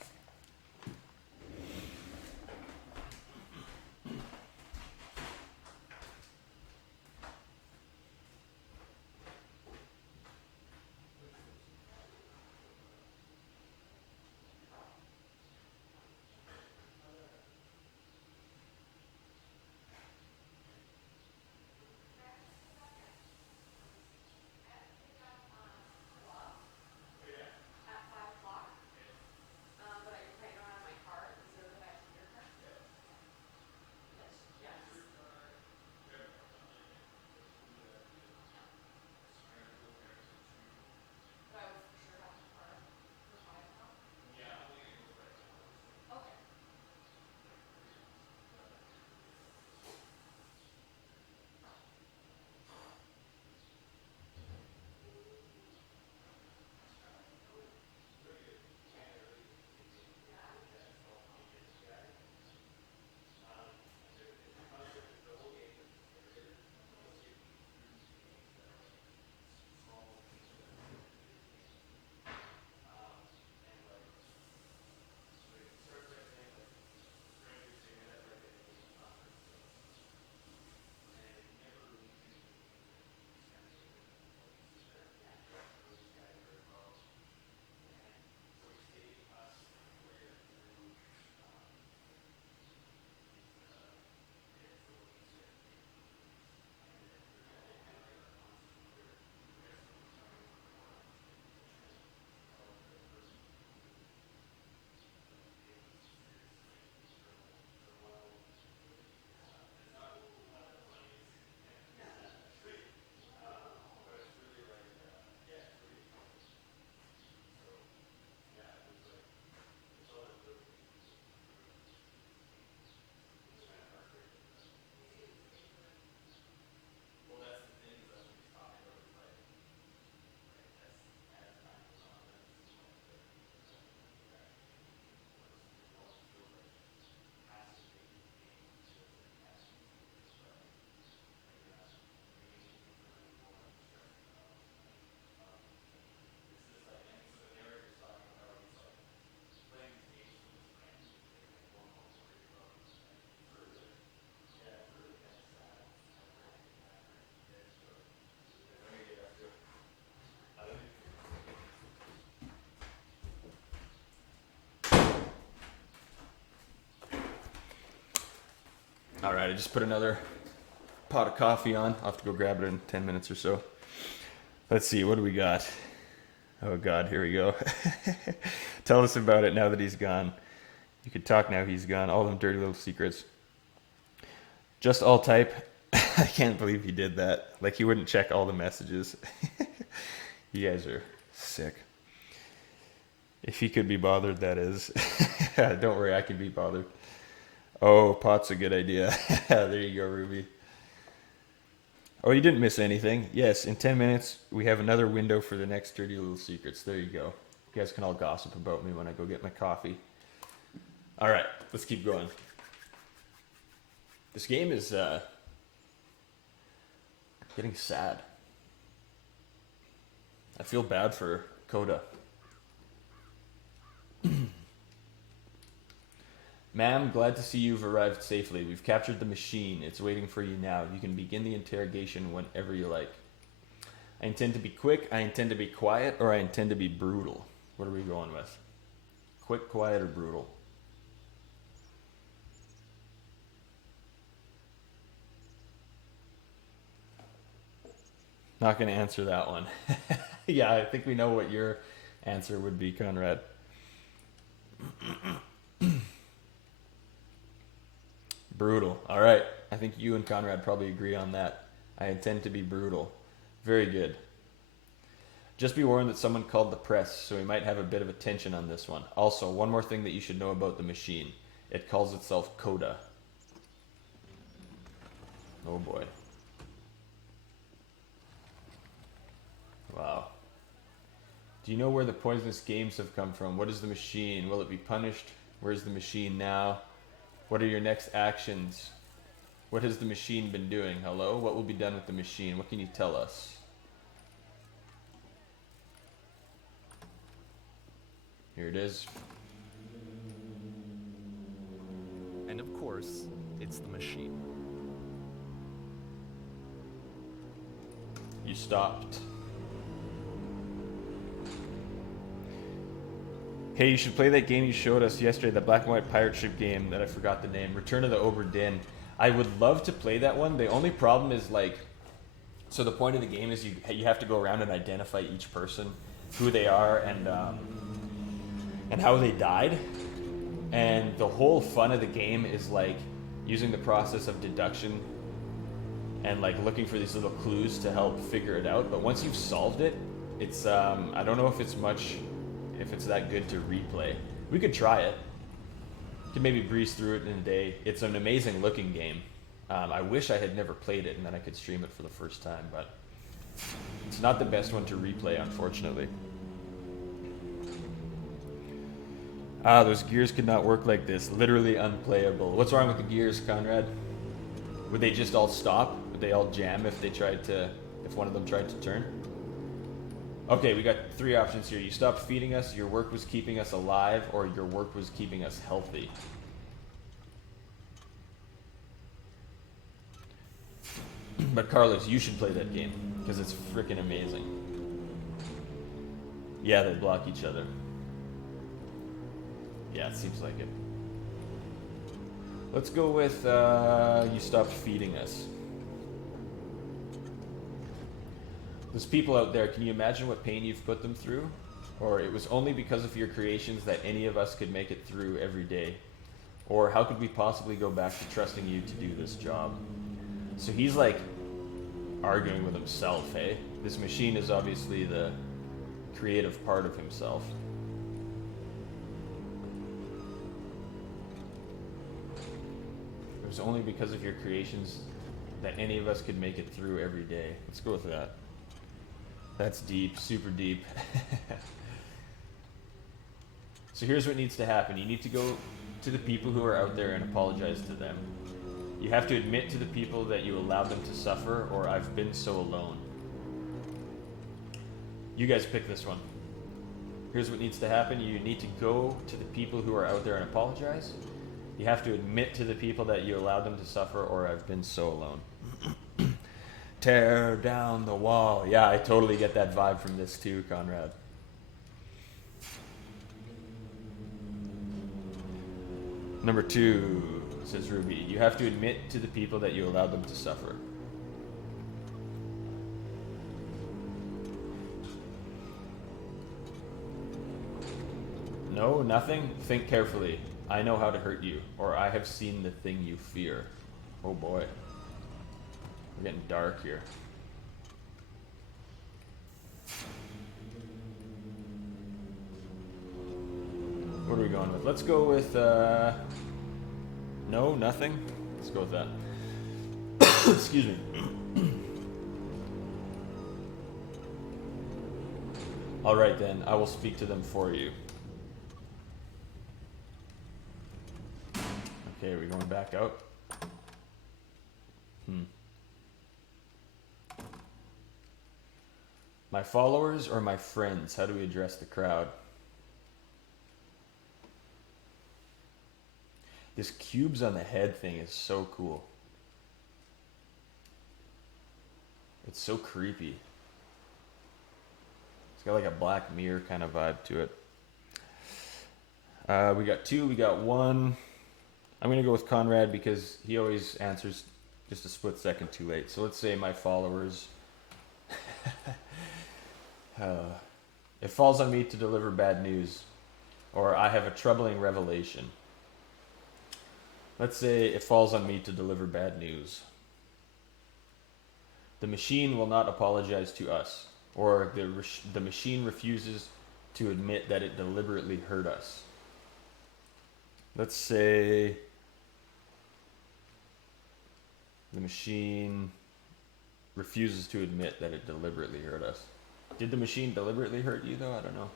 All right, I just put another pot of coffee on. I'll have to go grab it in 10 minutes or so. Let's see, what do we got? Oh God, here we go. Tell us about it now that he's gone. You could talk now he's gone. All them dirty little secrets. Just all type. I can't believe he did that. Like he wouldn't check all the messages. You guys are sick. If he could be bothered, that is. Don't worry, I can be bothered. Oh, pot's a good idea. There you go, Ruby. Oh, you didn't miss anything. Yes, in 10 minutes, we have another window for the next dirty little secrets. There you go. You guys can all gossip about me when I go get my coffee. All right, let's keep going. This game is getting sad. I feel bad for Coda. Ma'am, glad to see you've arrived safely. We've captured the machine. It's waiting for you now. You can begin the interrogation whenever you like. I intend to be quick, I intend to be quiet, or I intend to be brutal. What are we going with? Quick, quiet, or brutal? Not going to answer that one. Yeah, I think we know what your answer would be, Conrad. Brutal. All right. I think you and Conrad probably agree on that. I intend to be brutal. Very good. Just be warned that someone called the press, so we might have a bit of attention on this one. Also, one more thing that you should know about the machine. It calls itself Coda. Oh boy. Wow. Do you know where the poisonous games have come from? What is the machine? Will it be punished? Where's the machine now? What are your next actions? What has the machine been doing? Hello? What will be done with the machine? What can you tell us? Here it is. And of course, it's the machine. You stopped. Hey, you should play that game you showed us yesterday, the black and white pirate ship game that I forgot the name, Return of the Obra Dinn. I would love to play that one. The only problem is like, so the point of the game is you have to go around and identify each person, who they are, and how they died. And the whole fun of the game is like using the process of deduction and like looking for these little clues to help figure it out. But once you've solved it, it's I don't know if it's that good to replay. We could try it. Could maybe breeze through it in a day. It's an amazing looking game. I wish I had never played it and then I could stream it for the first time, but it's not the best one to replay, unfortunately. Those gears could not work like this. Literally unplayable. What's wrong with the gears, Conrad? Would they just all stop? Would they all jam if one of them tried to turn? Okay, we got 3 options here. You stopped feeding us, your work was keeping us alive, or your work was keeping us healthy. But Carlos, you should play that game, because it's freaking amazing. Yeah, they block each other. Yeah, it seems like it. Let's go with you stopped feeding us. Those people out there, can you imagine what pain you've put them through? Or it was only because of your creations that any of us could make it through every day. Or how could we possibly go back to trusting you to do this job? So he's like arguing with himself, hey? This machine is obviously the creative part of himself. It was only because of your creations that any of us could make it through every day. Let's go with that. That's deep, super deep. So here's what needs to happen. You need to go to the people who are out there and apologize to them. You have to admit to the people that you allowed them to suffer, or I've been so alone. You guys pick this one. Here's what needs to happen. You need to go to the people who are out there and apologize. You have to admit to the people that you allowed them to suffer, or I've been so alone. Tear down the wall. Yeah, I totally get that vibe from this too, Conrad. Number 2. says Ruby. You have to admit to the people that you allowed them to suffer. No, nothing? Think carefully. I know how to hurt you, or I have seen the thing you fear. Oh boy. We're getting dark here. What are we going with? Let's go with, no, nothing? Let's go with that. Excuse me. Alright then, I will speak to them for you. Okay, are we going back out? My followers or my friends? How do we address the crowd? This cubes on the head thing is so cool. It's so creepy. It's got like a Black Mirror kind of vibe to it. We got 2, we got 1. I'm going to go with Conrad because he always answers just a split second too late. So let's say my followers. It falls on me to deliver bad news, or I have a troubling revelation. Let's say it falls on me to deliver bad news. The machine will not apologize to us, or the machine refuses to admit that it deliberately hurt us. Let's say the machine refuses to admit that it deliberately hurt us. Did the machine deliberately hurt you, though? I don't know.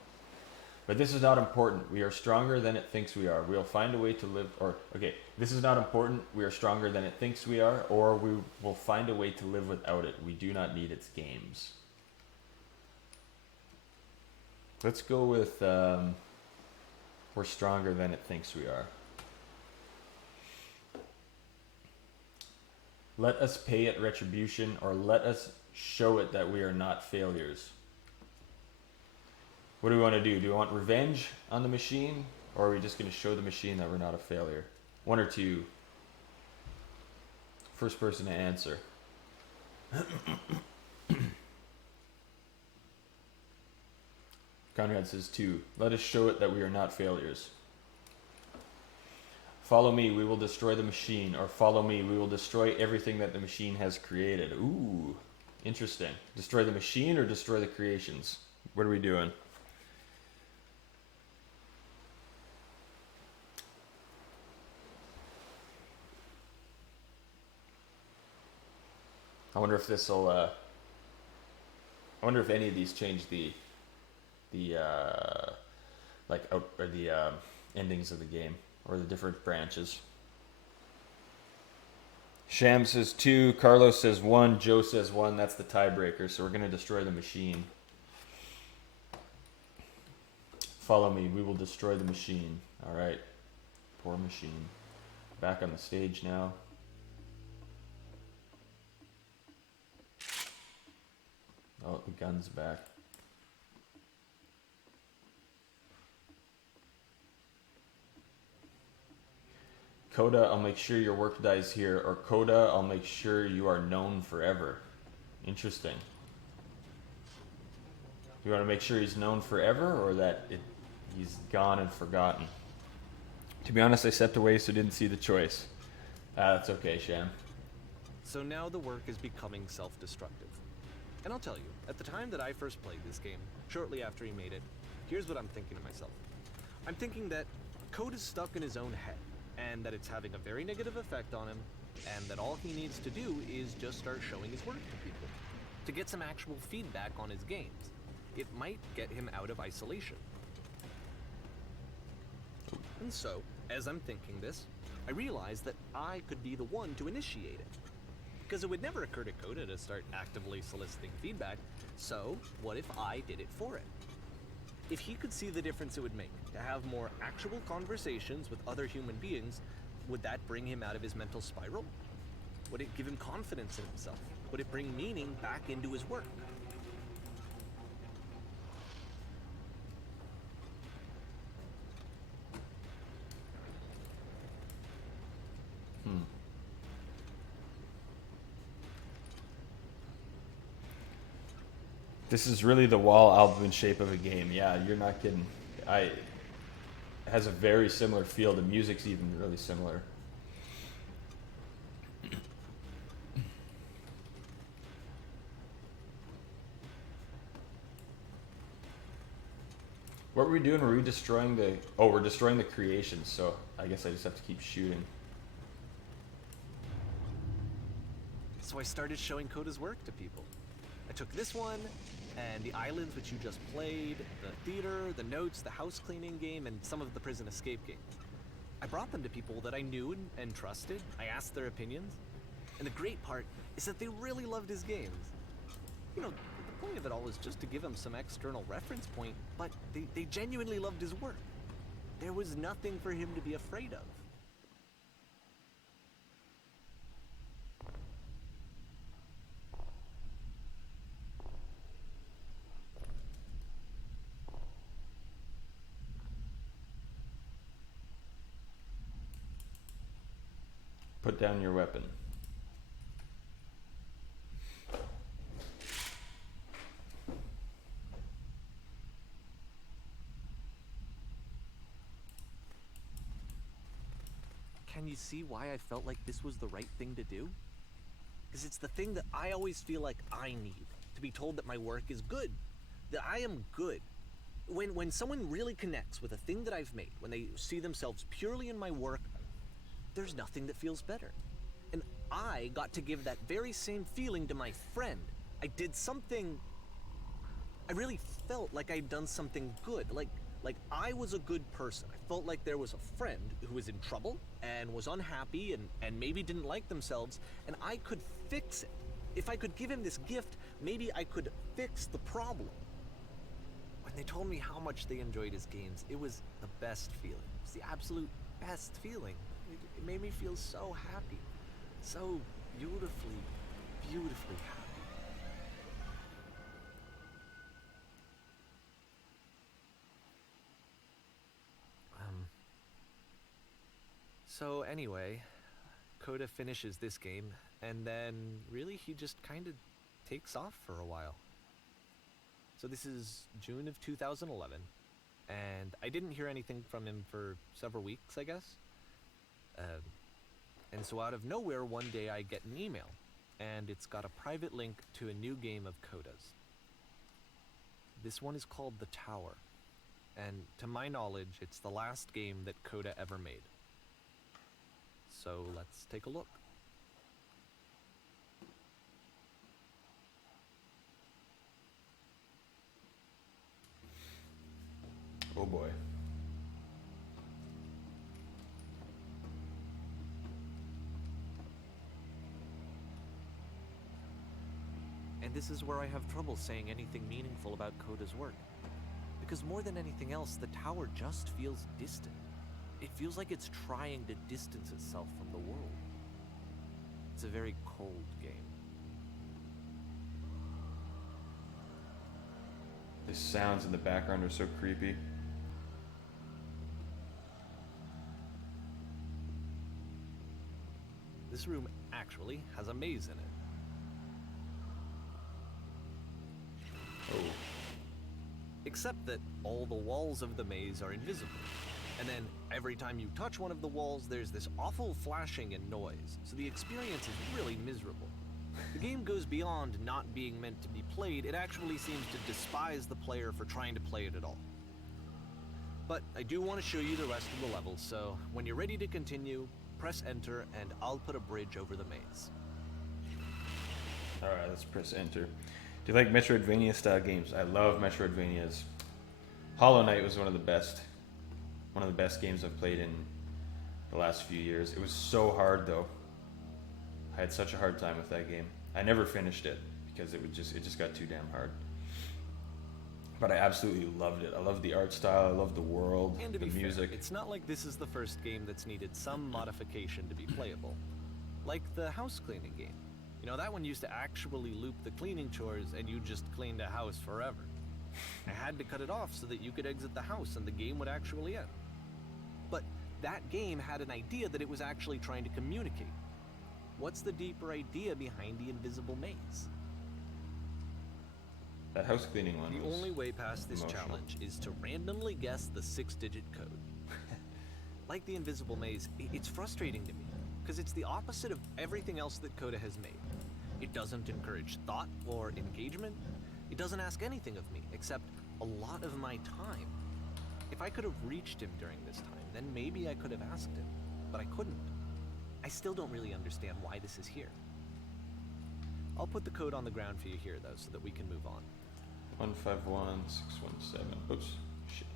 But this is not important. We are stronger than it thinks we are. We'll find a way to live, this is not important. We are stronger than it thinks we are, or we will find a way to live without it. We do not need its games. Let's go with, we're stronger than it thinks we are. Let us pay it retribution, or let us show it that we are not failures. What do we want to do? Do we want revenge on the machine? Or are we just going to show the machine that we're not a failure? 1 or 2. First person to answer. Conrad says 2. Let us show it that we are not failures. Follow me, we will destroy the machine. Or follow me, we will destroy everything that the machine has created. Ooh, interesting. Destroy the machine or destroy the creations? What are we doing? I wonder if this will, I wonder if any of these change the endings of the game, or the different branches. Sham says 2, Carlos says 1, Joe says 1. That's the tiebreaker, so we're going to destroy the machine. Follow me, we will destroy the machine. Alright, poor machine. Back on the stage now. Oh, the gun's back. Coda, I'll make sure your work dies here. Or Coda, I'll make sure you are known forever. Interesting. You want to make sure he's known forever, or that he's gone and forgotten? To be honest, I stepped away, so didn't see the choice. That's okay, Sham. So now the work is becoming self-destructive. And I'll tell you, at the time that I first played this game, shortly after he made it, here's what I'm thinking to myself. I'm thinking that Code is stuck in his own head, and that it's having a very negative effect on him, and that all he needs to do is just start showing his work to people, to get some actual feedback on his games. It might get him out of isolation. And so, as I'm thinking this, I realize that I could be the one to initiate it. Because it would never occur to Coda to start actively soliciting feedback, so what if I did it for it? If he could see the difference it would make to have more actual conversations with other human beings, would that bring him out of his mental spiral? Would it give him confidence in himself? Would it bring meaning back into his work? This is really the wall album in shape of a game. Yeah, you're not kidding. It has a very similar feel. The music's even really similar. What were we doing? Were we destroying the... Oh, we're destroying the creations, so I guess I just have to keep shooting. So I started showing Coda's work to people. I took this one, and the islands which you just played, the theater, the notes, the house cleaning game, and some of the prison escape games. I brought them to people that I knew and trusted. I asked their opinions. And the great part is that they really loved his games. You know, the point of it all was just to give him some external reference point, but they genuinely loved his work. There was nothing for him to be afraid of. Put down your weapon. Can you see why I felt like this was the right thing to do? Because it's the thing that I always feel like I need, to be told that my work is good, that I am good. When someone really connects with a thing that I've made, when they see themselves purely in my work, there's nothing that feels better. And I got to give that very same feeling to my friend. I did something... I really felt like I'd done something good, like I was a good person. I felt like there was a friend who was in trouble and was unhappy and maybe didn't like themselves, and I could fix it. If I could give him this gift, maybe I could fix the problem. When they told me how much they enjoyed his games, it was the best feeling. It was the absolute best feeling. It made me feel so happy. So beautifully, beautifully happy. So anyway, Coda finishes this game, and then really he just kind of takes off for a while. So this is June of 2011, and I didn't hear anything from him for several weeks, I guess. And so out of nowhere, one day I get an email, and it's got a private link to a new game of Coda's. This one is called The Tower, and to my knowledge, it's the last game that Coda ever made. So let's take a look. Oh boy. And this is where I have trouble saying anything meaningful about Coda's work. Because more than anything else, the tower just feels distant. It feels like it's trying to distance itself from the world. It's a very cold game. The sounds in the background are so creepy. This room actually has a maze in it. Oh. Except that all the walls of the maze are invisible. And then every time you touch one of the walls, there's this awful flashing and noise. So the experience is really miserable. The game goes beyond not being meant to be played. It actually seems to despise the player for trying to play it at all. But I do want to show you the rest of the levels, so when you're ready to continue, press enter and I'll put a bridge over the maze. Alright, let's press enter. Do you like Metroidvania style games? I love Metroidvanias. Hollow Knight was one of the best games I've played in the last few years. It was so hard though. I had such a hard time with that game. I never finished it because it just got too damn hard. But I absolutely loved it. I loved the art style, I loved the world, And to the be music. fair, it's not like this is the first game that's needed some modification to be playable. Like the house cleaning game. You know, that one used to actually loop the cleaning chores and you just cleaned a house forever. I had to cut it off so that you could exit the house and the game would actually end. But that game had an idea that it was actually trying to communicate. What's the deeper idea behind the invisible maze? That house cleaning one The was only way past this emotional. challenge is to randomly guess the 6-digit code. Like the invisible maze, it's frustrating to me, because it's the opposite of everything else that Coda has made. It doesn't encourage thought or engagement. It doesn't ask anything of me, except a lot of my time. If I could have reached him during this time, then maybe I could have asked him, but I couldn't. I still don't really understand why this is here. I'll put the code on the ground for you here, though, so that we can move on. 151617. Oops. Shit.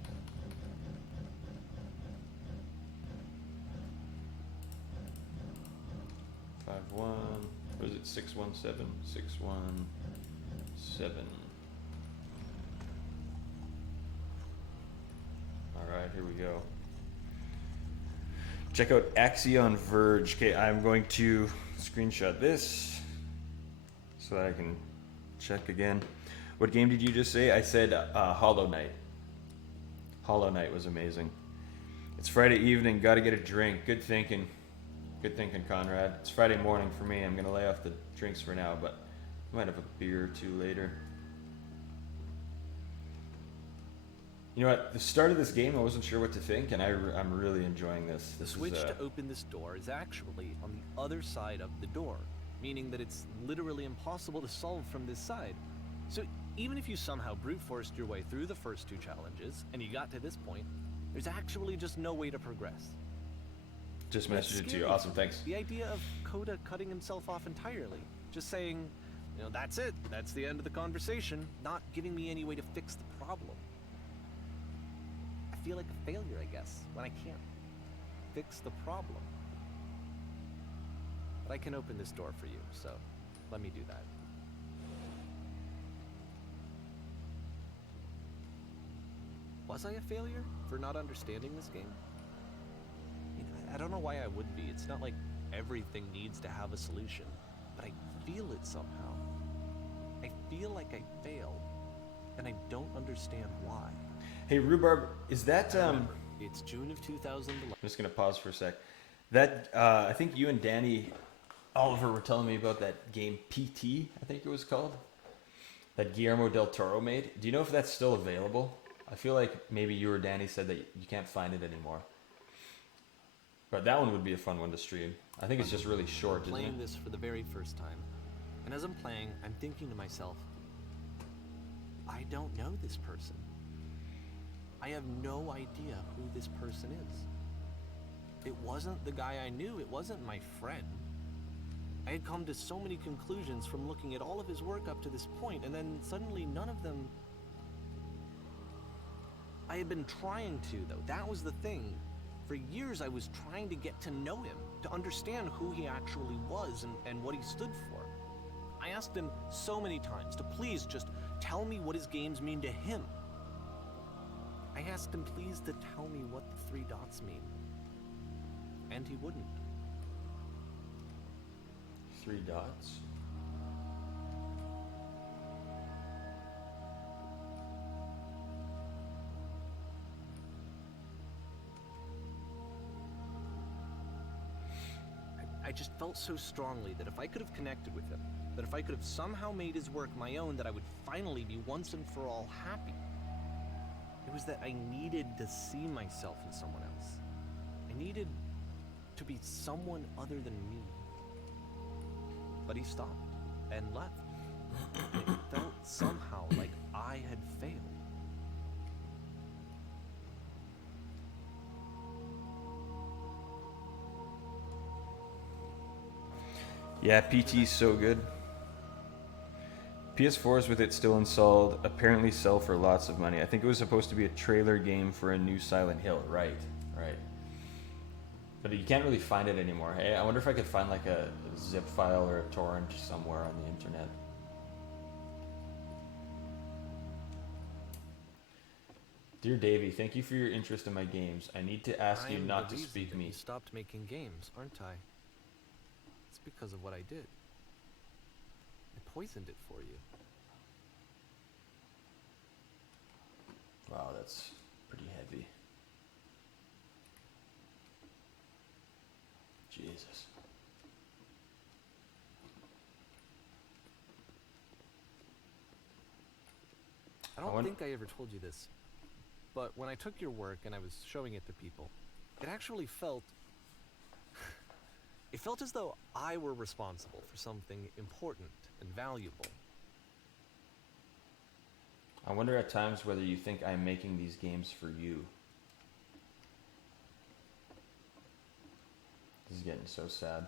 What is it? 617. 617. Alright, here we go. Check out Axion Verge. Okay, I'm going to screenshot this so that I can check again. What game did you just say? I said Hollow Knight. Hollow Knight was amazing. It's Friday evening, gotta get a drink. Good thinking. Good thinking, Conrad. It's Friday morning for me. I'm gonna lay off the drinks for now, but I might have a beer or two later. You know, at the start of this game, I wasn't sure what to think, and I'm really enjoying this. The switch to open this door is actually on the other side of the door, meaning that it's literally impossible to solve from this side. So even if you somehow brute forced your way through the first 2 challenges, and you got to this point, there's actually just no way to progress. Just That's messaged it to you. scary. Awesome, thanks. The idea of Coda cutting himself off entirely, just saying, you know, that's it, that's the end of the conversation, not giving me any way to fix the problem. I feel like a failure, I guess, when I can't fix the problem. But I can open this door for you, so let me do that. Was I a failure for not understanding this game? I don't know why I would be. It's not like everything needs to have a solution, but I feel it somehow. I feel like I failed, and I don't understand why. Hey, Rhubarb, is that... Remember, it's June of 2011. I'm just going to pause for a sec. That, I think you and Danny Oliver were telling me about that game PT, I think it was called, that Guillermo del Toro made. Do you know if that's still available? I feel like maybe you or Danny said that you can't find it anymore. But that one would be a fun one to stream. I think it's just really short, isn't Playing it? this for the very first time, and as I'm playing, I'm thinking to myself, I don't know this person. I have no idea who this person is. It wasn't the guy I knew, it wasn't my friend. I had come to so many conclusions from looking at all of his work up to this point, and then suddenly none of them... I had been trying to, though. That was the thing. For years I was trying to get to know him, to understand who he actually was and what he stood for. I asked him so many times to please just tell me what his games mean to him. I asked him please to tell me what the 3 dots mean. And he wouldn't. 3 dots? I just felt so strongly that if I could have connected with him, that if I could have somehow made his work my own, that I would finally be once and for all happy. It was that I needed to see myself in someone else. I needed to be someone other than me. But he stopped and left. It felt somehow like I had failed. Yeah, PT's so good. PS4s with it still installed apparently sell for lots of money. I think it was supposed to be a trailer game for a new Silent Hill. Right. But you can't really find it anymore. Hey, I wonder if I could find like a zip file or a torrent somewhere on the internet. Dear Davey, thank you for your interest in my games. I need to ask you I'm not the to reason speak that me. You stopped making games, aren't I? It's because of what I did. I poisoned it for you. Wow, that's pretty heavy. Jesus. I don't think I ever told you this, but when I took your work and I was showing it to people, it actually felt... It felt as though I were responsible for something important and valuable. I wonder at times whether you think I'm making these games for you. This is getting so sad.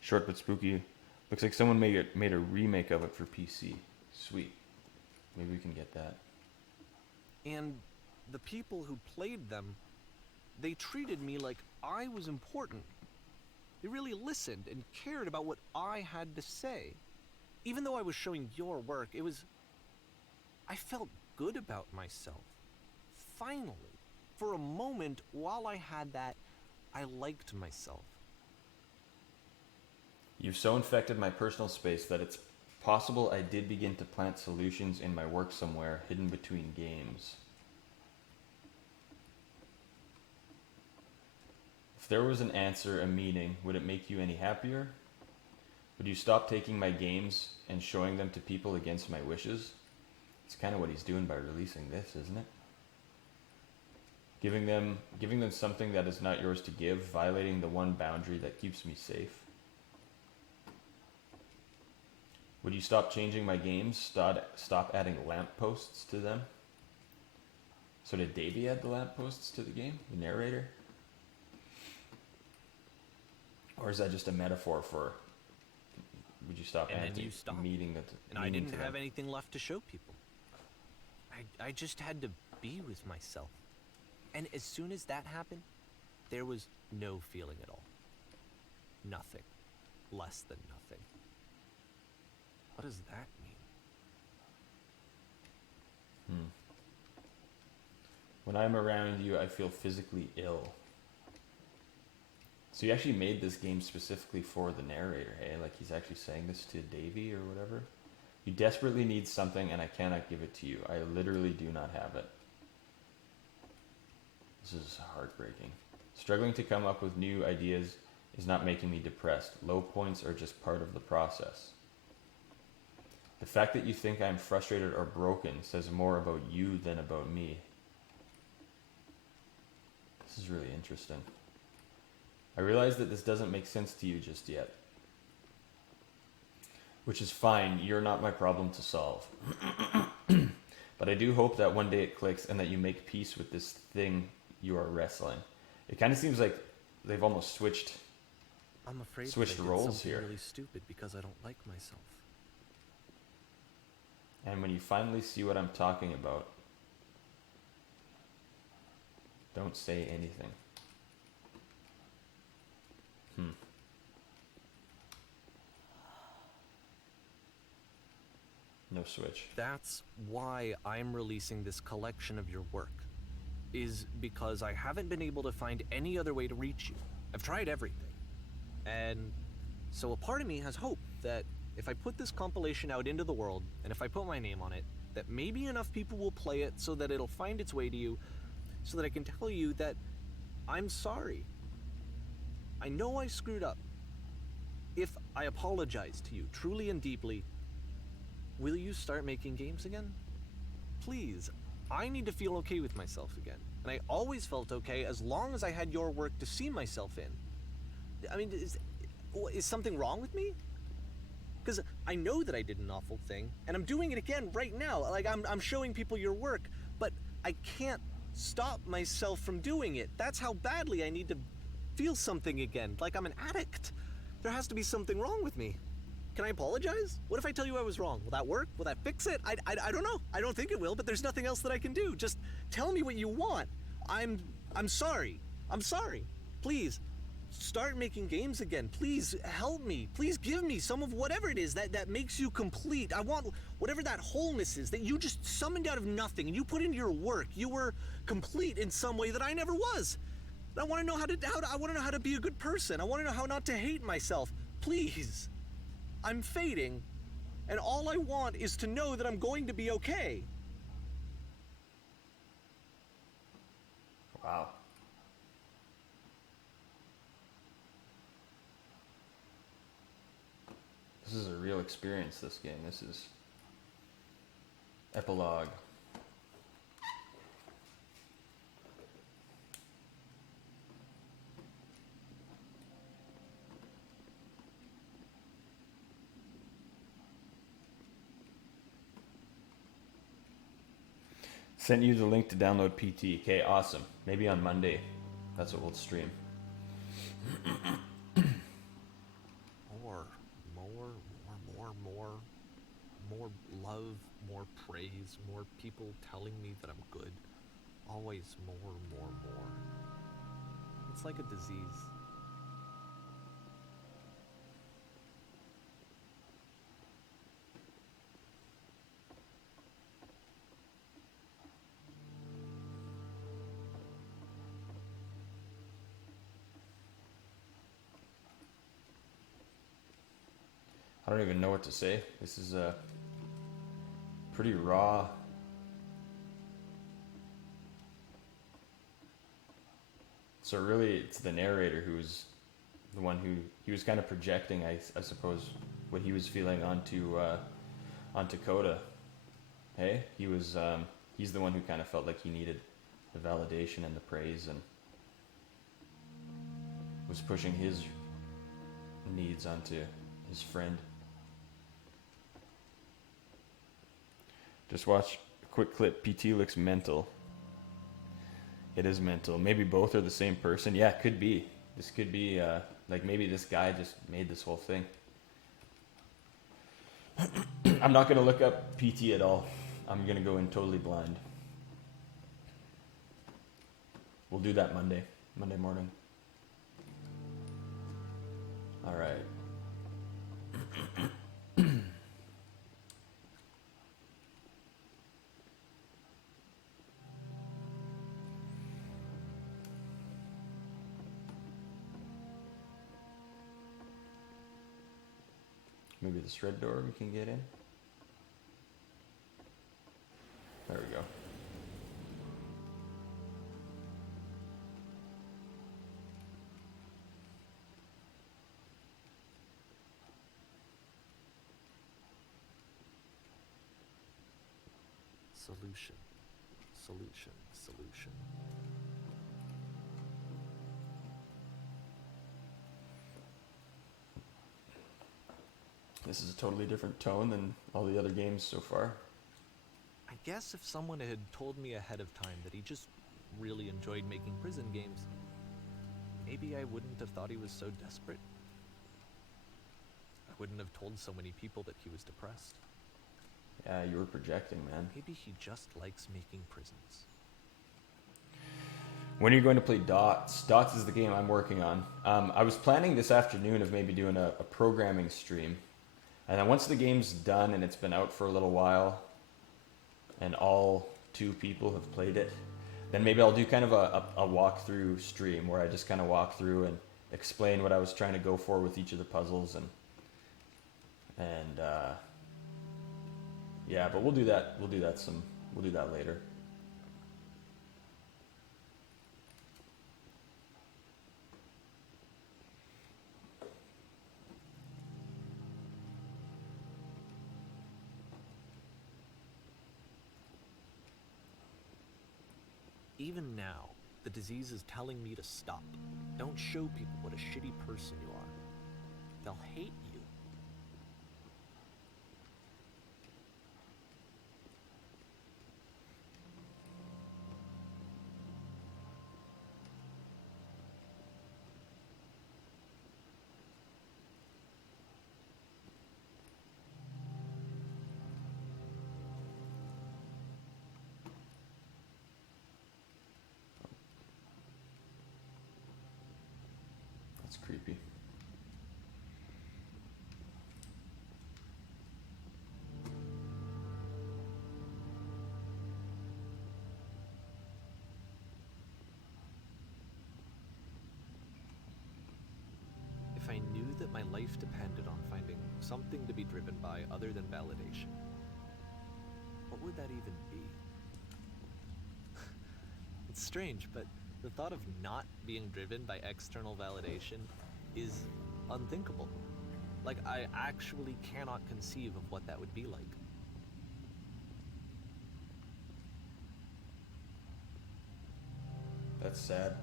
Short but spooky. Looks like someone made a remake of it for PC. Sweet. Maybe we can get that. And the people who played them, they treated me like I was important. They really listened and cared about what I had to say. Even though I was showing your work, I felt good about myself. Finally. For a moment, while I had that, I liked myself. You've so infected my personal space that it's possible I did begin to plant solutions in my work somewhere hidden between games. If there was an answer, a meaning, would it make you any happier? Would you stop taking my games and showing them to people against my wishes? It's kind of what he's doing by releasing this, isn't it? Giving them something that is not yours to give, violating the one boundary that keeps me safe. Would you stop changing my games? Stop adding lampposts to them? So did Davey add the lampposts to the game? The narrator? Or is that just a metaphor for... Would you stop meeting the... And I didn't have anything left to show people. I just had to be with myself. And as soon as that happened, there was no feeling at all. Nothing. Less than nothing. What does that mean? When I'm around you, I feel physically ill. So you actually made this game specifically for the narrator, hey? Like he's actually saying this to Davey or whatever. You desperately need something and I cannot give it to you. I literally do not have it. This is heartbreaking. Struggling to come up with new ideas is not making me depressed. Low points are just part of the process. The fact that you think I'm frustrated or broken says more about you than about me. This is really interesting. I realize that this doesn't make sense to you just yet. Which is fine, you're not my problem to solve. But I do hope that one day it clicks and that you make peace with this thing you are wrestling. It kind of seems like they've almost switched I'm afraid switched that I did roles something here. really stupid because I don't like myself. And when you finally see what I'm talking about, don't say anything. No switch. That's why I'm releasing this collection of your work. Is because I haven't been able to find any other way to reach you. I've tried everything. And so a part of me has hope that if I put this compilation out into the world, and if I put my name on it, that maybe enough people will play it so that it'll find its way to you, so that I can tell you that I'm sorry. I know I screwed up. If I apologize to you truly and deeply, will you start making games again? Please, I need to feel okay with myself again. And I always felt okay as long as I had your work to see myself in. I mean, is something wrong with me? Because I know that I did an awful thing, and I'm doing it again right now. Like, I'm showing people your work, but I can't stop myself from doing it. That's how badly I need to feel something again, like I'm an addict. There has to be something wrong with me. Can I apologize? What if I tell you I was wrong? Will that work? Will that fix it? I don't know. I don't think it will, but there's nothing else that I can do. Just tell me what you want. I'm sorry. I'm sorry. Please, start making games again. Please help me. Please give me some of whatever it is that makes you complete. I want whatever that wholeness is that you just summoned out of nothing and you put into your work. You were complete in some way that I never was. I want to know I want to know how to be a good person. I want to know how not to hate myself. Please. I'm fading, and all I want is to know that I'm going to be okay. Wow. This is a real experience, this game. This is Epilogue. Sent you the link to download PT. Okay, awesome. Maybe on Monday. That's what we'll stream. More love, more praise, more people telling me that I'm good. Always more. It's like a disease. I don't even know what to say. This is pretty raw. So really, it's the narrator who's the one who he was kind of projecting, I suppose, what he was feeling onto Coda. Hey, he's the one who kind of felt like he needed the validation and the praise, and was pushing his needs onto his friend. Just watch a quick clip. PT looks mental. It is mental. Maybe both are the same person. Yeah, it could be. This could be, like maybe this guy just made this whole thing. I'm not going to look up PT at all. I'm going to go in totally blind. We'll do that Monday morning. All right. Maybe this red door we can get in. There we go. Solution. This is a totally different tone than all the other games so far. I guess if someone had told me ahead of time that he just really enjoyed making prison games, maybe I wouldn't have thought he was so desperate. I wouldn't have told so many people that he was depressed. Yeah, you were projecting, man. Maybe he just likes making prisons. When are you going to play Dots? Dots is the game I'm working on. I was planning this afternoon of maybe doing a programming stream. And then once the game's done and it's been out for a little while, and all 2 people have played it, then maybe I'll do kind of a walkthrough stream where I just kind of walk through and explain what I was trying to go for with each of the puzzles, and yeah, but we'll do that. We'll do that later. Even now, the disease is telling me to stop. Don't show people what a shitty person you are. They'll hate you. That's creepy. If I knew that my life depended on finding something to be driven by other than validation, what would that even be? It's strange, but the thought of not being driven by external validation is unthinkable. Like, I actually cannot conceive of what that would be like. that's sad.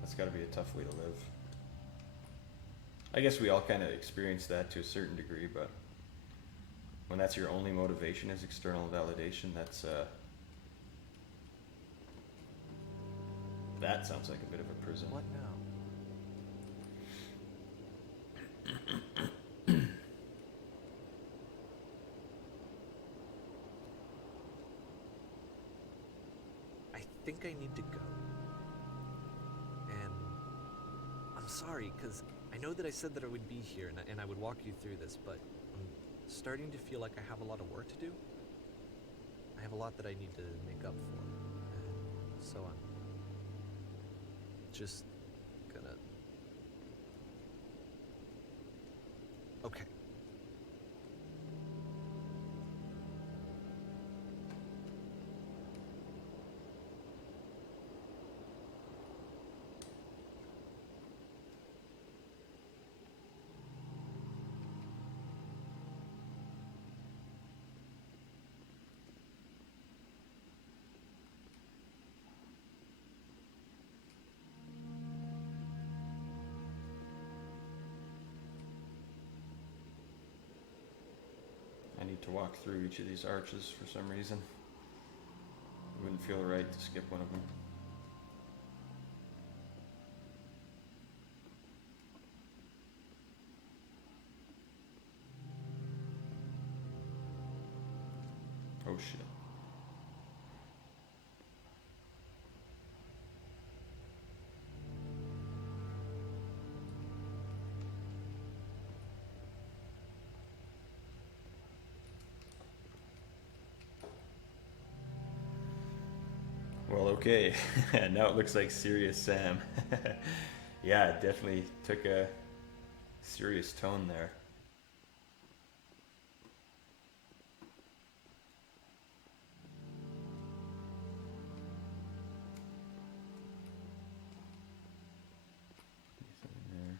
That's got to be a tough way to live. I guess we all kind of experience that to a certain degree, but when that's your only motivation is external validation, that sounds like a bit of a prison. What now? I think I need to go. And I'm sorry, because I know that I said that I would be here and I would walk you through this, but I'm starting to feel like I have a lot of work to do. I have a lot that I need to make up for. So I'm just gonna... Okay. I need to walk through each of these arches for some reason. It wouldn't feel right to skip one of them. Oh shit. Well, okay. Now it looks like Serious Sam. Yeah, it definitely took a serious tone there.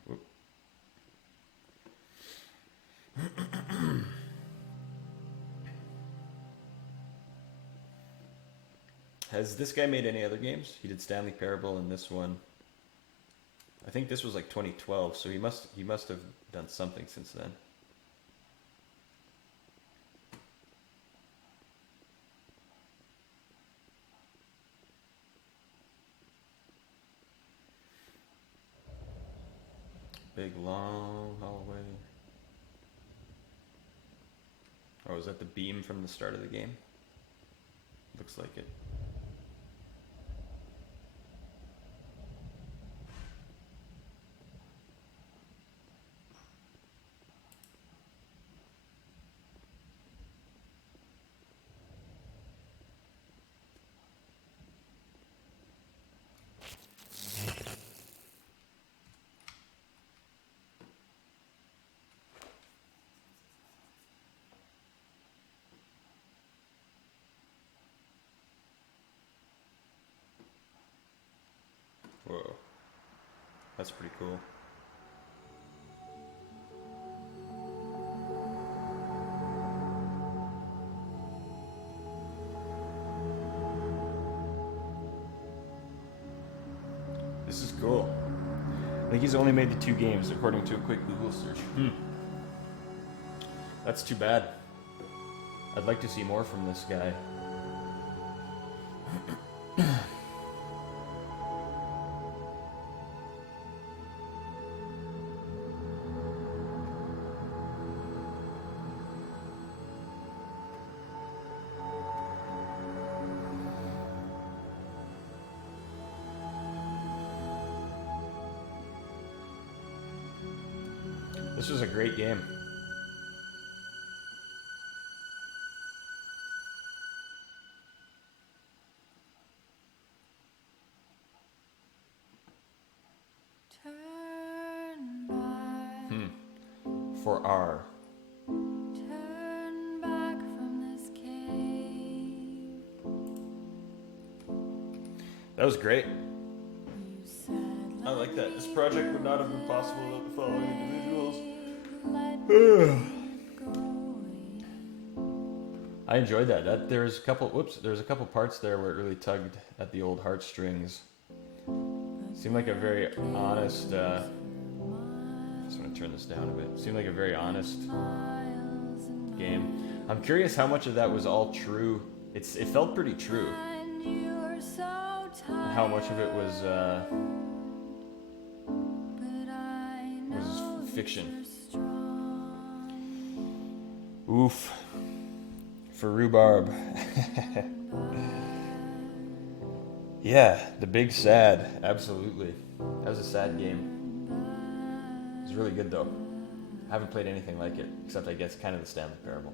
Whoop. Has this guy made any other games? He did Stanley Parable and this one. I think this was like 2012, so he must have done something since then. Big long hallway. Oh, is that the beam from the start of the game? Looks like it. Whoa. That's pretty cool. This is cool. I think he's only made the 2 games, according to a quick Google search. That's too bad. I'd like to see more from this guy. This was a great game. Turn back, For R. turn back from this cave. That was great. You said, I like that. This project would not have been possible without the following individuals. let me go away. I enjoyed that. There's a couple. Whoops. There's a couple parts there where it really tugged at the old heartstrings. Seemed like a very honest. Just want to turn this down a bit. Seemed like a very honest game. I'm curious how much of that was all true. It felt pretty true. And how much of it was fiction. Oof. For rhubarb. Yeah, the big sad. Absolutely. That was a sad game. It was really good though. I haven't played anything like it, except I guess kind of the Stanley Parable.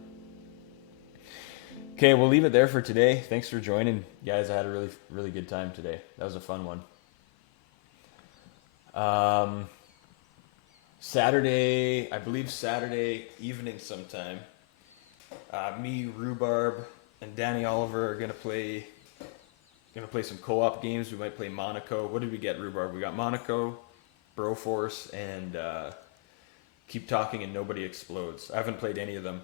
Okay, we'll leave it there for today. Thanks for joining, guys. I had a really, really good time today. That was a fun one. Saturday, I believe Saturday evening sometime, me, Rhubarb, and Danny Oliver are gonna play some co-op games. We might play Monaco. What did we get, Rhubarb? We got Monaco, Broforce, and Keep Talking and Nobody Explodes. I haven't played any of them.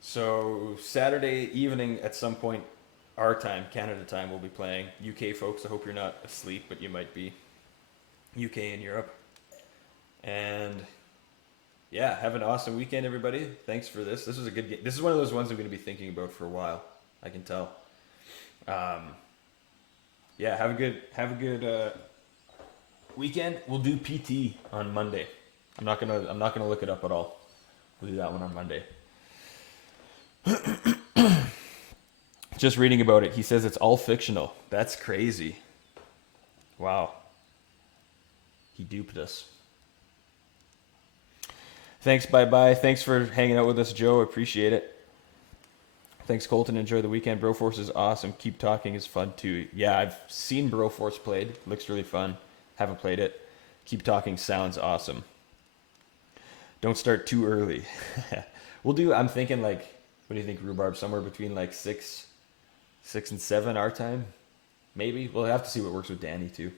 So Saturday evening at some point, our time, Canada time, we'll be playing. UK folks, I hope you're not asleep, but you might be. UK and Europe. And yeah, have an awesome weekend, everybody. Thanks for this. This was a good game. This is one of those ones I'm going to be thinking about for a while. I can tell. Yeah, have a good weekend. We'll do PT on Monday. I'm not gonna look it up at all. We'll do that one on Monday. Just reading about it, he says it's all fictional. That's crazy. Wow. He duped us. Thanks, bye-bye. Thanks for hanging out with us, Joe. Appreciate it. Thanks, Colton. Enjoy the weekend. Broforce is awesome. Keep Talking is fun, too. Yeah, I've seen Broforce played. Looks really fun. Haven't played it. Keep Talking sounds awesome. Don't start too early. I'm thinking like, what do you think, Rhubarb? Somewhere between like 6 and 7 our time? Maybe. We'll have to see what works with Danny, too.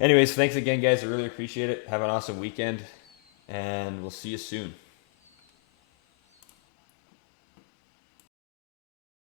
Anyways, thanks again, guys. I really appreciate it. Have an awesome weekend, and we'll see you soon.